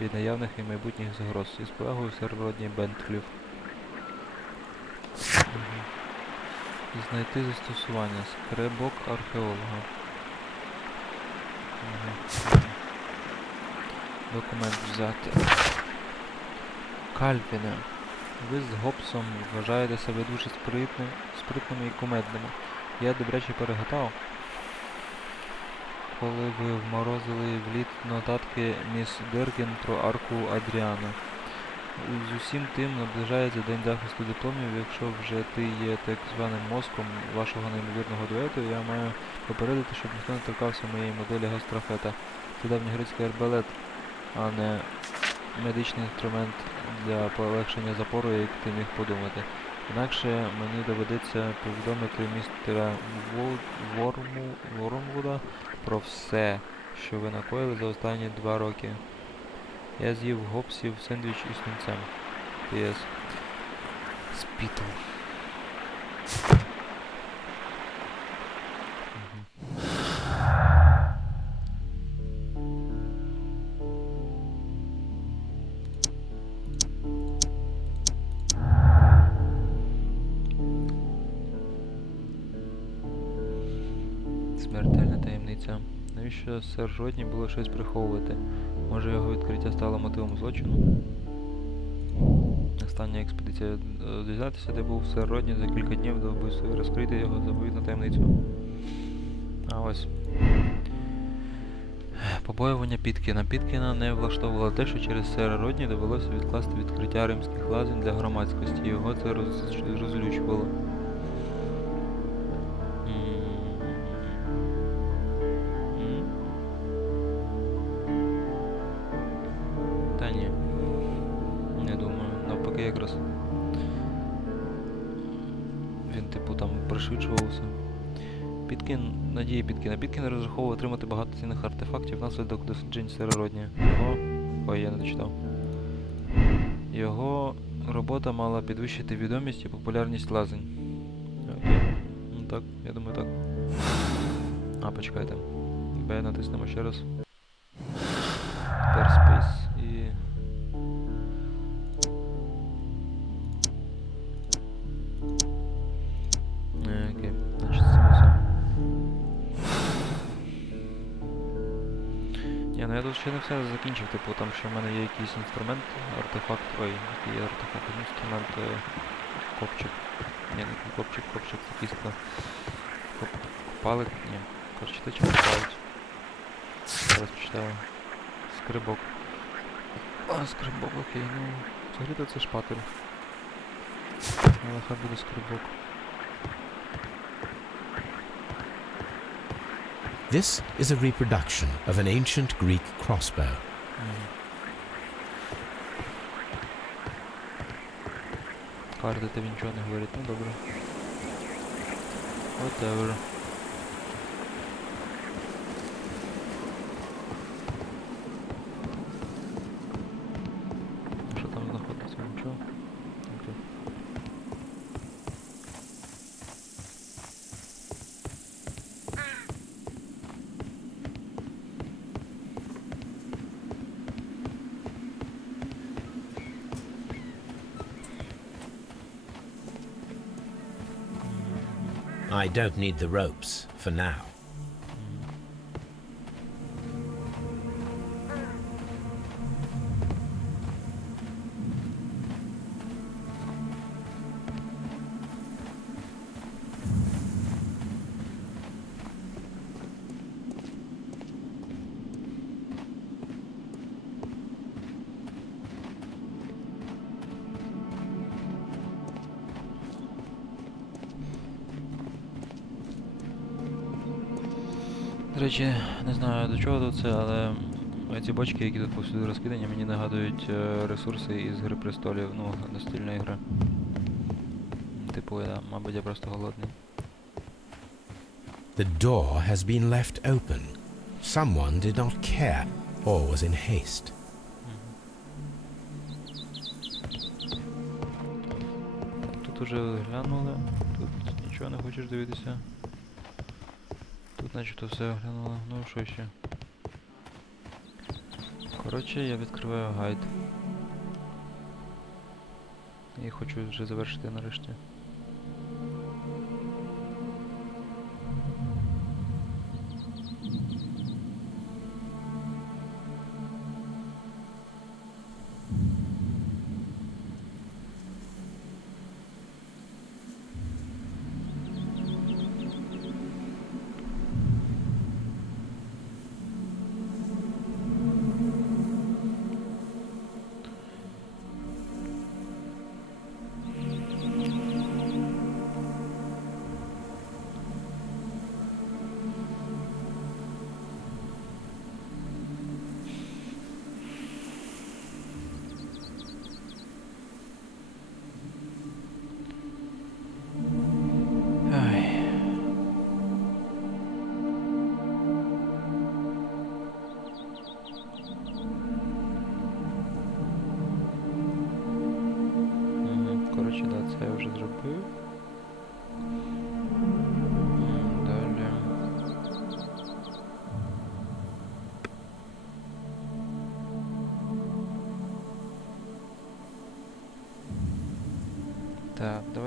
від наявних і майбутніх загроз. Із повагою, сер Родні Бенткліф. Знайти застосування. Скребок археолога. Документ взяти. Кальвіне. Ви з Гобсом вважаєте себе дуже спритними і кумедними. Я добряче перегадав. коли ви вморозили в лід нотатки міс Берген про арку Адріана. З усім тим наближається день захисту дипломів. Якщо вже ти є так званим мозком вашого неймовірного дуету, я маю попередити, щоб ніхто не торкався моєї моделі гастрофета. Це давньогрецький арбалет, а не медичний інструмент для полегшення запору, як ти міг подумати. Інакше мені доведеться повідомити містера Вормвуда про все, що ви накоїли за останні 2 роки. Я з'їв гопсів сендвіч із тунцем. П.С. Спітл. Смертельна таємниця. Навіщо сер Родні було щось приховувати? Може його відкриття стало мотивом злочину? Остання експедиція. Дізнатися, де був сер Родні за кілька днів до вбивства і розкрити його заповітну таємницю. А ось. Побоювання Піткіна. Піткіна не влаштовувало те, що через сера Родні довелося відкласти відкриття римських лазень для громадськості. Його це розлючувало. Та ні. Не думаю. Навпаки якраз. Він типу там пришвидшувався. Надії Піткіна. Піткін розраховував отримати багато цінних артефактів внаслідок досліджень сера Родні. Ой, я не дочитав. Його робота мала підвищити відомість і популярність лазень. Окей. Ну так, я думаю так. А, почекайте. Б натиснемо ще раз. Тепер Space і... Окей, значить це все. Ні, ну я тут ще не все закінчив, типу там ще в мене є якийсь інструмент, артефакт, який є артефакт, інструмент, копчик. Ні, не копчик, це кістка. Копалик, ні, коротше, те чого копають. Зараз почитаю. Скрибок. А, скрибок, окей, ну, взагалі-то це шпатель. Але хай буде скрибок. This is a reproduction of an ancient Greek crossbow. Карти тобі нічого не говорить, ну добре. Whatever. Що там знаходиться? Нічого? Окей. I don't need the ropes for now. До речі, не знаю до чого тут це, але ці бочки, які тут повсюди розкидані, мені нагадують ресурси із Гри престолів, ну, настільної гри. Типу, мабуть, я просто голодний. The door has been left open. Someone did not care or was in haste. Тут уже глянули, тут нічого не хочеш дивитися. Тут начебто все оглянуло, ну що ще? Коротше, я відкриваю гайд. І хочу вже завершити нарешті.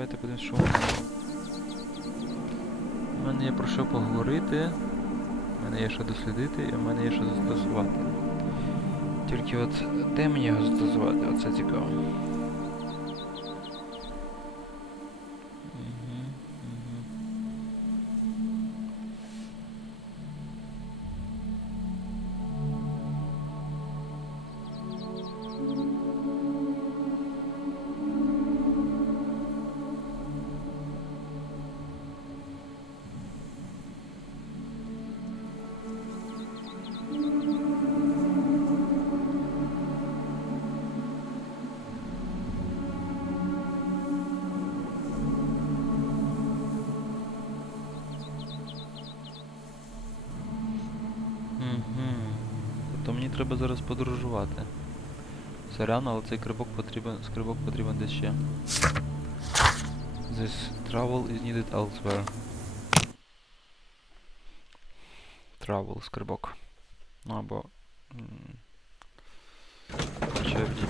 давайте подивимось, що у мене. У мене є про що поговорити, у мене є що дослідити, і у мене є що застосувати. Тільки от де мені його застосувати? Оце цікаво. То мені треба зараз подорожувати. Сорян, але цей скрибок потрібен десь ще. This travel is needed elsewhere. Travel, скрибок. Ну або... Чевді.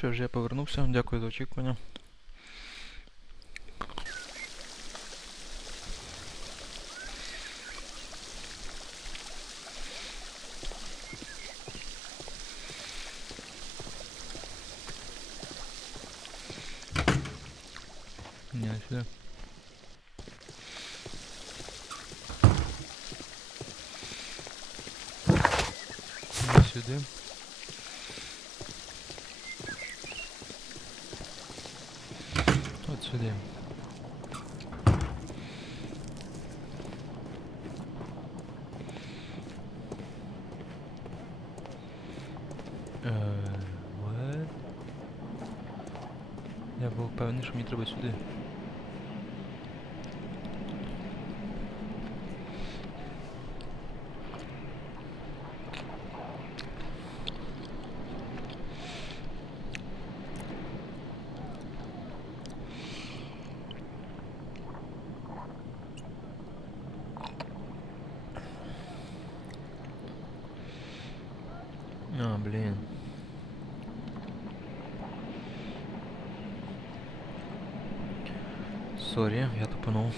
Що ж, я повернувся. Дякую за очікування. Ні, сюди. Сюди. От сюди. What? Я був певний, що мені треба сюди. А, блін. Сорі, я тупанув.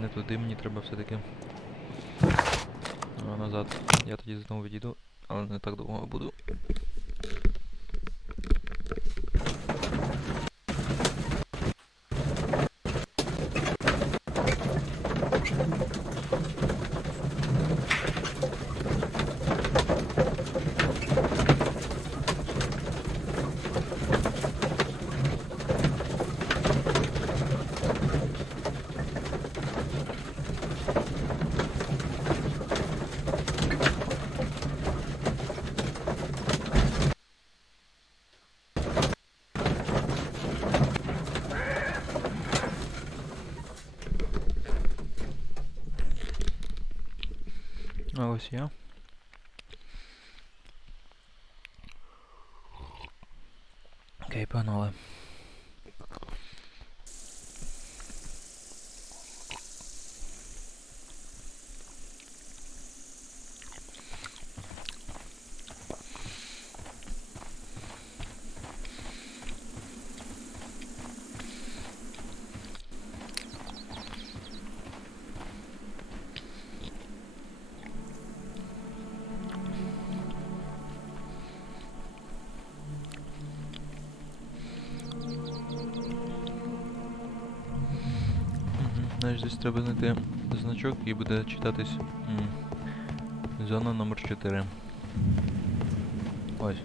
Не туди, мені треба все-таки назад. Я тоді знову відійду, але не так довго буду. А ось я. Окей, погнали. Значить, десь треба знайти значок і буде читатись зона номер 4. Ось.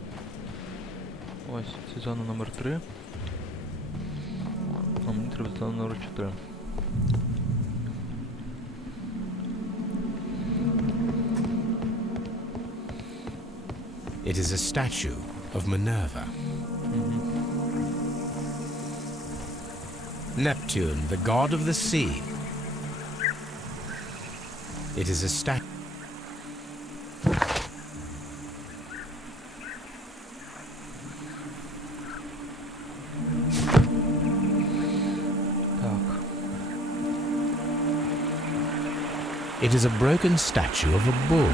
Ось, це зона номер 3. А мені треба зона номер 4. It is a statue of Minerva. Neptune, the god of the sea. It is a statue. It is a broken statue of a bull.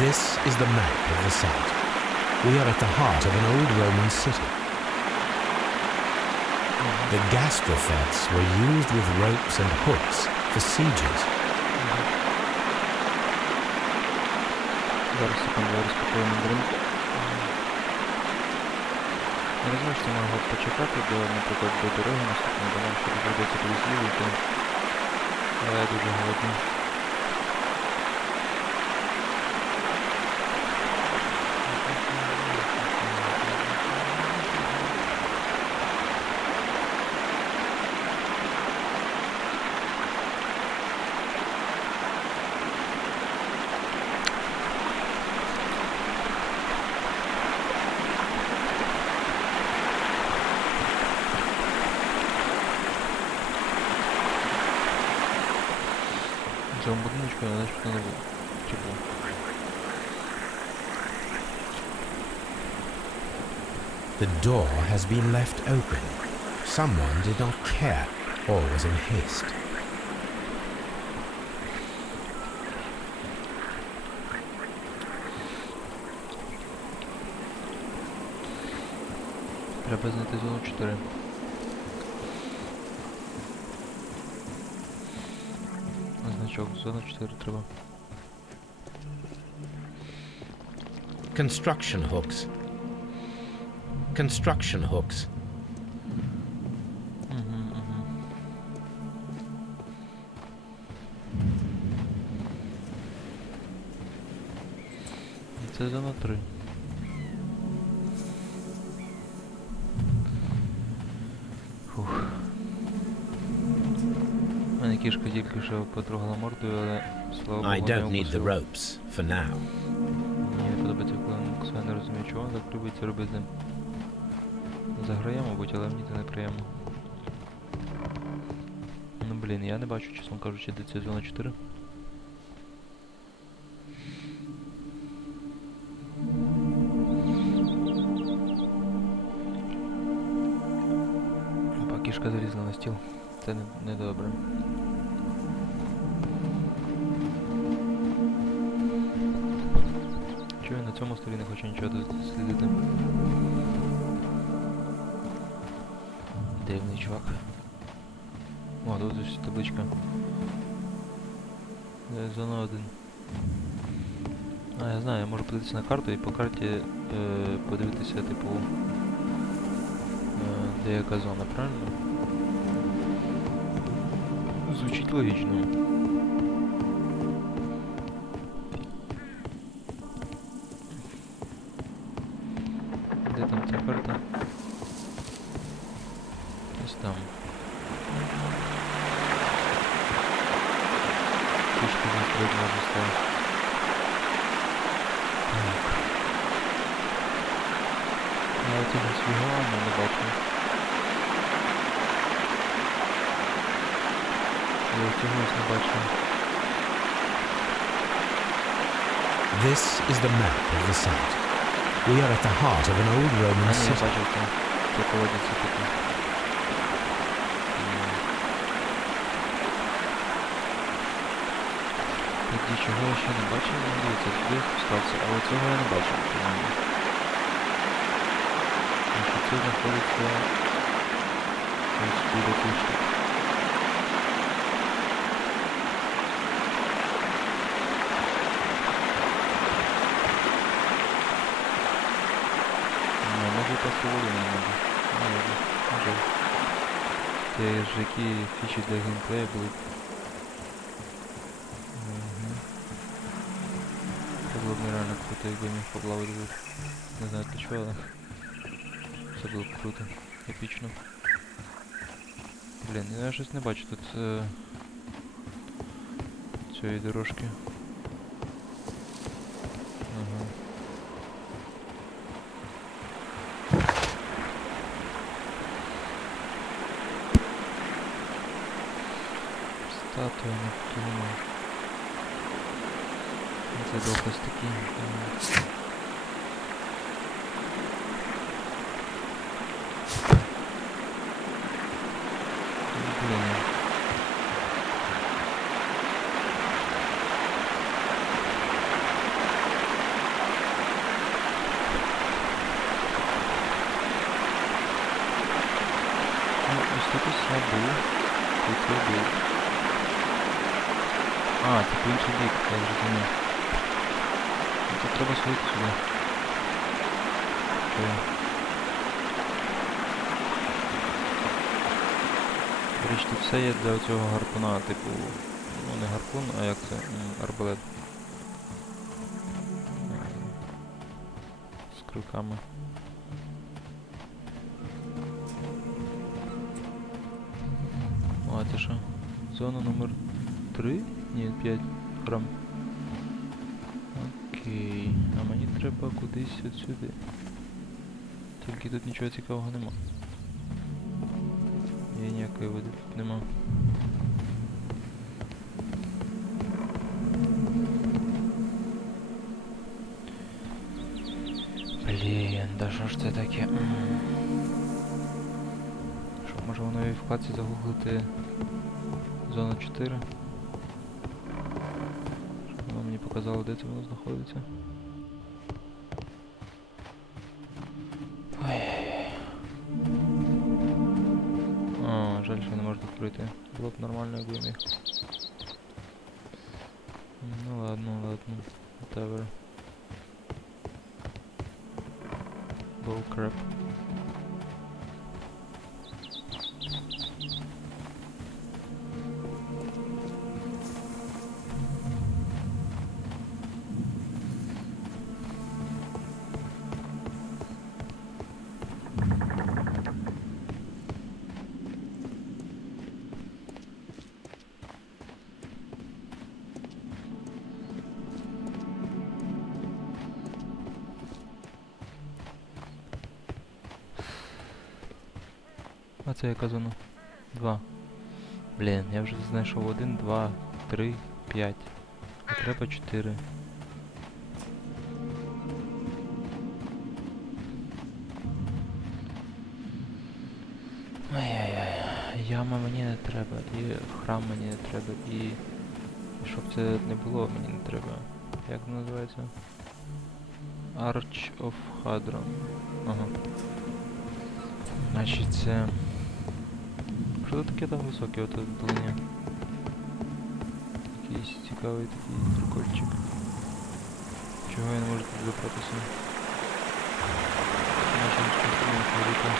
This is the map of the site. We are at the heart of an old Roman city. The gastrofetes were used with ropes and hooks for sieges. Зараз секунду, розпакуємо дринку. Не розумію, що можна почекати до, наприклад, до дороги наступної, бо нам ще доведеться кудись їздити. Але я дуже голодний. В цьому будиночку я начебто не був. Чи був? The door has been left open. Someone did not care or was in haste. Треба знайти зону 4. Значок, зона 4 треба. Construction hooks. Construction hooks. Це зона 3. Фух. У мене кішка тільки що потрогала мордою, але слава Богу, I не don't need the укусила. ropes for now. Мені не подобається, коли він укусує, я не розумію, чого так любить це робити з ним. Заграє, мабуть, але мені це неприємно. Ну блін, я не бачу, чесно кажучи, де це зона 4. Опа, кішка залізла на стіл. Це не добре. Чого я на цьому столі не хочу нічого дослідити? Дивний чувак. О, тут ось табличка. Зона 1. А, я знаю, я можу подивитися на карту і по карті подивитися, типу, де яка зона, правильно? Звучить логічно. Де там ця карта? Ось там. Кішки закрыть можна ставити. Але цього свіговання не бачив. Я цього не бачив. This is the map of the site. We are at the heart of an old Roman Я city. бачив це. Це колодязь таке. Тоді чого я ще не бачив? Ну, дивіться, туди спускався, але цього я не бачив. Тому що це знаходиться ось біля ключа. Не, може просто воду не можу. Не можу. Може. Це ж які фіші для геймплея були. Це було б нереально круто, якби міг поплавати тут. Не знаю для чого, але це було б круто. Епічно. Блін, я щось не бачу тут цієї дорожки. Ага. Статуя Нептуна. Це доказ такий. Блін. Ну, ось тут ось я був. Тут я був. А, це по інший бік, я зрозумів. Тут треба сходити сюди. Окей. До речі, тут все є для цього гарпуна, типу, ну не гарпун, а як це? Арбалет. З крюками. О, а це що? Зона номер 3? Ні, 5. Храм. Окей. А мені треба кудись от сюди. Тільки тут нічого цікавого нема. І ніякої води тут нема. Блін, да що ж це таке? Що, може воно і в вкладці загуглити зона 4? Щоб воно мені показало, де це воно знаходиться. Ой-ой-ой. О, жаль, що я не можу тут пройти. Було б нормально, якби я міг. Ну ладно, ладно. Whatever. Bull crap. А це яка зона? 2. Блін, я вже знайшов 1, 2, 3, 5. А треба 4. Ай-яй-яй. Яма мені не треба, і храм мені не треба, і щоб це не було, мені не треба. Як це називається? Arch of Hadron. Ага. Значить це... Що тут таке там високе ото в долині? Якийсь цікавий такий прикольчик. Чого я не можу тут забратися? Наче інструмент велика.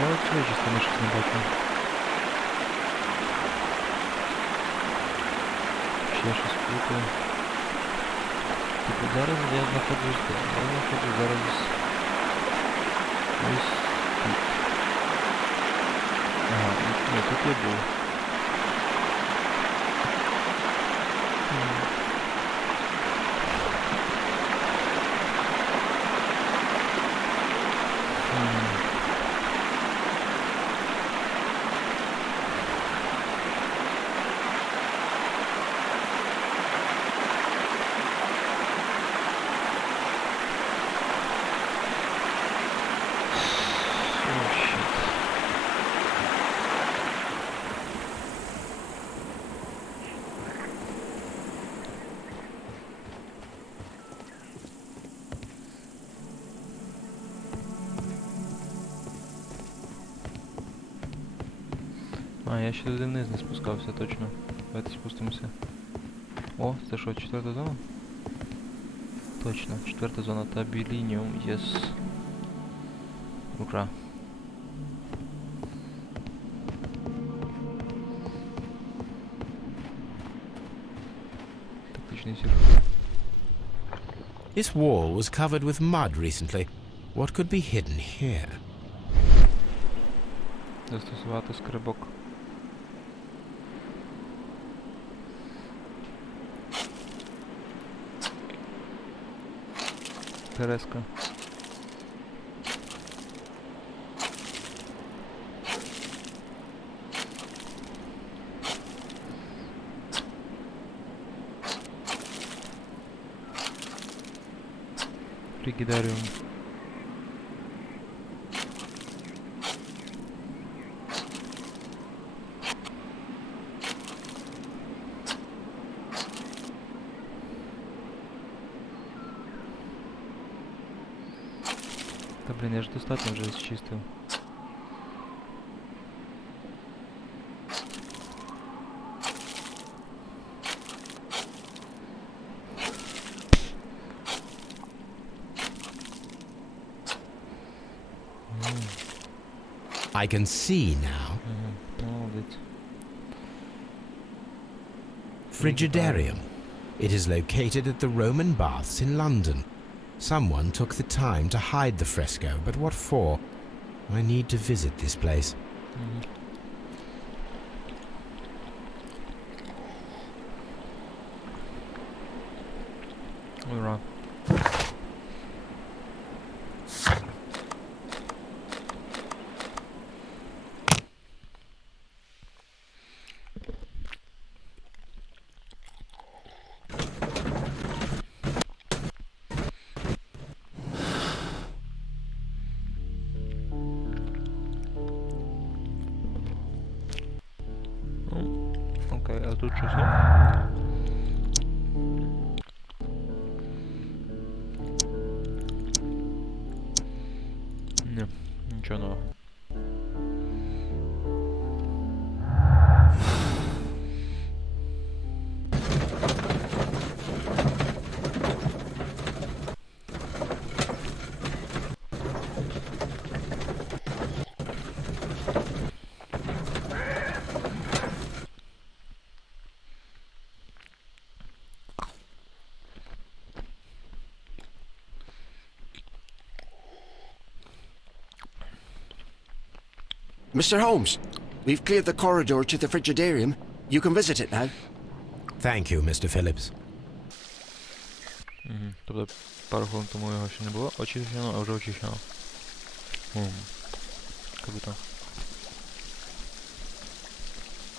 Я от цієї частини щось не бачу. Ще щось плутаю. Зараз я знаходжусь де? Я знаходжусь зараз ось тут. Ага, ні, тут я був. А, я ще туди вниз не спускався, точно. Давайте спустимося. О, це що, 4-та зона? Точно, 4-та зона. Табілініум, єс. Ура. Тактичний зір. This wall was covered with mud recently. What could be hidden here? Застосувати скрибок. Тереска. Фригідаріум. Та блін, я ж достатньо вже зчистив. I can see now. Молодець. Frigidarium. It is located at the Roman baths in London. Someone took the time to hide the fresco, but what for? I need to visit this place. Ура. Окей, а тут щось є? Ні, нічого нового. Mr. Holmes, we've cleared the corridor to the Frigidarium. You can visit it now. Thank you, Mr. Phillips. Тобто пару хвилин тому його ще не було очищено, а вже очищено. Круто.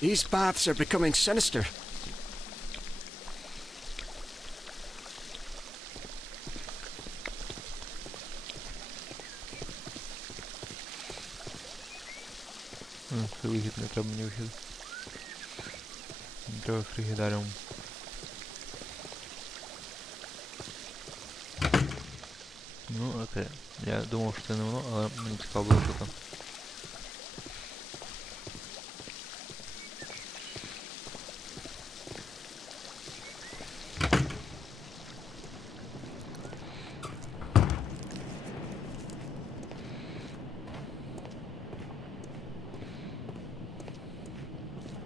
These baths are becoming sinister. Це вихід, не треба мені вихід. Не треба фригідаріум. Ну, окей. Я думав, що це не воно, але мені цікаво було, що там.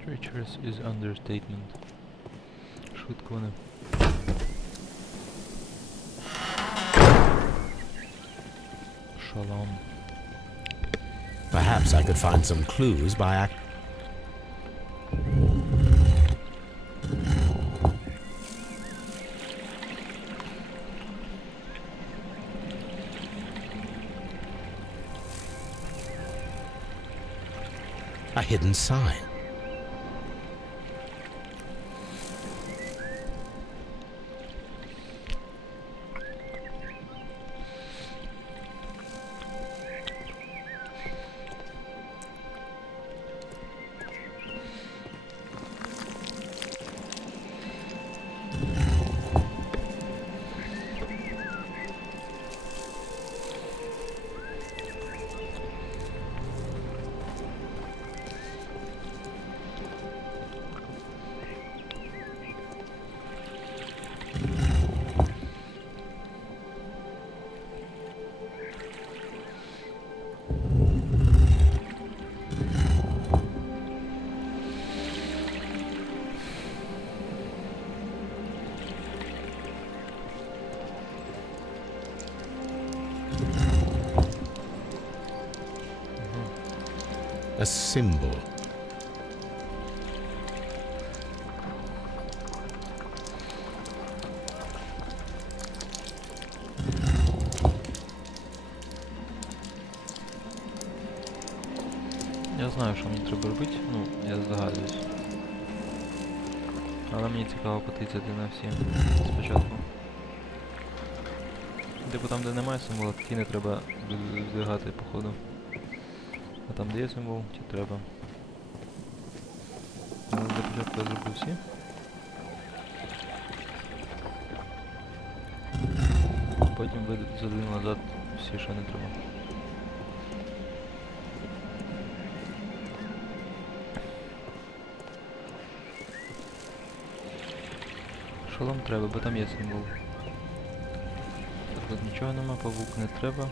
Treacherous is understatement. Швидко вони. Шолом. Perhaps I could find some clues by a hidden sign. A symbol. Я знаю, що мені треба робити, ну, я здогадуюсь. Але мені цікаво потицяти на всі спочатку. Типу там, де немає символа, ті не треба здвигати по ходу. А там, де є символ, ті треба. Але для початку я зроблю всі. Потім задвину назад всі, що не треба. Шолом треба, бо там є символ. Тут нічого нема, павук не треба.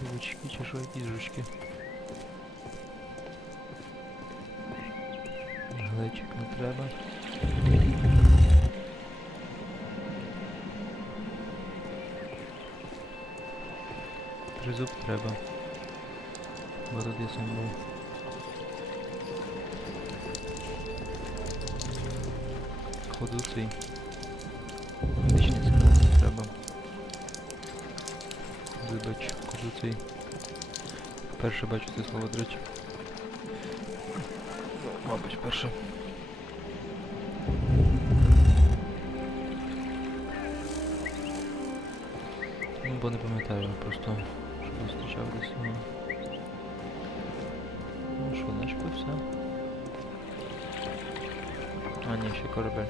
Павучки чи що, якісь жучки. Глечик не треба. Тризуб треба. Бо тут є символ. Ходуций. Медичний символ не треба. Вибач, ходуций. Перше бачу це слово, до речі. Мабуть, перше. Ну, бо не пам'ятаю, просто що зустрічав десь його. Ну що, начебто все. А, ні, ще корабель.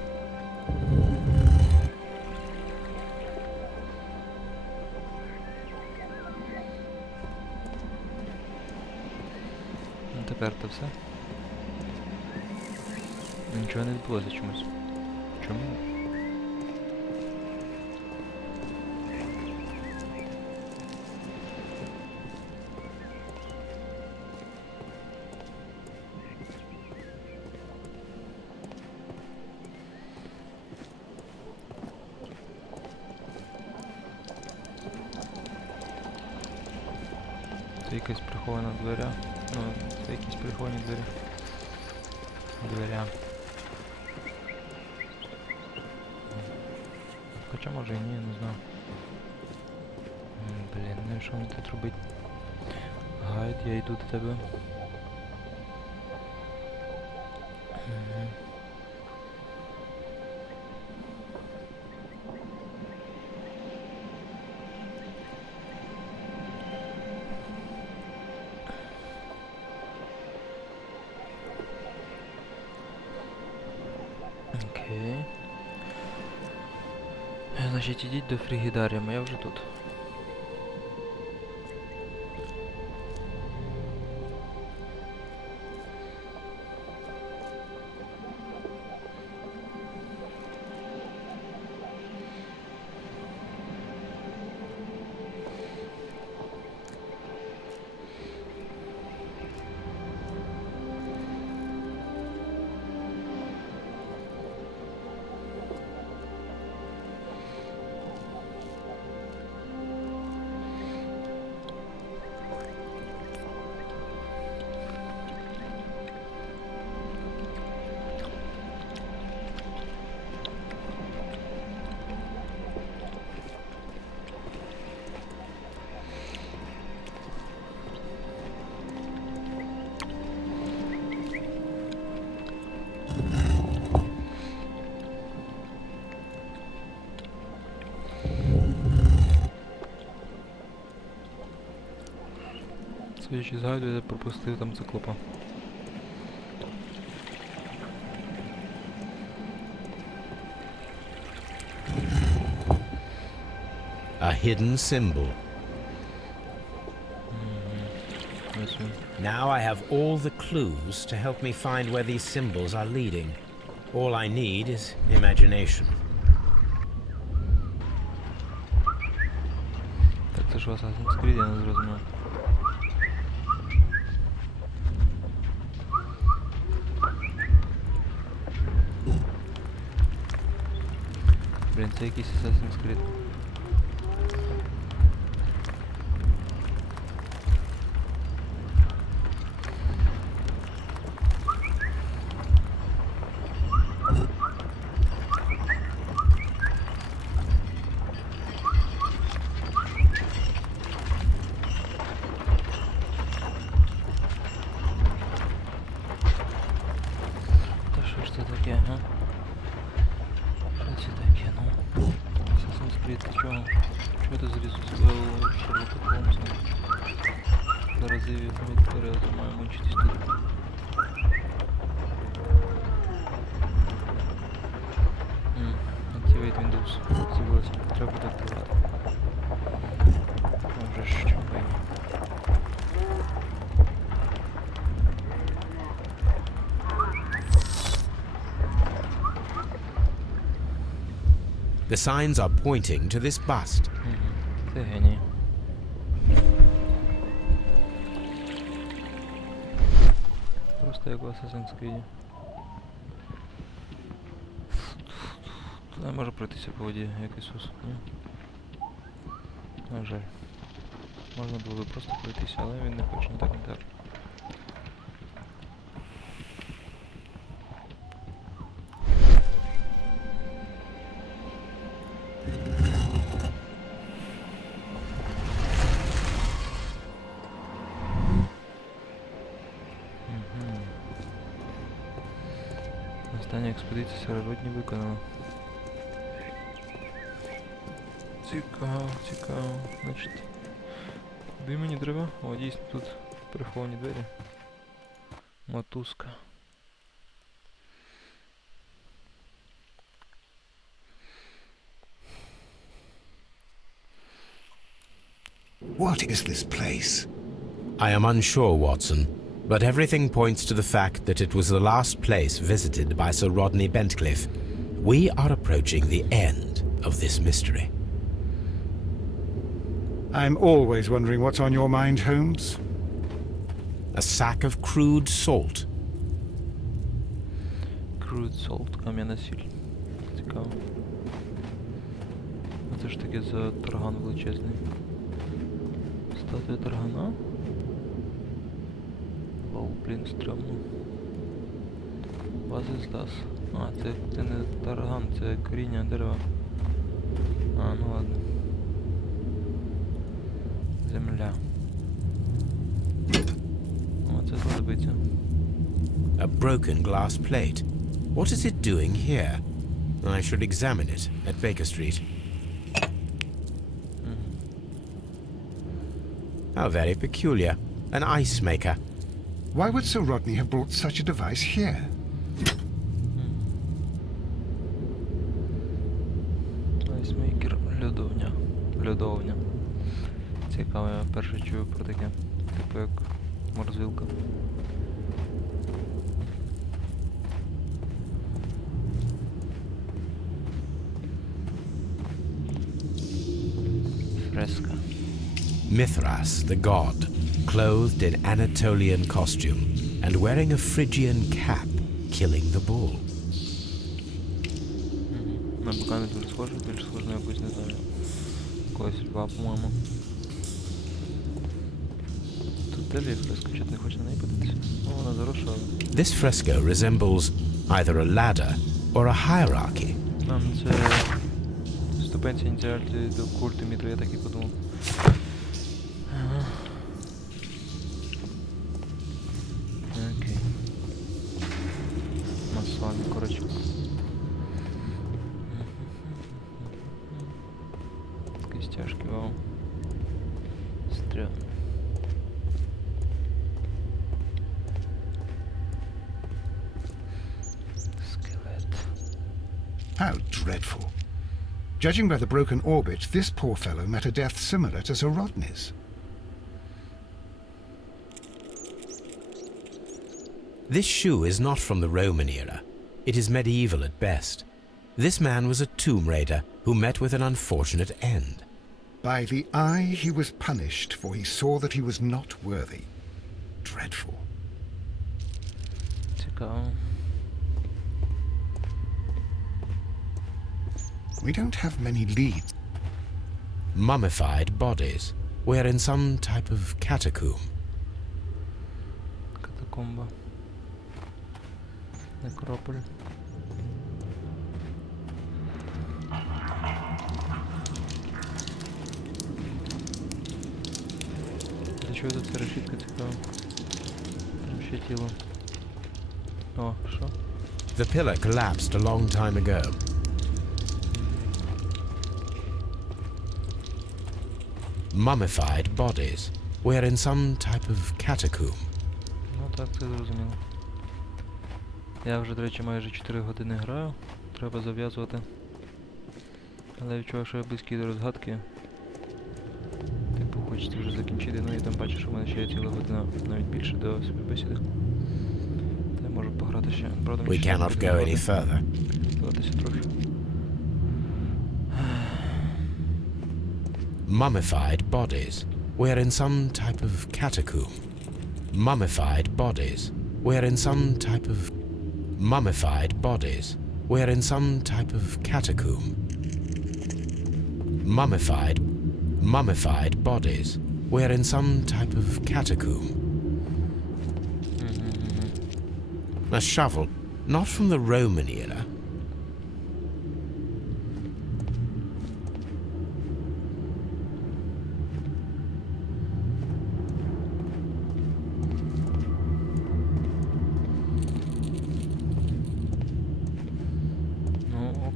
Ну тепер то все. Нічого не відбулося чомусь. Чому? Це якась прихована дверя. Ну, це якісь приховані двері. Дверя. Хоча може і ні, не знаю. Блін, ну і що мені тут робити? Гайд, я йду до тебе. Окей. Значить, ідіть до Фрігідаріум, я вже тут. Судячи з гайду, я пропустив там циклопа. A hidden symbol. Ось він. Now I have all the clues to help me find where these symbols are leading. All I need is imagination. Так, це ж в Assassin's Creed, я не зрозумів. Блін, це якийсь Assassin's Creed. Та що ж це таке, га? Що це таке, ну? Assassin's Creed, ти чого? Чого ти заліз у себе у Шерлока Холмса? Зараз я відтворю, я маю мучитись тут. Activate Windows. З'явилося. Треба буде активувати. Вже ж чого ні. The signs are pointing to this bust. Це геній. Просто як в Assassin's Creed. Я можу пройтися по воді, як Ісус, ні? На жаль. Можна було би просто пройтися, але він не хоче, не так, не так. Остання експедиція Сєрородні виконана. Цікаво, цікаво. Значить, куди мені треба? О, дійсно тут приховані двері. Мотузка. What is this place? I am unsure, Watson, but everything points to the fact that it was the last place visited by Sir Rodney Bentcliffe. We are approaching the end of this mystery. I'm always wondering what's on your mind, Holmes. A sack of crude salt. Crude salt, кам'яна сіль. Цікаво. А це ж таки за тарган величезний. Статуя таргана? Вау, блін, стрьомно. Бази здас. А, це не тарган, це коріння дерева. А, ну ладно. Земля. О, це знадобиться. A broken glass plate. What is it doing here? I should examine it at Baker Street. How very peculiar. An ice maker. Why would Sir Rodney have brought such a device here? Айсмейкер, льодовня. Льодовня. Цікаво, я перше чую про таке. Типу як морозилка. Фреска. Mithras, the god, clothed in Anatolian costume and wearing a Phrygian cap, killing the bull. На бока не дуже схоже, більш схоже на якусь, не знаю, якогось льва, по-моєму. Тут теж є фреска, чи ти не хочеш на неї подивитися? О, вона заросла. This fresco resembles either a ladder or a hierarchy. Це ступень ініціальної до культу мітру, я так і подумав. Ага. Окей. Маслами, коротше. Костяшки, вау. Стрёмно. How dreadful. Judging by the broken orbit, this poor fellow met a death similar to Sir Rodney's. This shoe is not from the Roman era. It is medieval at best. This man was a tomb raider who met with an unfortunate end. By the eye he was punished, for he saw that he was not worthy. Dreadful. Цікаво. We don't have many leads. Mummified bodies. We're in some type of catacomb. Катакомба. Некрополь. Для чого тут ця решітка цікава? Там ще тіло. О, що? The pillar collapsed a long time ago. Mummified bodies. We're in some type of catacomb. Ну так, це зрозуміло. Я вже, до речі, майже 4 години граю. Треба зав'язувати. Але я відчуваю, що я близький до розгадки. Типу, хочеться вже закінчити. Ну і там бачу, що в мене ще є ціла година, навіть більше до співбесіди. Та я можу пограти ще. Правда, We cannot go any further. Здаватися трохи. Mummified bodies. We're in some type of catacomb. Mummified bodies. We're in some type of... Mummified bodies. We're in some type of catacomb. Mummified bodies. We're in some type of catacomb. A shovel, not from the Roman era.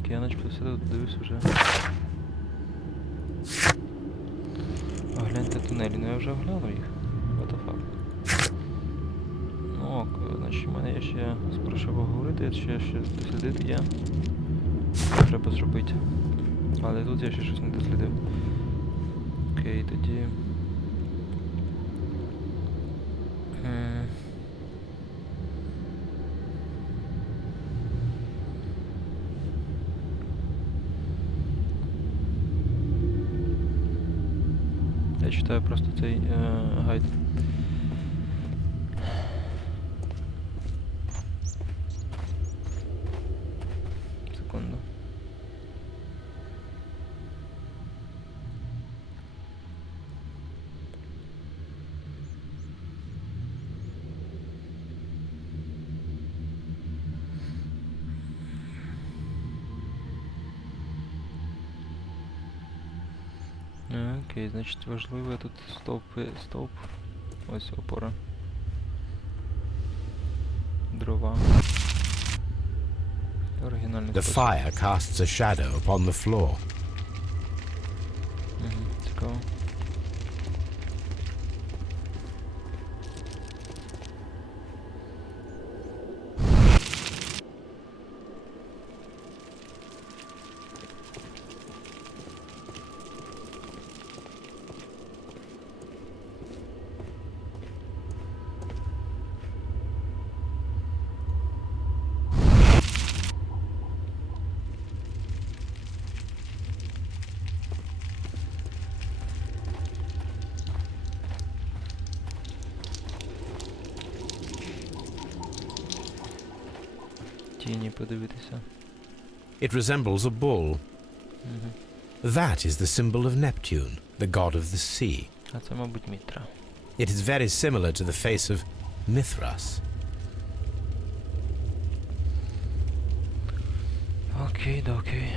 Я начебто все тут дивлюсь вже. Огляньте тунелі, ну я вже оглянув їх. What the fuck. Ну ок, значить в мене є ще скоро що поговорити, ще дослідити є. Треба зробити. Але тут я ще щось не дослідив. Окей, тоді... Я читаю просто цей гайд. Секунду. Окей, значить важливо тут стовп. Ось опора. Дрова. Оригінальний The спосіб. fire casts a shadow upon the floor. Цікаво. Тіні подивитися. It resembles a bull. That is the symbol of Neptune, the god of the sea. А це, мабуть, Мітра. It is very similar to the face of Mithras. Окей, да окей.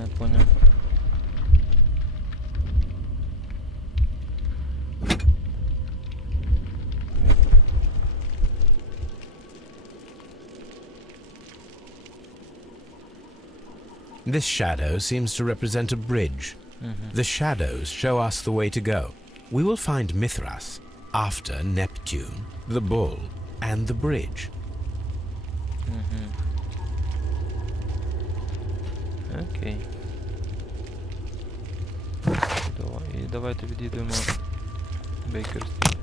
Я понял. This shadow seems to represent a bridge. The shadows show us the way to go. We will find Mithras. after Neptune, the bull, and the bridge. Окей. І давайте відійдемо Бейкер-стріт.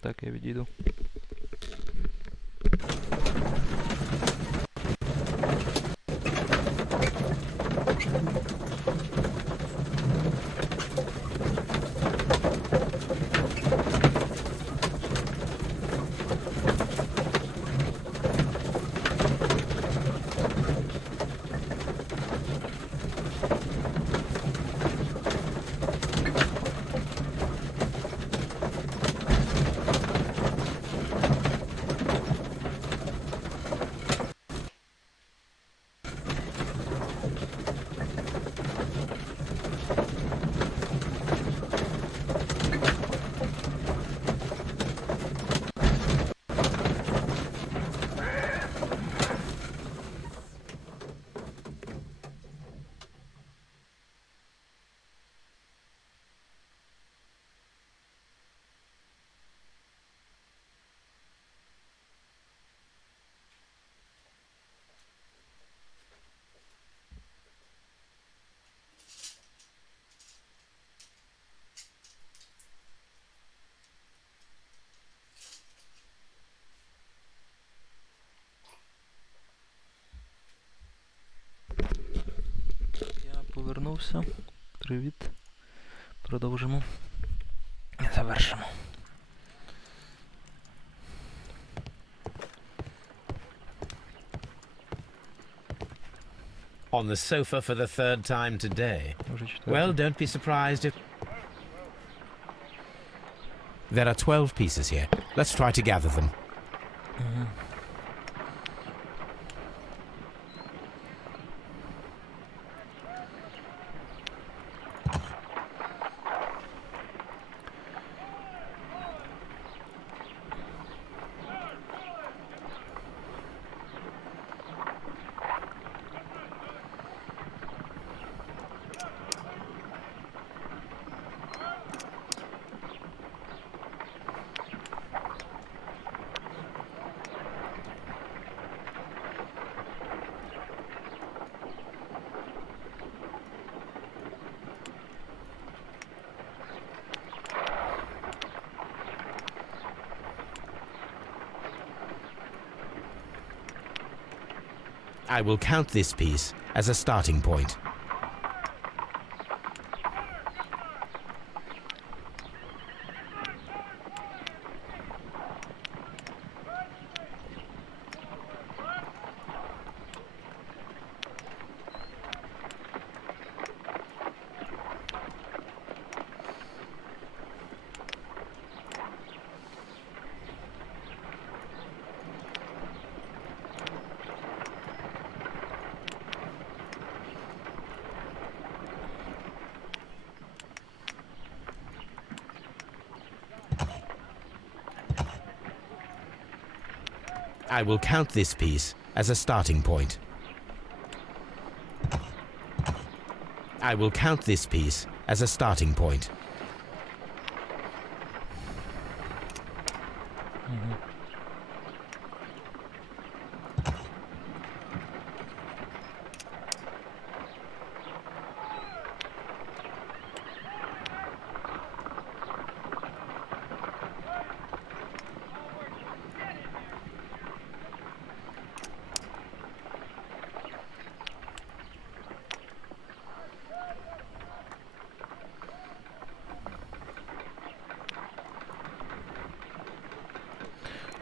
Так, я відійду. Повернувся. Привіт. Продовжимо. Завершимо. On the sofa for the third time today. Well, don't be surprised if... There are 12 pieces here. Let's try to gather them. I will count this piece as a starting point. I will count this piece as a starting point. I will count this piece as a starting point.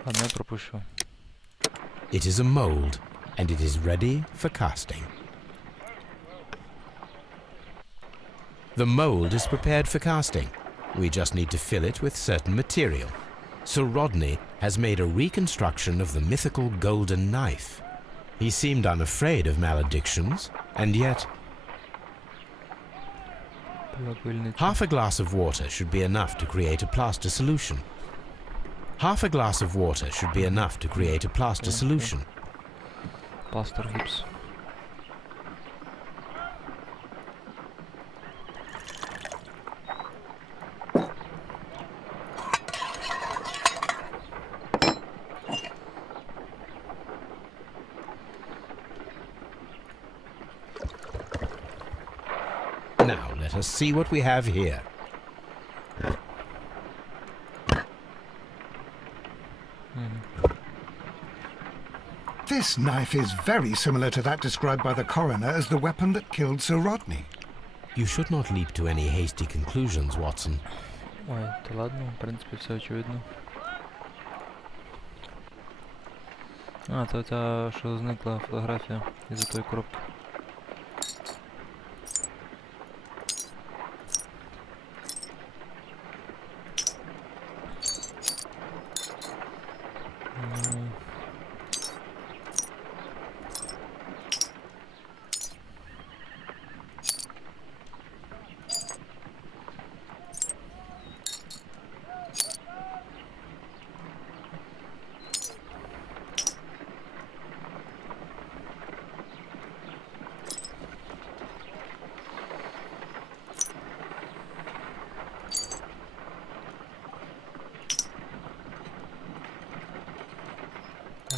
Ладно, я пропущу. It is a mold, and it is ready for casting. The mold is prepared for casting. We just need to fill it with certain material. Sir Rodney has made a reconstruction of the mythical golden knife. He seemed unafraid of maledictions, and yet... Half a glass of water should be enough to create a plaster solution. Half a glass of water should be enough to create a plaster solution. Plaster гіпс. let us see what we have here. This knife is very similar to that described by the coroner as the weapon that killed Sir Rodney. You should not leap to any hasty conclusions, Watson. Ой, то ладно, в принципі, все очевидно. А, це оця, що зникла фотографія із-за тої коробки.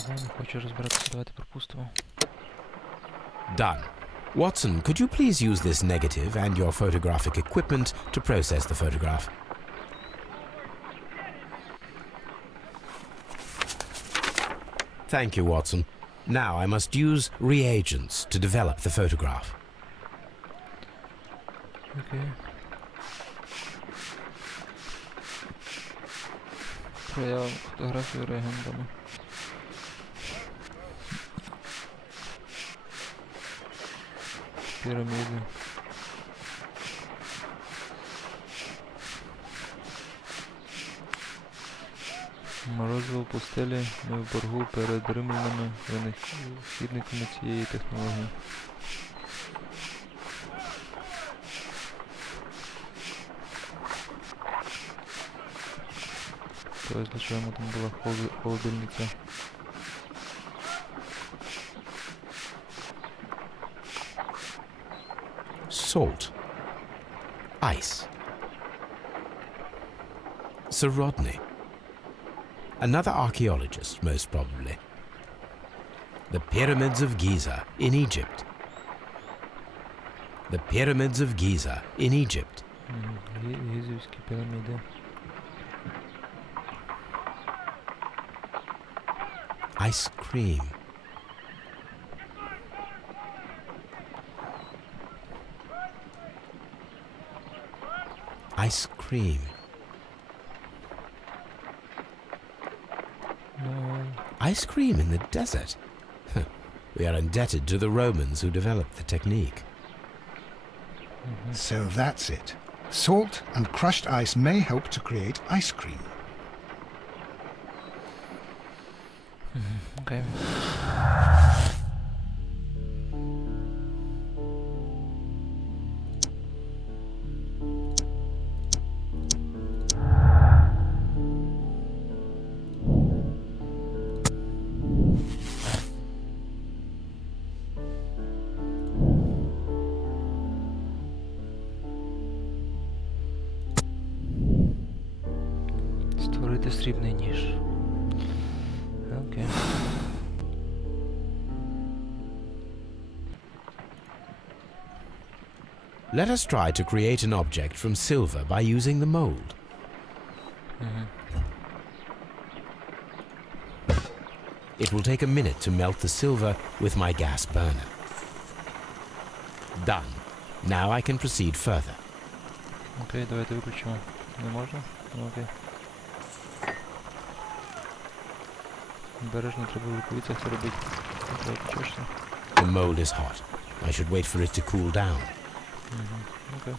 Не хочу розбиратися, давайте пропустимо. Done. Watson, could you please use this negative and your photographic equipment to process the photograph? Thank you, Watson. Now I must use reagents to develop the photograph. Окей. Прояв фотографію реагентами. Піраміди. Морозиво в пустелі, ми в боргу перед римлянами, винахідниками цієї технології. Тобто, для чого там була холодильниця? Salt. Ice. Sir Rodney. Another archaeologist, most probably. The Pyramids of Giza in Egypt. The Pyramids of Giza in Egypt. Гізівські піраміди. Ice cream. Ice cream. No. Ice cream in the desert. We are indebted to the Romans who developed the technique. So that's it. Salt and crushed ice may help to create ice cream. Okay. Створити срібний ніж. Окей. Let us try to create an object from silver by using the mold. It will take a minute to melt the silver with my gas burner. Done. Now I can proceed further. Окей, давайте виключимо. Не можна? Ну окей. Бережно, треба в рукавицях це робити. Треба почешся. The mold is hot. I should wait for it to cool down. Окей.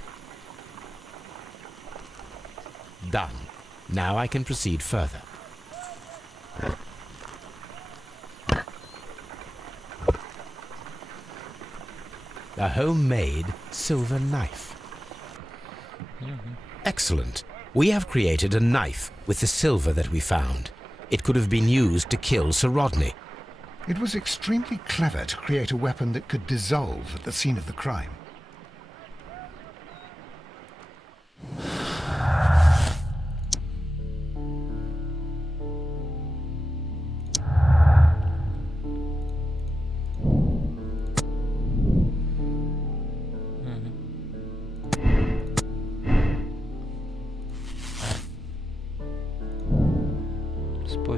Done. Now I can proceed further. A homemade silver knife. Excellent. We have created a knife with the silver that we found. It could have been used to kill Sir Rodney. It was extremely clever to create a weapon that could dissolve at the scene of the crime.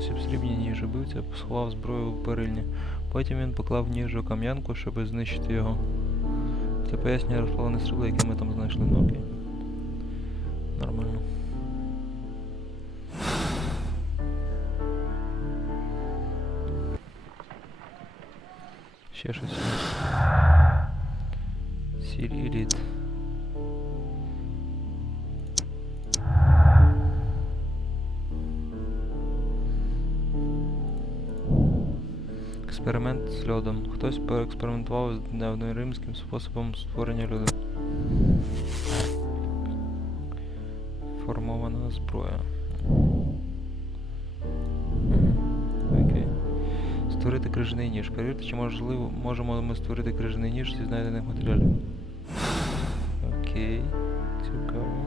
спосіб срібні ніж. Убивця сховав зброю в перильні. Потім він поклав ніж у кам'янку, щоб знищити його. Це пояснює розпалене срібло, яке ми там знайшли. Ну окей. Нормально. Ще щось. Сіль і лід. Експеримент з льодом. Хтось поекспериментував з древньоримським способом створення льоду. Формована зброя. Окей. Створити крижаний ніж. Перевірте, чи можемо ми створити крижаний ніж зі знайдених матеріалів. Окей. Цікаво.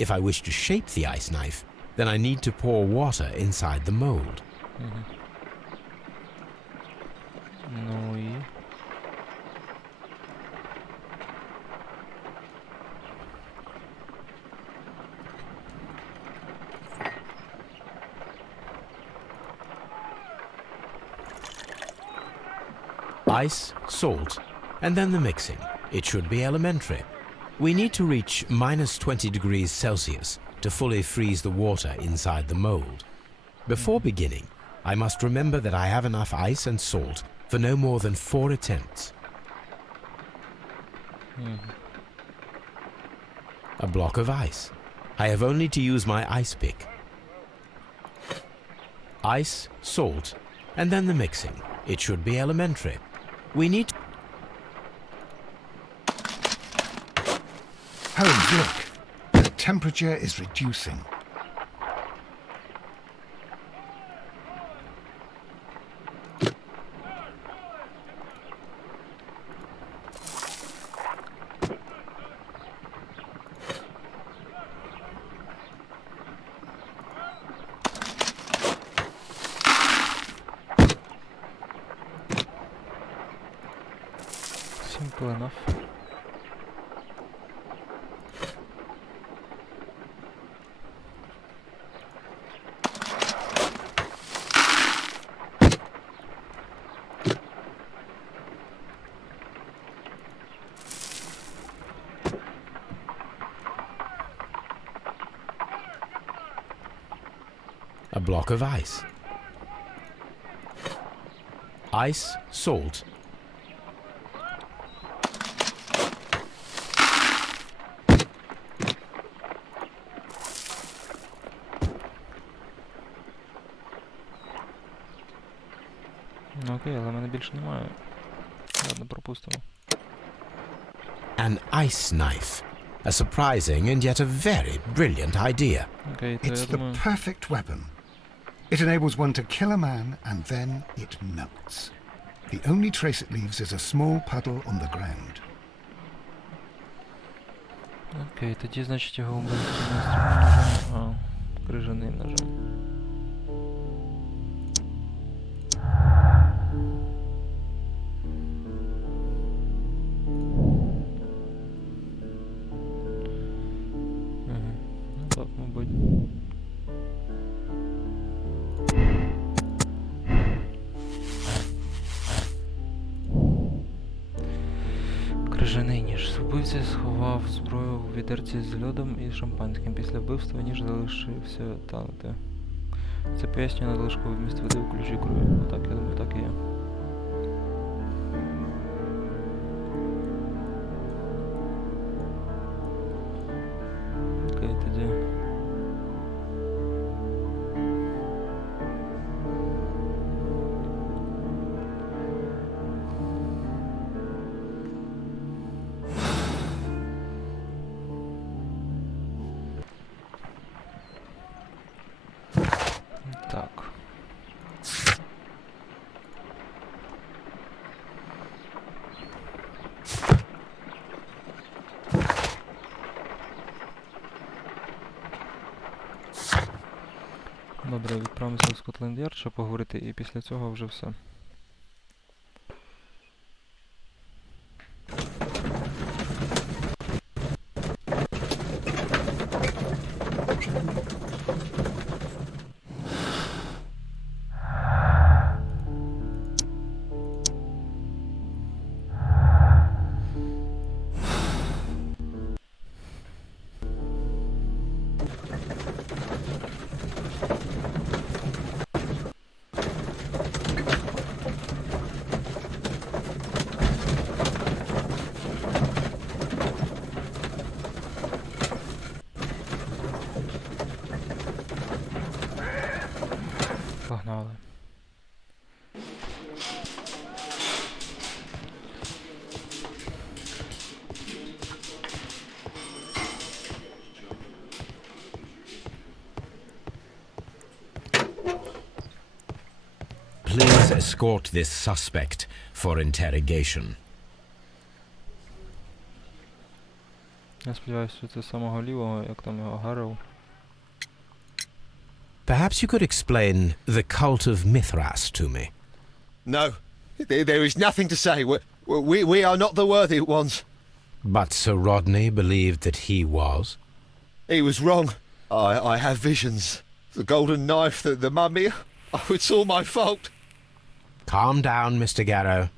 If I wish to shape the ice knife, then I need to pour water inside the mold. Ну і... Ice, salt, and then the mixing. It should be elementary. We need to reach minus 20 degrees Celsius to fully freeze the water inside the mold. Before beginning, I must remember that I have enough ice and salt for no more than 4 attempts. A block of ice. I have only to use my ice pick. Ice, salt, and then the mixing. It should be elementary. We need... Holmes, look. The temperature is reducing. Simple enough. A block of ice. Ice, salt. Ну окей, але в мене більше немає. Ладно, пропустимо. An ice knife. A surprising and yet a very brilliant idea. Окей, то It's я the думаю... perfect weapon. It enables one to kill a man and then it melts. The only trace it leaves is a small puddle on the ground. Окей, тоді, значить, його вбити не стрільним ножем, а крижаним ножем. Ну так, мабуть. Крижаний ніж. Вбивця сховав зброю у відерці з льодом і шампанським. Після вбивства ніж залишився танути. Це пояснює надлишковий вміст води у ключі крові. Ну так, я думаю, так і є. Окей, тоді. Так. Добре, відправимося в Скотланд-Ярд, щоб поговорити, і після цього вже все. Погнали. Please escort this suspect for interrogation. Я сподіваюся, що це самого лівого, як там його, Гарроу. Perhaps you could explain the cult of Mithras to me. No, there is nothing to say. We are not the worthy ones. But Sir Rodney believed that he was. He was wrong. I have visions. The golden knife, the mummy. Oh, it's all my fault. Calm down, Mr. Garrow.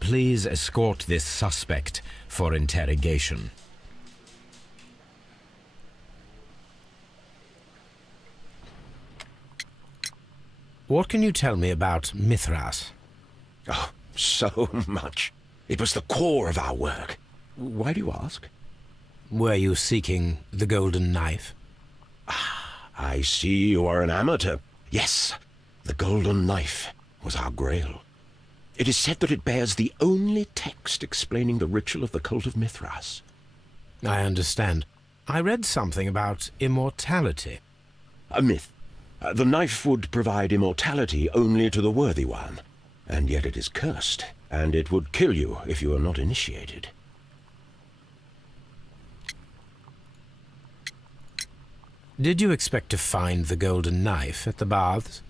Please escort this suspect for interrogation. What can you tell me about Mithras? Oh, so much. It was the core of our work. Why do you ask? Were you seeking the golden knife? I see you are an amateur. Yes, the golden knife was our grail. It is said that it bears the only text explaining the ritual of the cult of Mithras. I understand. I read something about immortality. A myth. The knife would provide immortality only to the worthy one, and yet it is cursed, and it would kill you if you are not initiated. Did you expect to find the golden knife at the baths?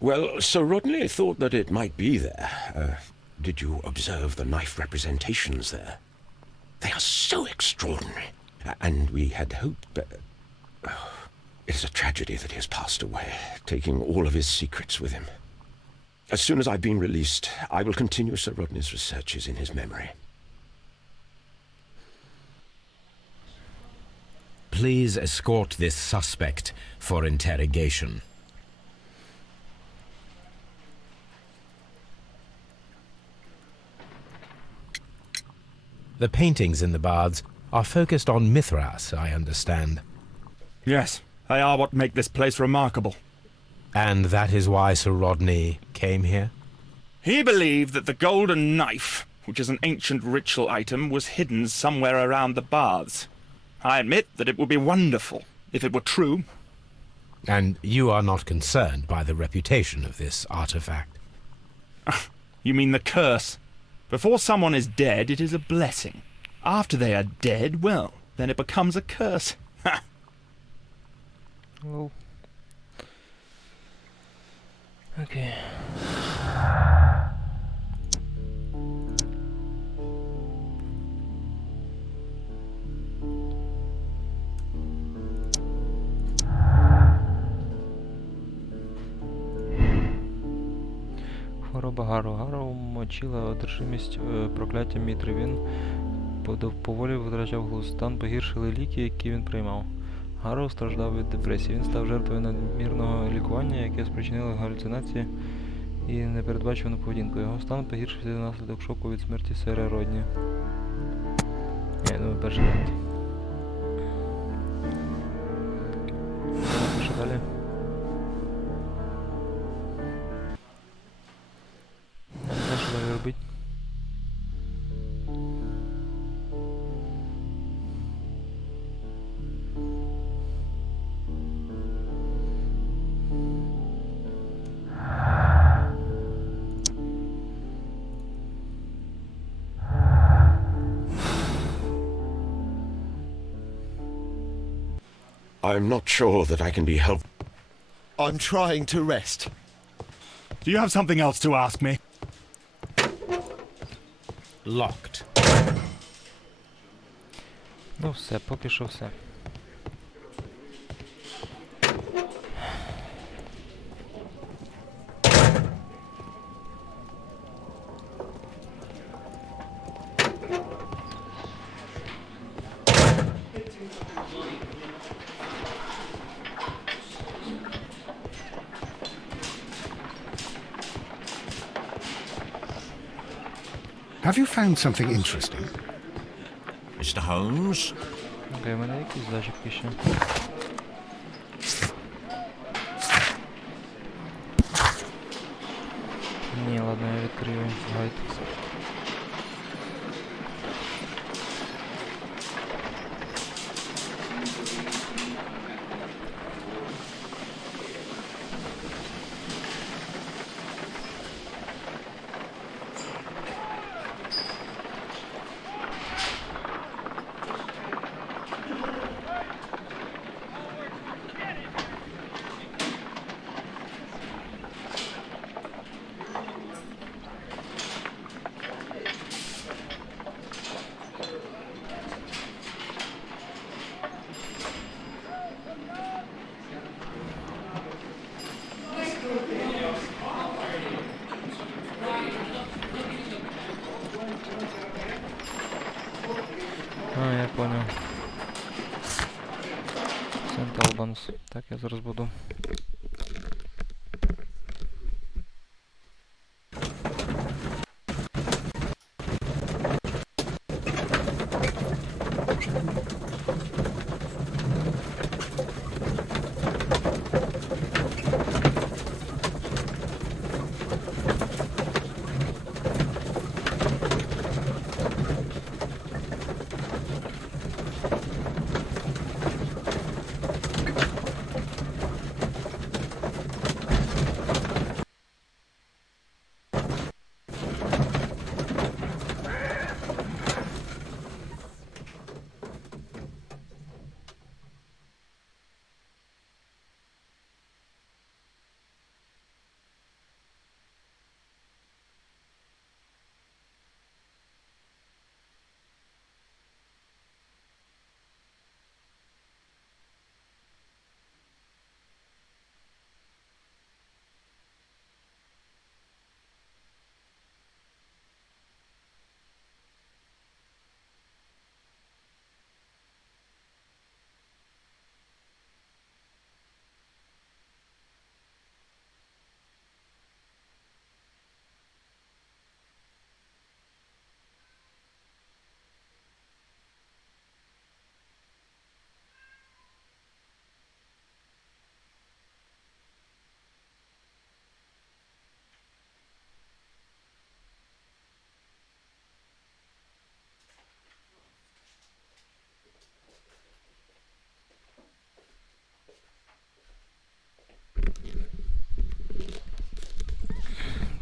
Well, Sir Rodney thought that it might be there. Did you observe the knife representations there? They are so extraordinary, and we had hoped... It is a tragedy that he has passed away, taking all of his secrets with him. As soon as I've been released, I will continue Sir Rodney's researches in his memory. Please escort this suspect for interrogation. The paintings in the baths are focused on Mithras, I understand. Yes, they are what make this place remarkable. And that is why Sir Rodney came here? He believed that the golden knife, which is an ancient ritual item, was hidden somewhere around the baths. I admit that it would be wonderful if it were true. And you are not concerned by the reputation of this artifact? You mean the curse? Before someone is dead, it is a blessing. After they are dead, well, then it becomes a curse. Ha! Oh. Okay. Хвороба Гарроу мочила одержимість прокляттям Мітри. Він поволі втрачав глузд. Стан погіршили ліки, які він приймав. Гарроу страждав від депресії. Він став жертвою надмірного лікування, яке спричинило галюцинації і непередбачувану поведінку. Його стан погіршився внаслідок шоку від смерті сера Родні. Я думаю, перший момент. Що далі? Що далі робити? I'm not sure that I can be helped. I'm trying to rest. Do you have something else to ask me? Locked. Ну все, поки що все. Have you found something interesting? Mr. Holmes? Окей, у мене якісь зачіпки ще. Ні, ладно, я відкрию гайд. А, я понял. Сент Албанс. Так, я зараз буду.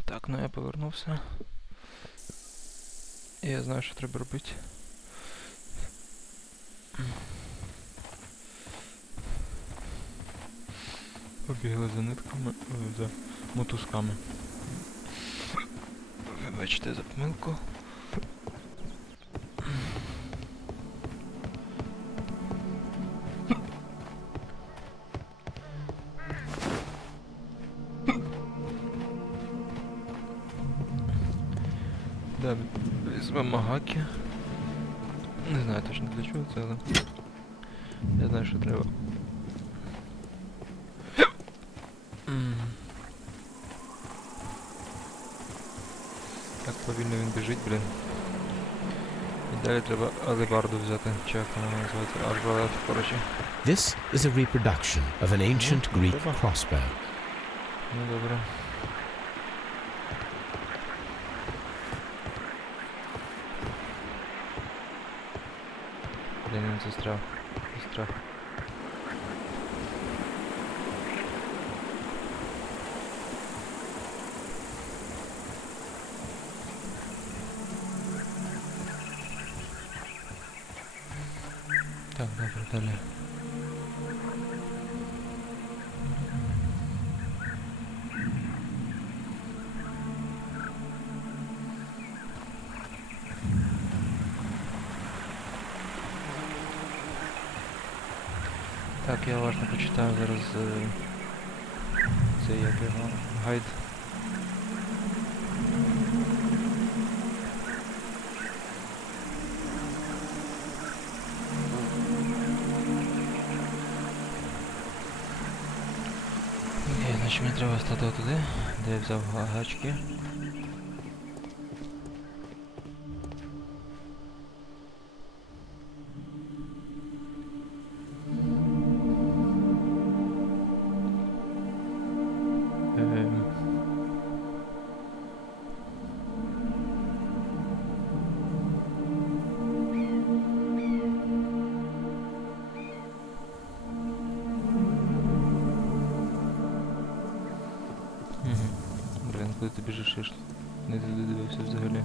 Так, ну я повернувся. І я знаю, що треба робити. Побігли за нитками, за мотузками. Вибачте за помилку. Да, візьмемо гаки. Не знаю точно для чого це, але я знаю, що треба. Так повільно він біжить, блін. І далі треба алебарду взяти, чи як вона називається, арбалет, коротше. This is a reproduction of an ancient Greek crossbow. Ну добре. Блін, він застряв. Застряв. Так, добре, далі. Так, я уважно почитаю зараз цей як його гайд. Окей, значить мені треба стати туди, де я взяв гачки. Блін, куди ти біжиш? Я ж не туди дивився взагалі.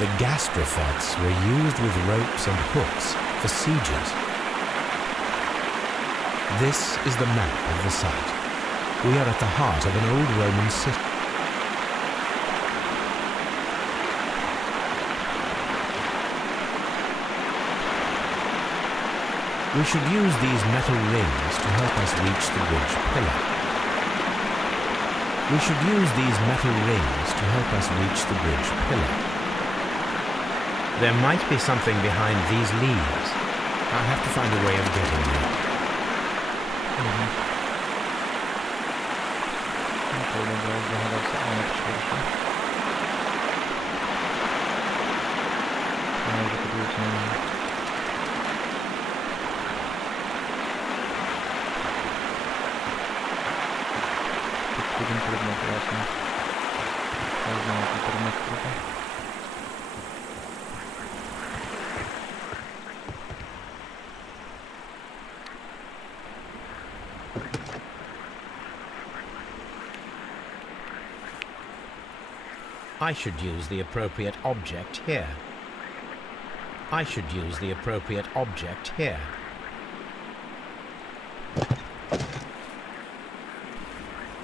The gastrophets were used with ropes and hooks for sieges. This is the map of the site. We are at the heart of an old Roman city. We should use these metal rings to help us reach the bridge pillar. We should use these metal rings to help us reach the bridge pillar. There might be something behind these leaves. I'll have to find a way of getting there. Один предмет, ясно. Я знаю, это предмет круто. I should use the appropriate object here. I should use the appropriate object here.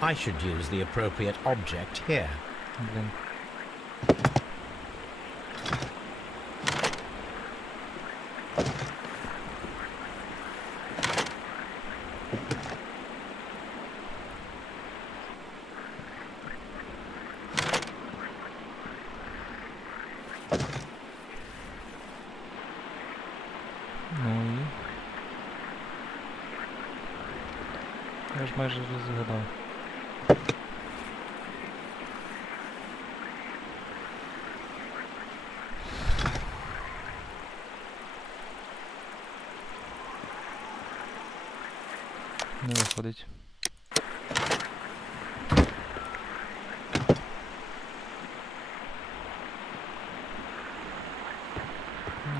I should use the appropriate object here. Блин. Ну і... Я ж майже розгадав. Не виходить.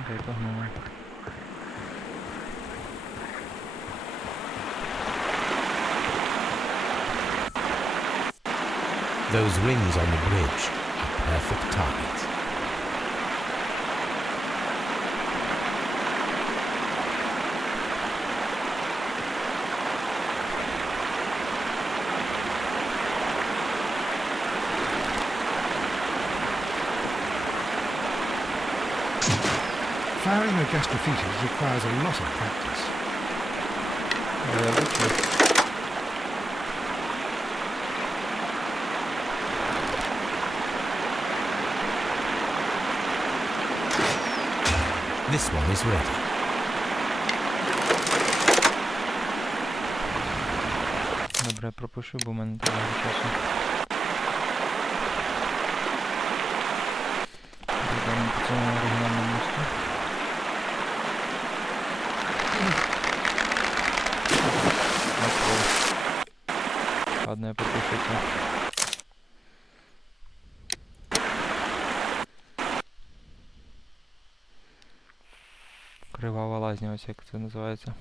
Окей, погнали. Those rings on the bridge are perfect targets. Firing a gastrophetus requires a lot of practice. This one is ready. Добре, я пропишу, бо в мене так багато часу. Йдемо по цьому оригінальному мосту. Ладно, я пропишу це. Кривава лазня, ось як це називається.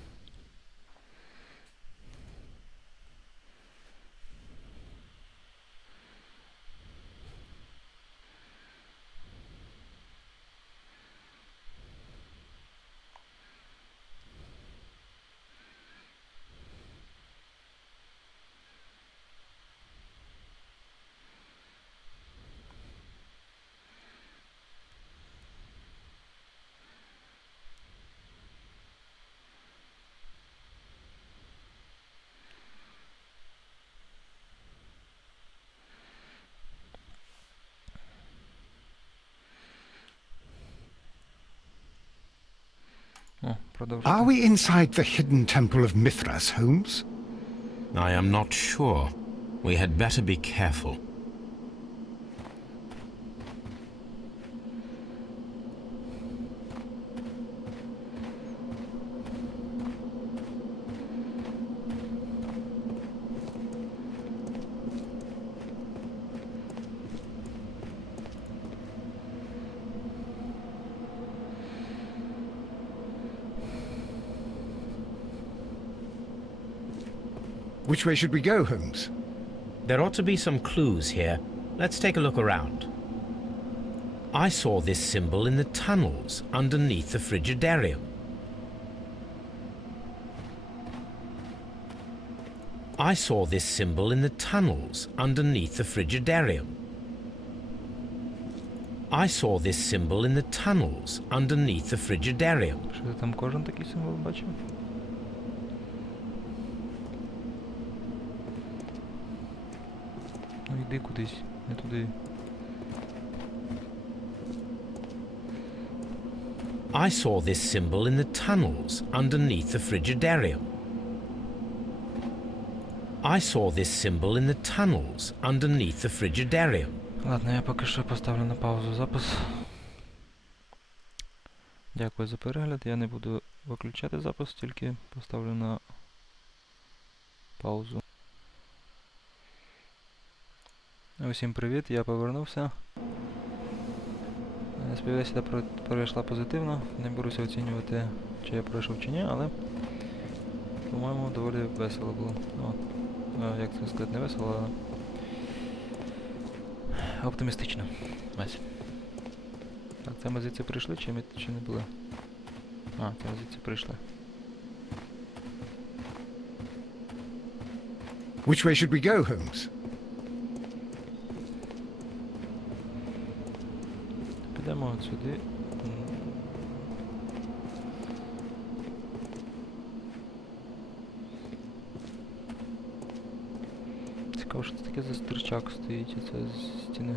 Are продовжити. we inside the hidden temple of Mithras, Holmes? I am not sure. We had better be careful. Which way should we go, Holmes? There ought to be some clues here. Let's take a look around. I saw this symbol in the tunnels underneath the Frigidarium. I saw this symbol in the tunnels underneath the Frigidarium. I saw this symbol in the tunnels underneath the Frigidarium. Що ти там кожен такий символ бачив? Ну йди кудись, не туди. I saw this symbol in the tunnels underneath the Frigidarium. I saw this symbol in the tunnels underneath the Frigidarium. Ладно, я поки що поставлю на паузу запис. Дякую за перегляд. Я не буду виключати запис, тільки поставлю на паузу. Усім привіт, я повернувся. Співбесіда пройшла позитивно. Не беруся оцінювати, чи я пройшов чи ні, але, по-моєму, доволі весело було. О, як це сказати, не весело, але оптимістично. Ось. Так, це ми звідси прийшли, чи ми ще не були? А, це ми звідси прийшли. Which way should we go, Holmes? Підемо от сюди. Цікаво, що це таке за стирчак стоїть, і це з стіни.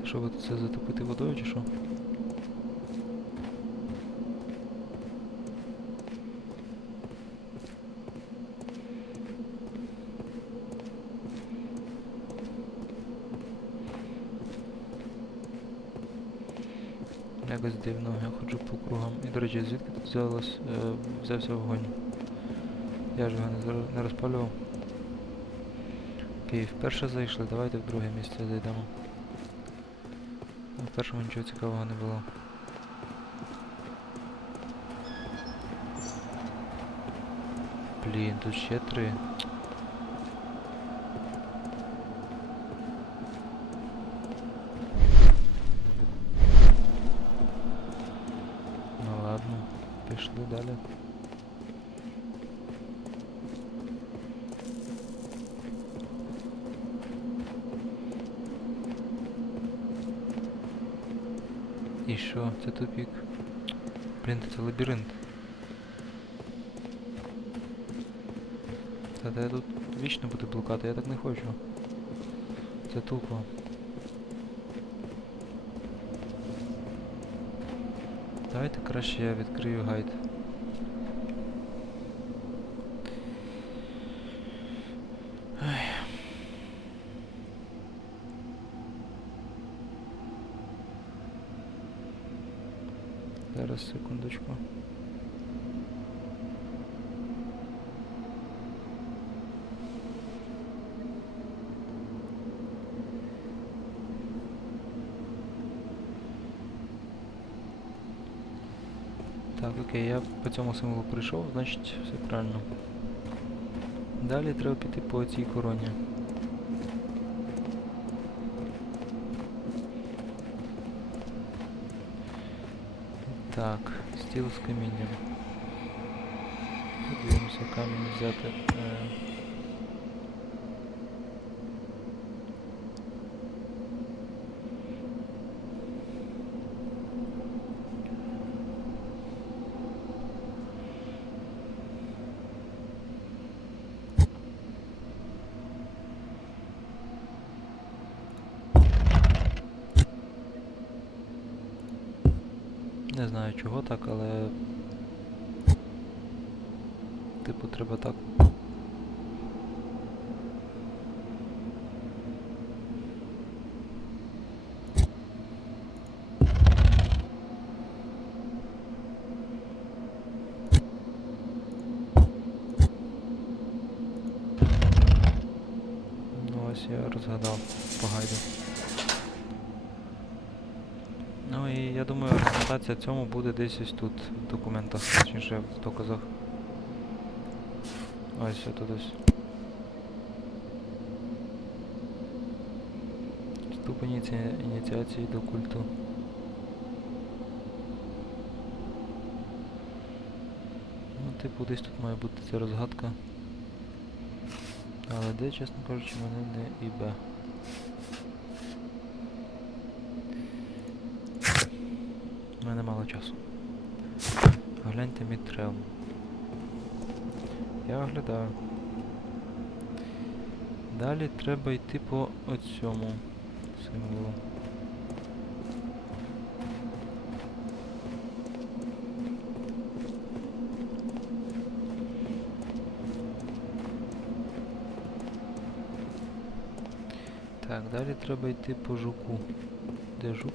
Та що ви це затопити водою чи що? Якось дивно, я ходжу по кругам. І, до речі, звідки тут взявся вогонь? Я ж його не розпалював. Окей, вперше зайшли, давайте в друге місце зайдемо. В першому нічого цікавого не було. Блін, тут ще 3. Ну ладно, пішли далі. І що? Це тупік. Блін, це лабіринт. Та я тут вічно буду блукати, я так не хочу. Це тупо. Давайте краще я відкрию гайд. Зараз, секундочку. Так, окей, я по цьому символу прийшов, значить все правильно. Далі треба піти по цій короні. Так, стіл з камінням. Подивимося, камінь взяти. Не знаю чого так, але типу, треба так. Ну ось я розгадав по гайду. Ну і я думаю, аргументація цьому буде десь ось тут, в документах, точніше в доказах. Ось тут ось. Ступені ініціації до культу. Ну, типу, десь тут має бути ця розгадка. Але де, чесно кажучи, мене не ібе. У мене мало часу. Гляньте мій трел. Я оглядаю. Далі треба йти по оцьому символу. Так, далі треба йти по жуку. Де жук?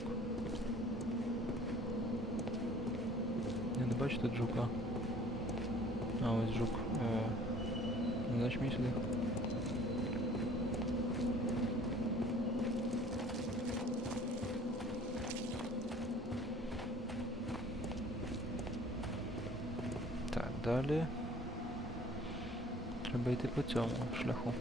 Я не бачу тут жука. А, ось жук. Значить мені сюди. Так, далі. Треба йти по цьому шляху.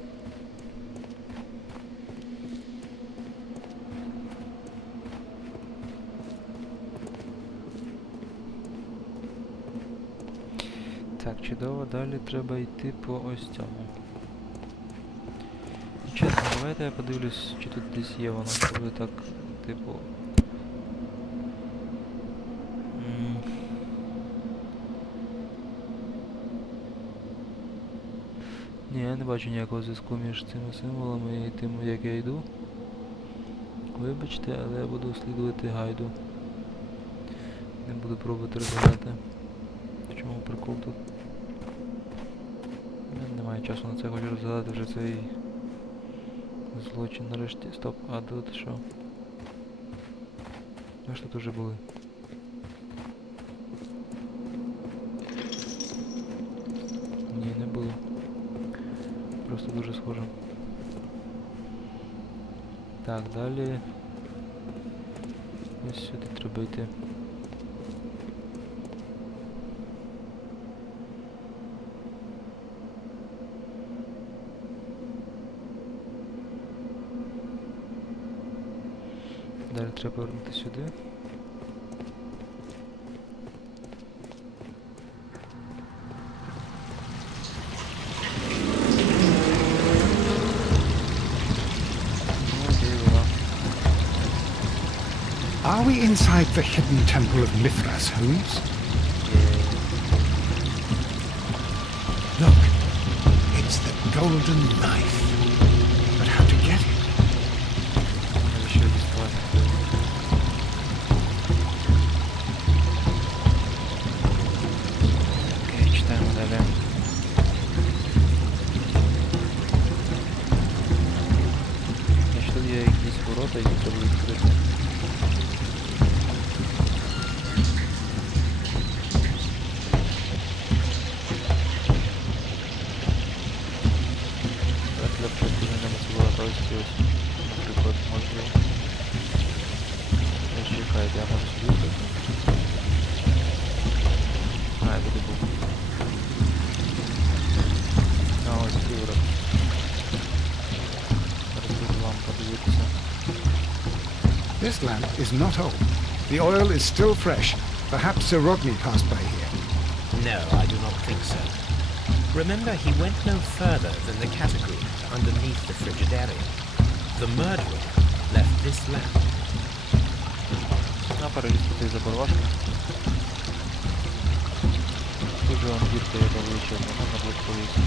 Так, чудово, далі треба йти по ось цьому. Чесно, давайте я подивлюсь, чи тут десь є воно, що буде так, типу... Ні, я не бачу ніякого зв'язку між цими символами і тим, як я йду. Вибачте, але я буду слідувати гайду. Не буду пробувати розглядати. В чому прикол тут? Немає часу на це, хочу розгадати вже цей злочин нарешті. Стоп, а тут що? Ми ж тут уже були. Ні, не були. Просто дуже схоже. Так, далі... Ось сюди треба йти. Далі треба повернути сюди. Are we inside the hidden temple of Mithras, Holmes? Look, it's the golden knife. But how to get it? Окей, читаємо далі. Значить, тут є якісь ворота, які треба відкрити. Для початку не треба провести ось, наприклад, можливо. Чекайте, я можу сюди так. А, я туди був. А, ось цей ворот. Зараз буду вам подивитися. This lamp is not old. The oil is still fresh. Perhaps Sir Rodney passed by here. No, I do not think so. Remember, he went no further than the catacombs underneath the Frigidaria. The murderer left this lamp. На перелістити забор важко. Дуже вам дірка, яка величезна, можна було повісити.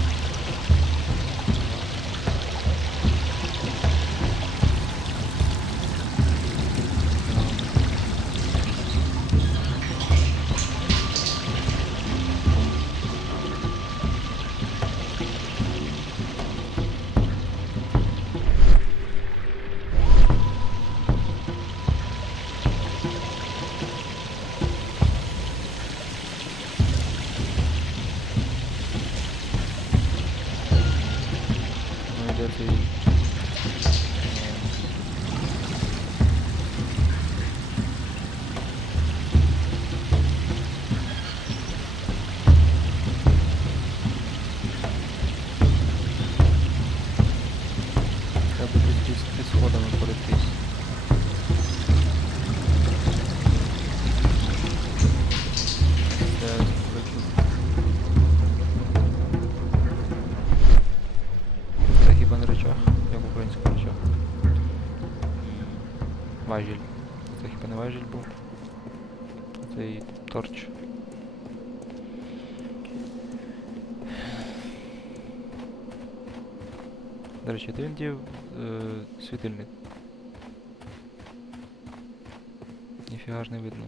цей... Треба десь під сходами пройтись. Це, це хіба не речах, як український речах. Важіль. Це хіба не важіль був? Це і торч. До речі, де він дів світильник? Ніфіга ж не видно.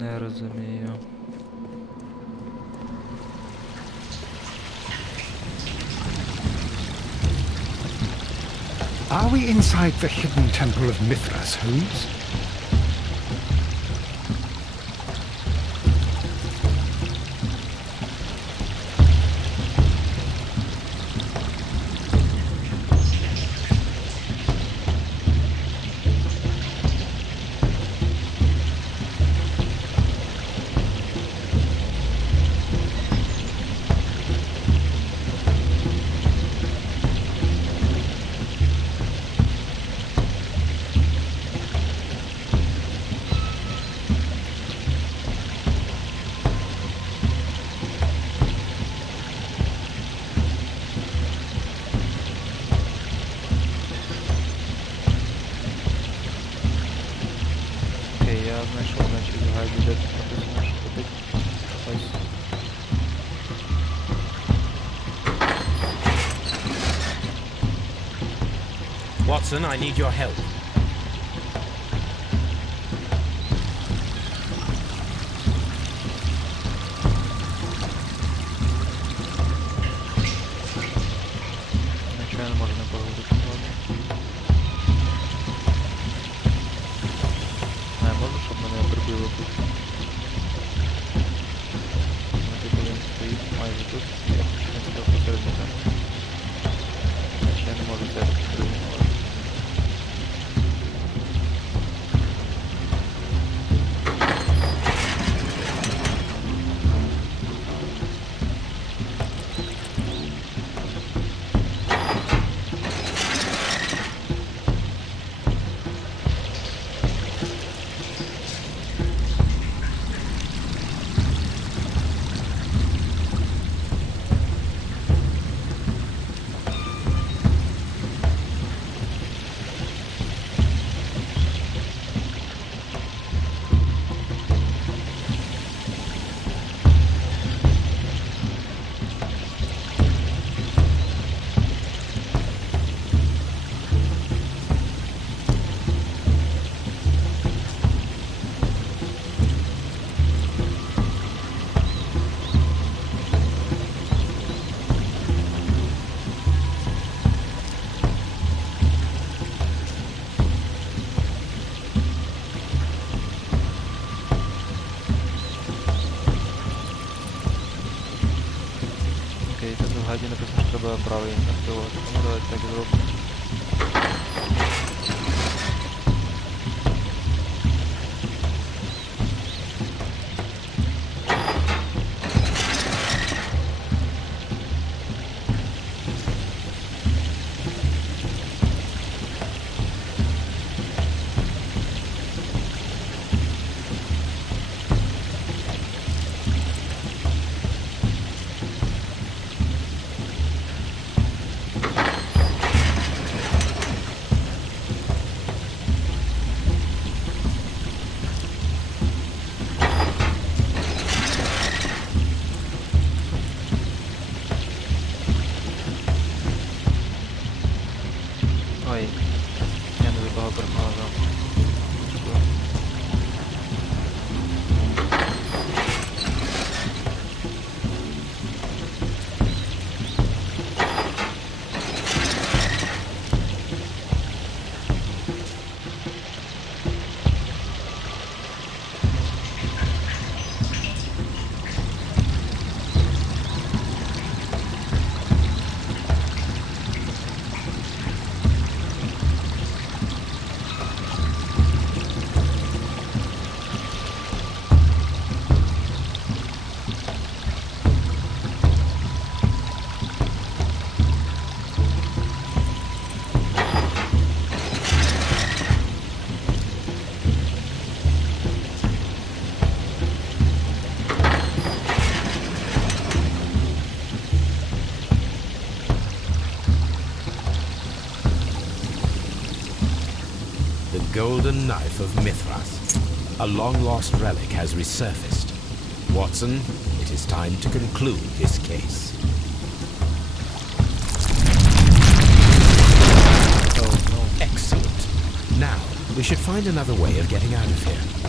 Не розумію. Are we inside the hidden temple of Mithras, Holmes? Я знайшов, значить, в гайді, де тут написано, що тут ось. Watson, I need your help. Нічого не можу не поговорити сьогодні. Не можу, щоб мене прибило тут. Ну, типу він стоїть майже тут. Я хочу не став посередника. Значить я не можу це прибити. Окей, тут в гаді написано, що треба правий активувати. Ну давайте так і зробимо. Ой, я не до того персонажа. golden knife of Mithras. A long-lost relic has resurfaced. Watson, it is time to conclude this case. Oh no. Excellent. Now, we should find another way of getting out of here.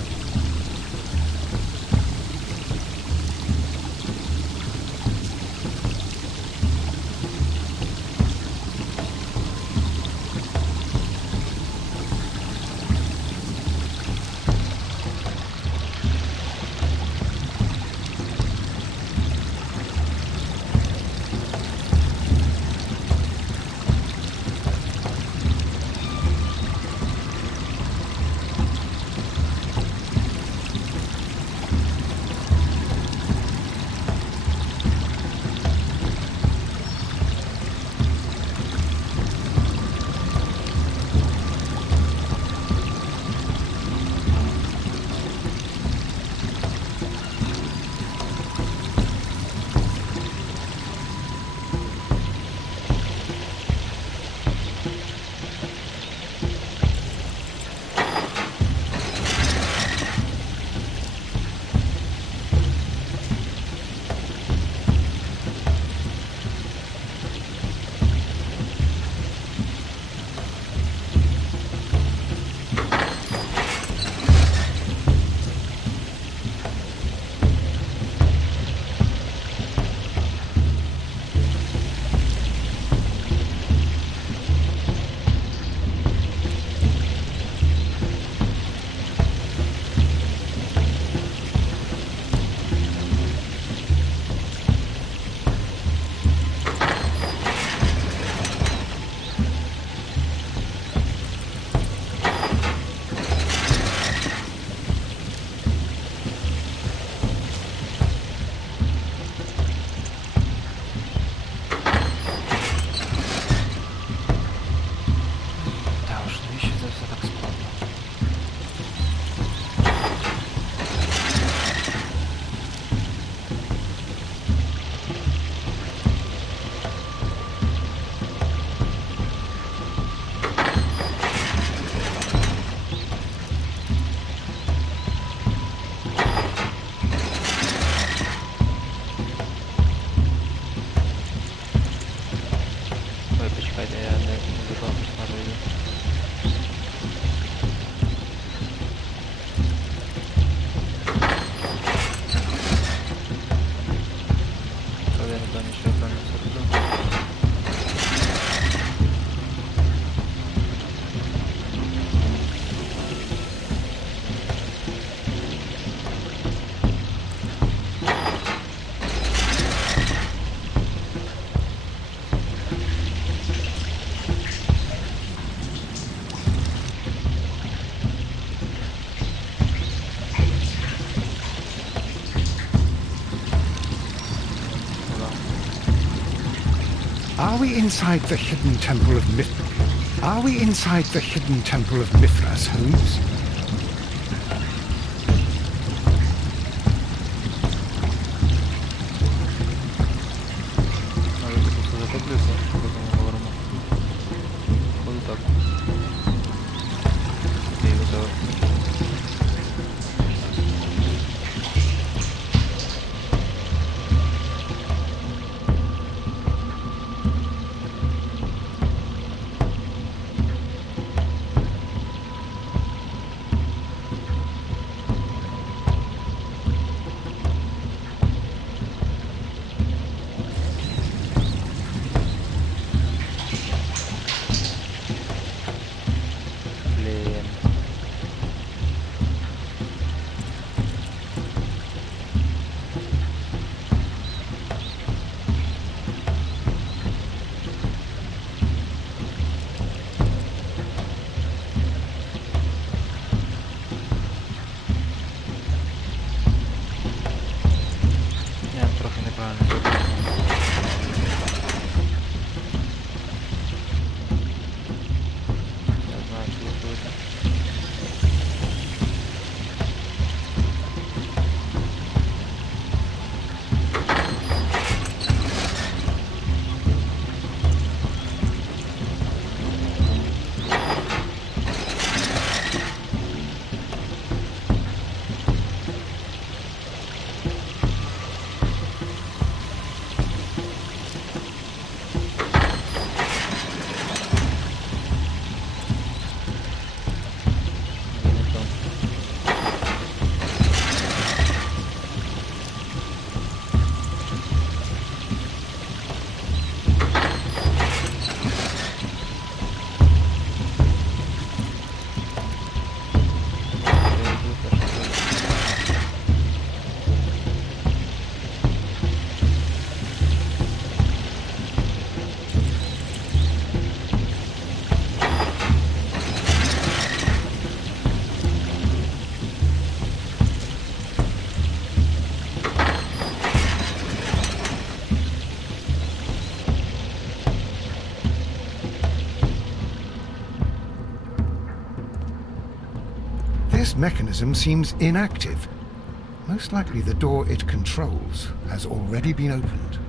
Are we inside the hidden temple of Are we inside the hidden temple of Mithras, Holmes? this mechanism seems inactive. Most likely the door it controls has already been opened.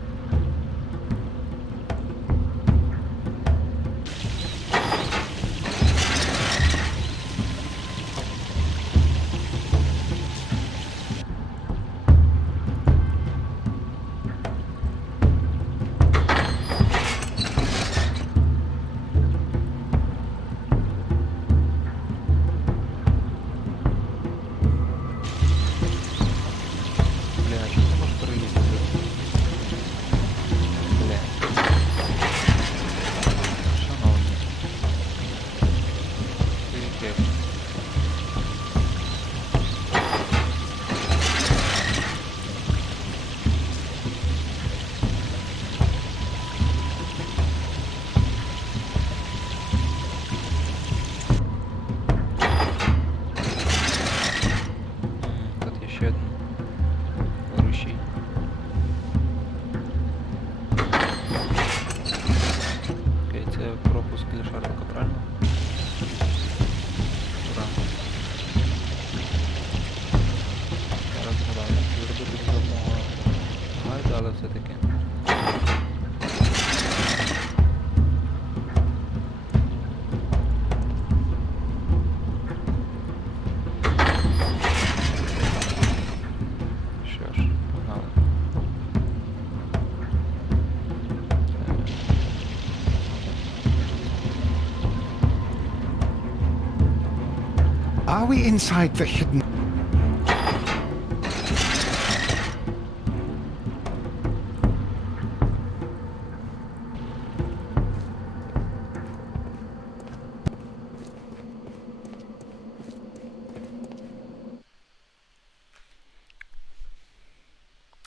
Are we inside the hidden...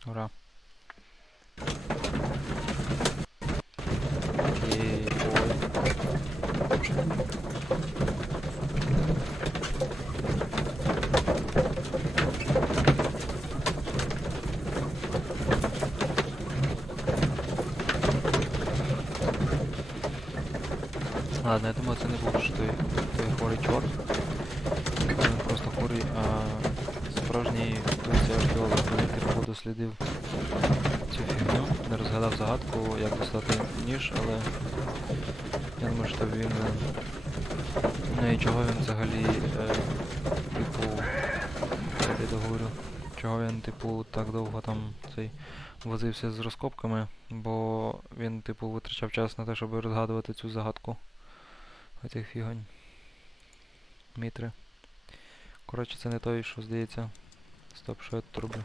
Ура. Ладно, я думаю, це не був ж той хворий чорт. Він просто хворий, а справжній той археолог, який походу дослідив цю фігню, не розгадав загадку, як достати ніж, але я думаю, що він... Ну і чого він взагалі, типу, я договорю, чого він, типу, так довго там возився з розкопками, бо він, типу, витрачав час на те, щоб розгадувати цю загадку. Оцих фігонь. Мітри. Коротше, це не той, що здається. Стоп, що я тут роблю?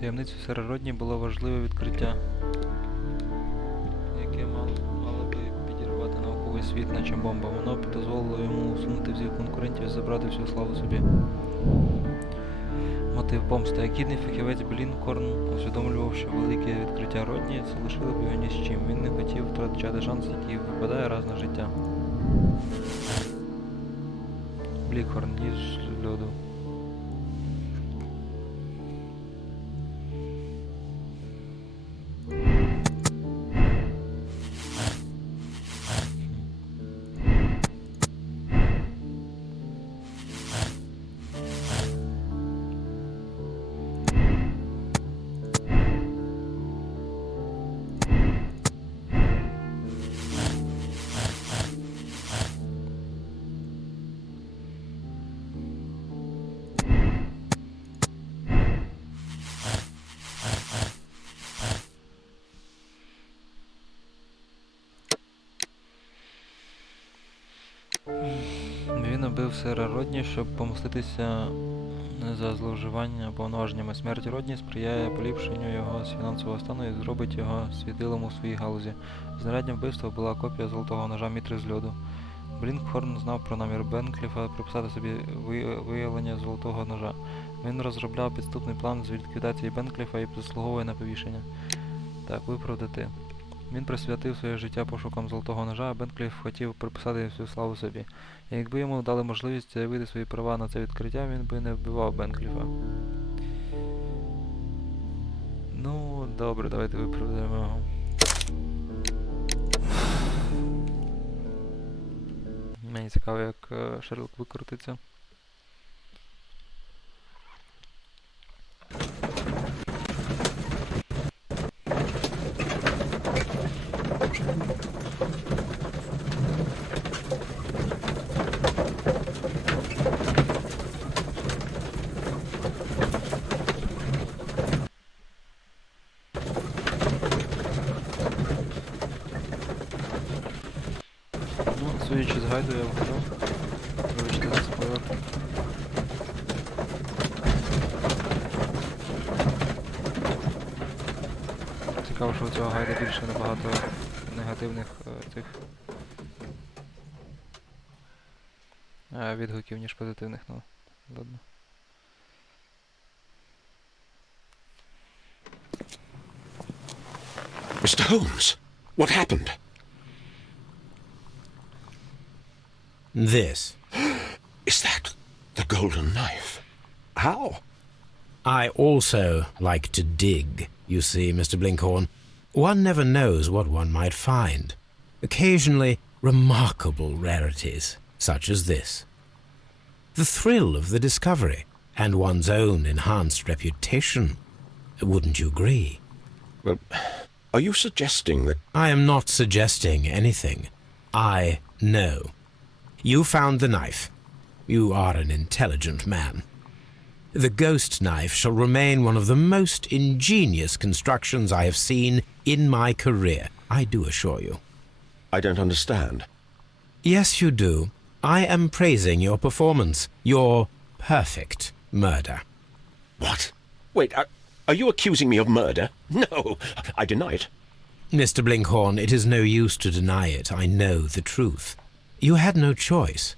Таємницю Сереродні було важливе відкриття, яке мало би підірвати науковий світ, наче бомба. Воно дозволило йому усунути всіх конкурентів і забрати всю славу собі. Мотив помсти. Як гідний фахівець Блінкорн усвідомлював, що велике відкриття Родні залишило б його ні з чим. Він не хотів втрачати шанс, який випадає раз на життя. Блінкорн, ніж льоду. Він убив сера Родні, щоб помститися за зловживання повноваженнями. Смерть Родні сприяє поліпшенню його фінансового стану і зробить його світилом у своїй галузі. Знаряддям вбивства була копія золотого ножа Мітри з льоду. Блінкхорн знав про намір Бенкліфа приписати собі виявлення золотого ножа. Він розробляв підступний план з ліквідації Бенкліфа і заслуговує на повішення. Так, виправдати. Він присвятив своє життя пошукам золотого ножа, а Бенкліф хотів приписати всю славу собі. І якби йому дали можливість заявити свої права на це відкриття, він би не вбивав Бенкліфа. Ну, добре, давайте виправдаємо його. Мені цікаво, як Шерлок викрутиться. Судячи з гайду, я вгадав. Вибачте за спойлер. Цікаво, що у цього гайда більше набагато негативних цих відгуків, ніж позитивних, ну ладно. Mr. Holmes, what happened? This. Is that the golden knife? How? I also like to dig, you see, Mr. Blinkhorn. One never knows what one might find. Occasionally, remarkable rarities, such as this. The thrill of the discovery, and one's own enhanced reputation. Wouldn't you agree? Well, are you suggesting that... I am not suggesting anything. I know. You found the knife. You are an intelligent man. The ghost knife shall remain one of the most ingenious constructions I have seen in my career, I do assure you. I don't understand. Yes, you do. I am praising your performance, your perfect murder. What? Wait, are you accusing me of murder? No, I deny it. Mr. Blinkhorn, it is no use to deny it. I know the truth. You had no choice,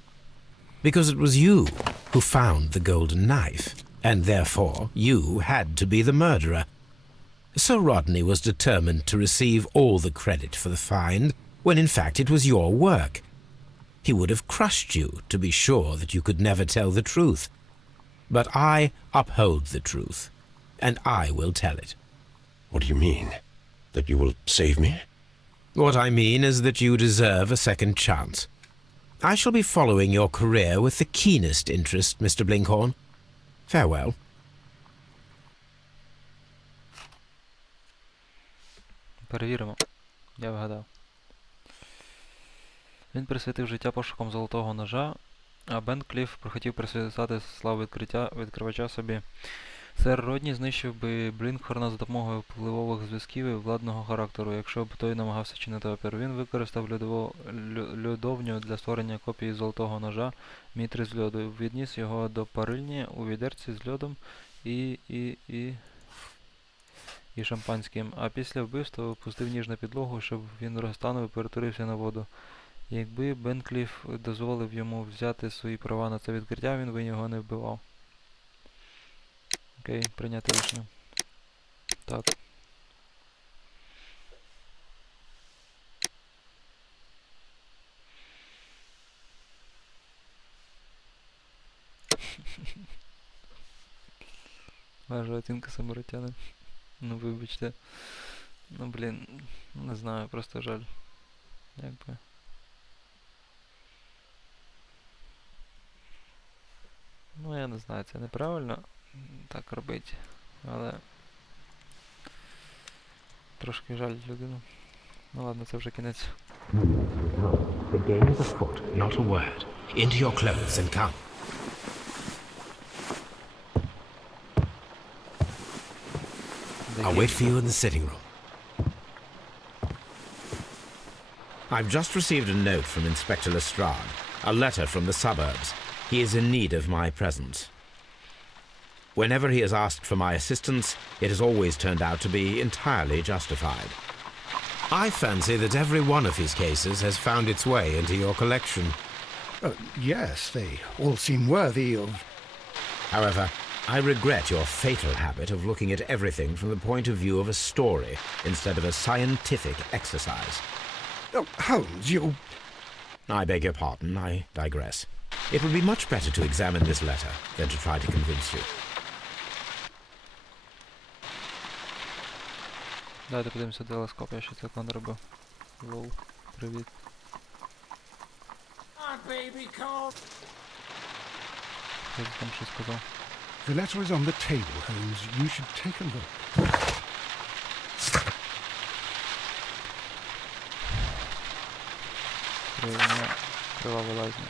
because it was you who found the golden knife, and therefore you had to be the murderer. Sir Rodney was determined to receive all the credit for the find, when in fact it was your work. He would have crushed you to be sure that you could never tell the truth. But I uphold the truth, and I will tell it. What do you mean? That you will save me? What I mean is that you deserve a second chance. I shall be following your career with the keenest interest, Mr. Blinkhorn. Farewell. Перевіримо. Я вгадав. Він присвятив життя пошукам золотого ножа, а Бенкліф прохотів присвятити славу відкривача собі. Сер Родні знищив би Блінкхорна за допомогою впливових зв'язків і владного характеру, якщо б той намагався чинити опір. Він використав льодовню для створення копії золотого ножа мітри з льоду. Відніс його до парильні у відерці з льодом і шампанським, а після вбивства опустив ніж на підлогу, щоб він розтанув і перетворився на воду. Якби Бенкліф дозволив йому взяти свої права на це відкриття, він би його не вбивав. Окей, прийняти рішення. Так. Ваша оцінка самаритяни. Ну вибачте. Ну блін, не знаю, просто жаль. Якби. Ну я не знаю, це неправильно так робити, але трошки жаль людину. Ну ладно, це вже кінець. The game is afoot, not a word. Into your clothes and come. I'll wait for you in the sitting room. I've just received a note from Inspector Lestrade, a letter from the suburbs. He is in need of my presence. Whenever he has asked for my assistance, it has always turned out to be entirely justified. I fancy that every one of his cases has found its way into your collection. Yes, they all seem worthy of... However, I regret your fatal habit of looking at everything from the point of view of a story instead of a scientific exercise. Oh, Holmes, you... I beg your pardon, I digress. It would be much better to examine this letter than to try to convince you. Давайте подивимося телескоп, я ще це не робив. Лоу, привіт. Я там щось сказав. The letter is on the table, Holmes. You should take a look. Кривава лазня.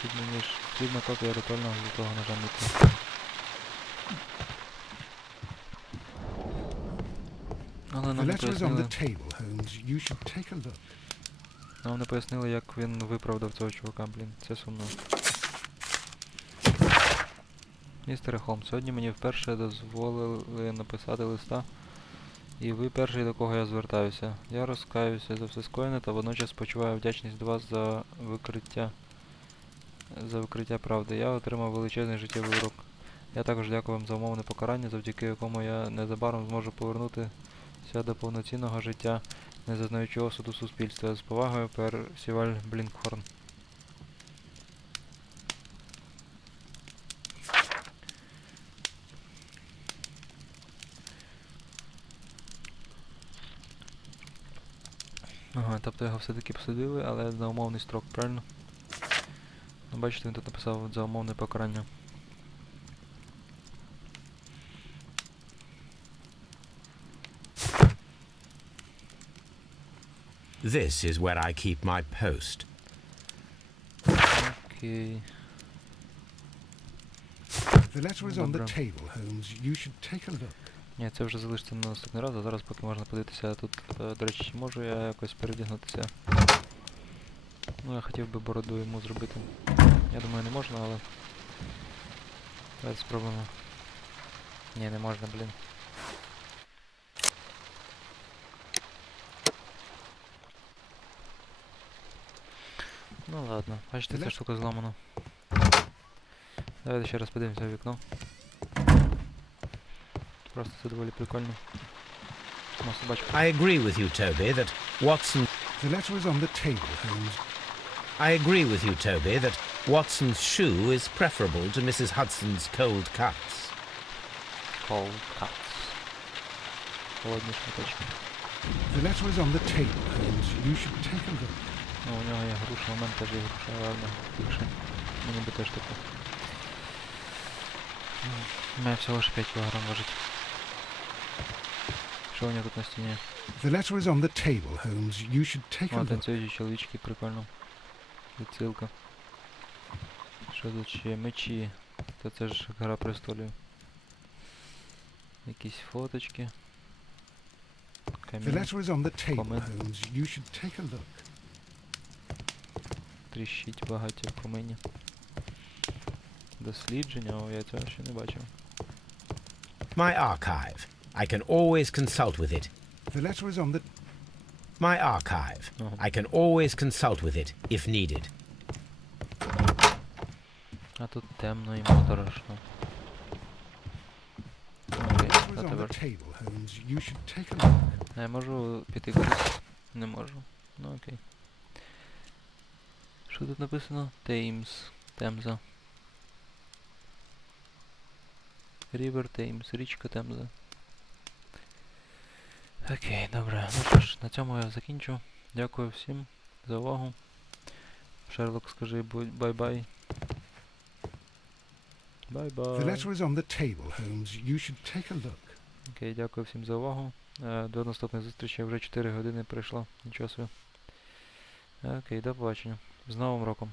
Срібний ніж. Срібна копія ритуального золотого ножа міти. Але The нам не letter is on the пояснили. table, Holmes. You should take a look. Нам не пояснили, як він виправдав цього чувака, блін. Це сумно. Містере Холмс, сьогодні мені вперше дозволили написати листа. І ви перший, до кого я звертаюся. Я розкаюся за все скоєне та водночас почуваю вдячність до вас за викриття правди. Я отримав величезний життєвий урок. Я також дякую вам за умовне покарання, завдяки якому я незабаром зможу повернутися до повноцінного життя, не зазнаючи осуду суспільства. З повагою, Персіваль Блінкхорн. Ага, тобто його все-таки посадили, але за умовний строк, правильно? Ну, бачите, він тут написав за умовне покарання. This is where I keep my post. Окей. The letter is on the table, Holmes. You should take a look. Ні, це вже залишиться на наступний раз, а зараз поки можна подивитися тут, до речі, чи можу я якось передягнутися. Ну, я хотів би бороду йому зробити. Я думаю, не можна, але... Давайте спробуємо. Ні, не можна, блін. Ну ладно, бачите, ця штука зламана. Давайте ще раз подивимося в вікно. Просто це доволі прикольно. I agree with you, Toby, that Watson... The letter is on the table, Holmes. I agree with you, Toby, that Watson's shoe is preferable to Mrs. Hudson's cold cuts. Cold cuts. Холодні шматочки. The letter is on the table, Holmes. You should take a look. Ну, у нього є груша, у мене теж є груша, ладно, більше. Мені би теж таку. У мене всього лише 5 кг важить. Що у нього тут на стіні? The letter is on the table, Holmes. You should take a О, look. танцюючі чоловічки, прикольно. Відсилка. Що тут ще? Мечі. Та це ж Гра престолів. Якісь фоточки. The letter is on the table, Holmes. You should take a look. Тріщить багаття в комині. Дослідження, о, я цього ще не бачив. My archive. I can always consult with it. The letter is on the... My archive. I can always consult with it, if needed. А тут темно і моторошно. Окей, The letter is on the table, Holmes. You should take a look. А я можу піти кудись? Не можу. Ну окей. Що тут написано? Теймс. Темза. River Thames. Річка Темза. Окей, добре. Ну що ж, на цьому я закінчу. Дякую всім за увагу. Шерлок, скажи бай-бай. Бай-бай. The letter is on the table, Holmes. You should take a look. Окей, дякую всім за увагу. До наступних зустрічей. Вже 4 години пройшло. Нічого собі. Окей, до побачення. З Новим роком.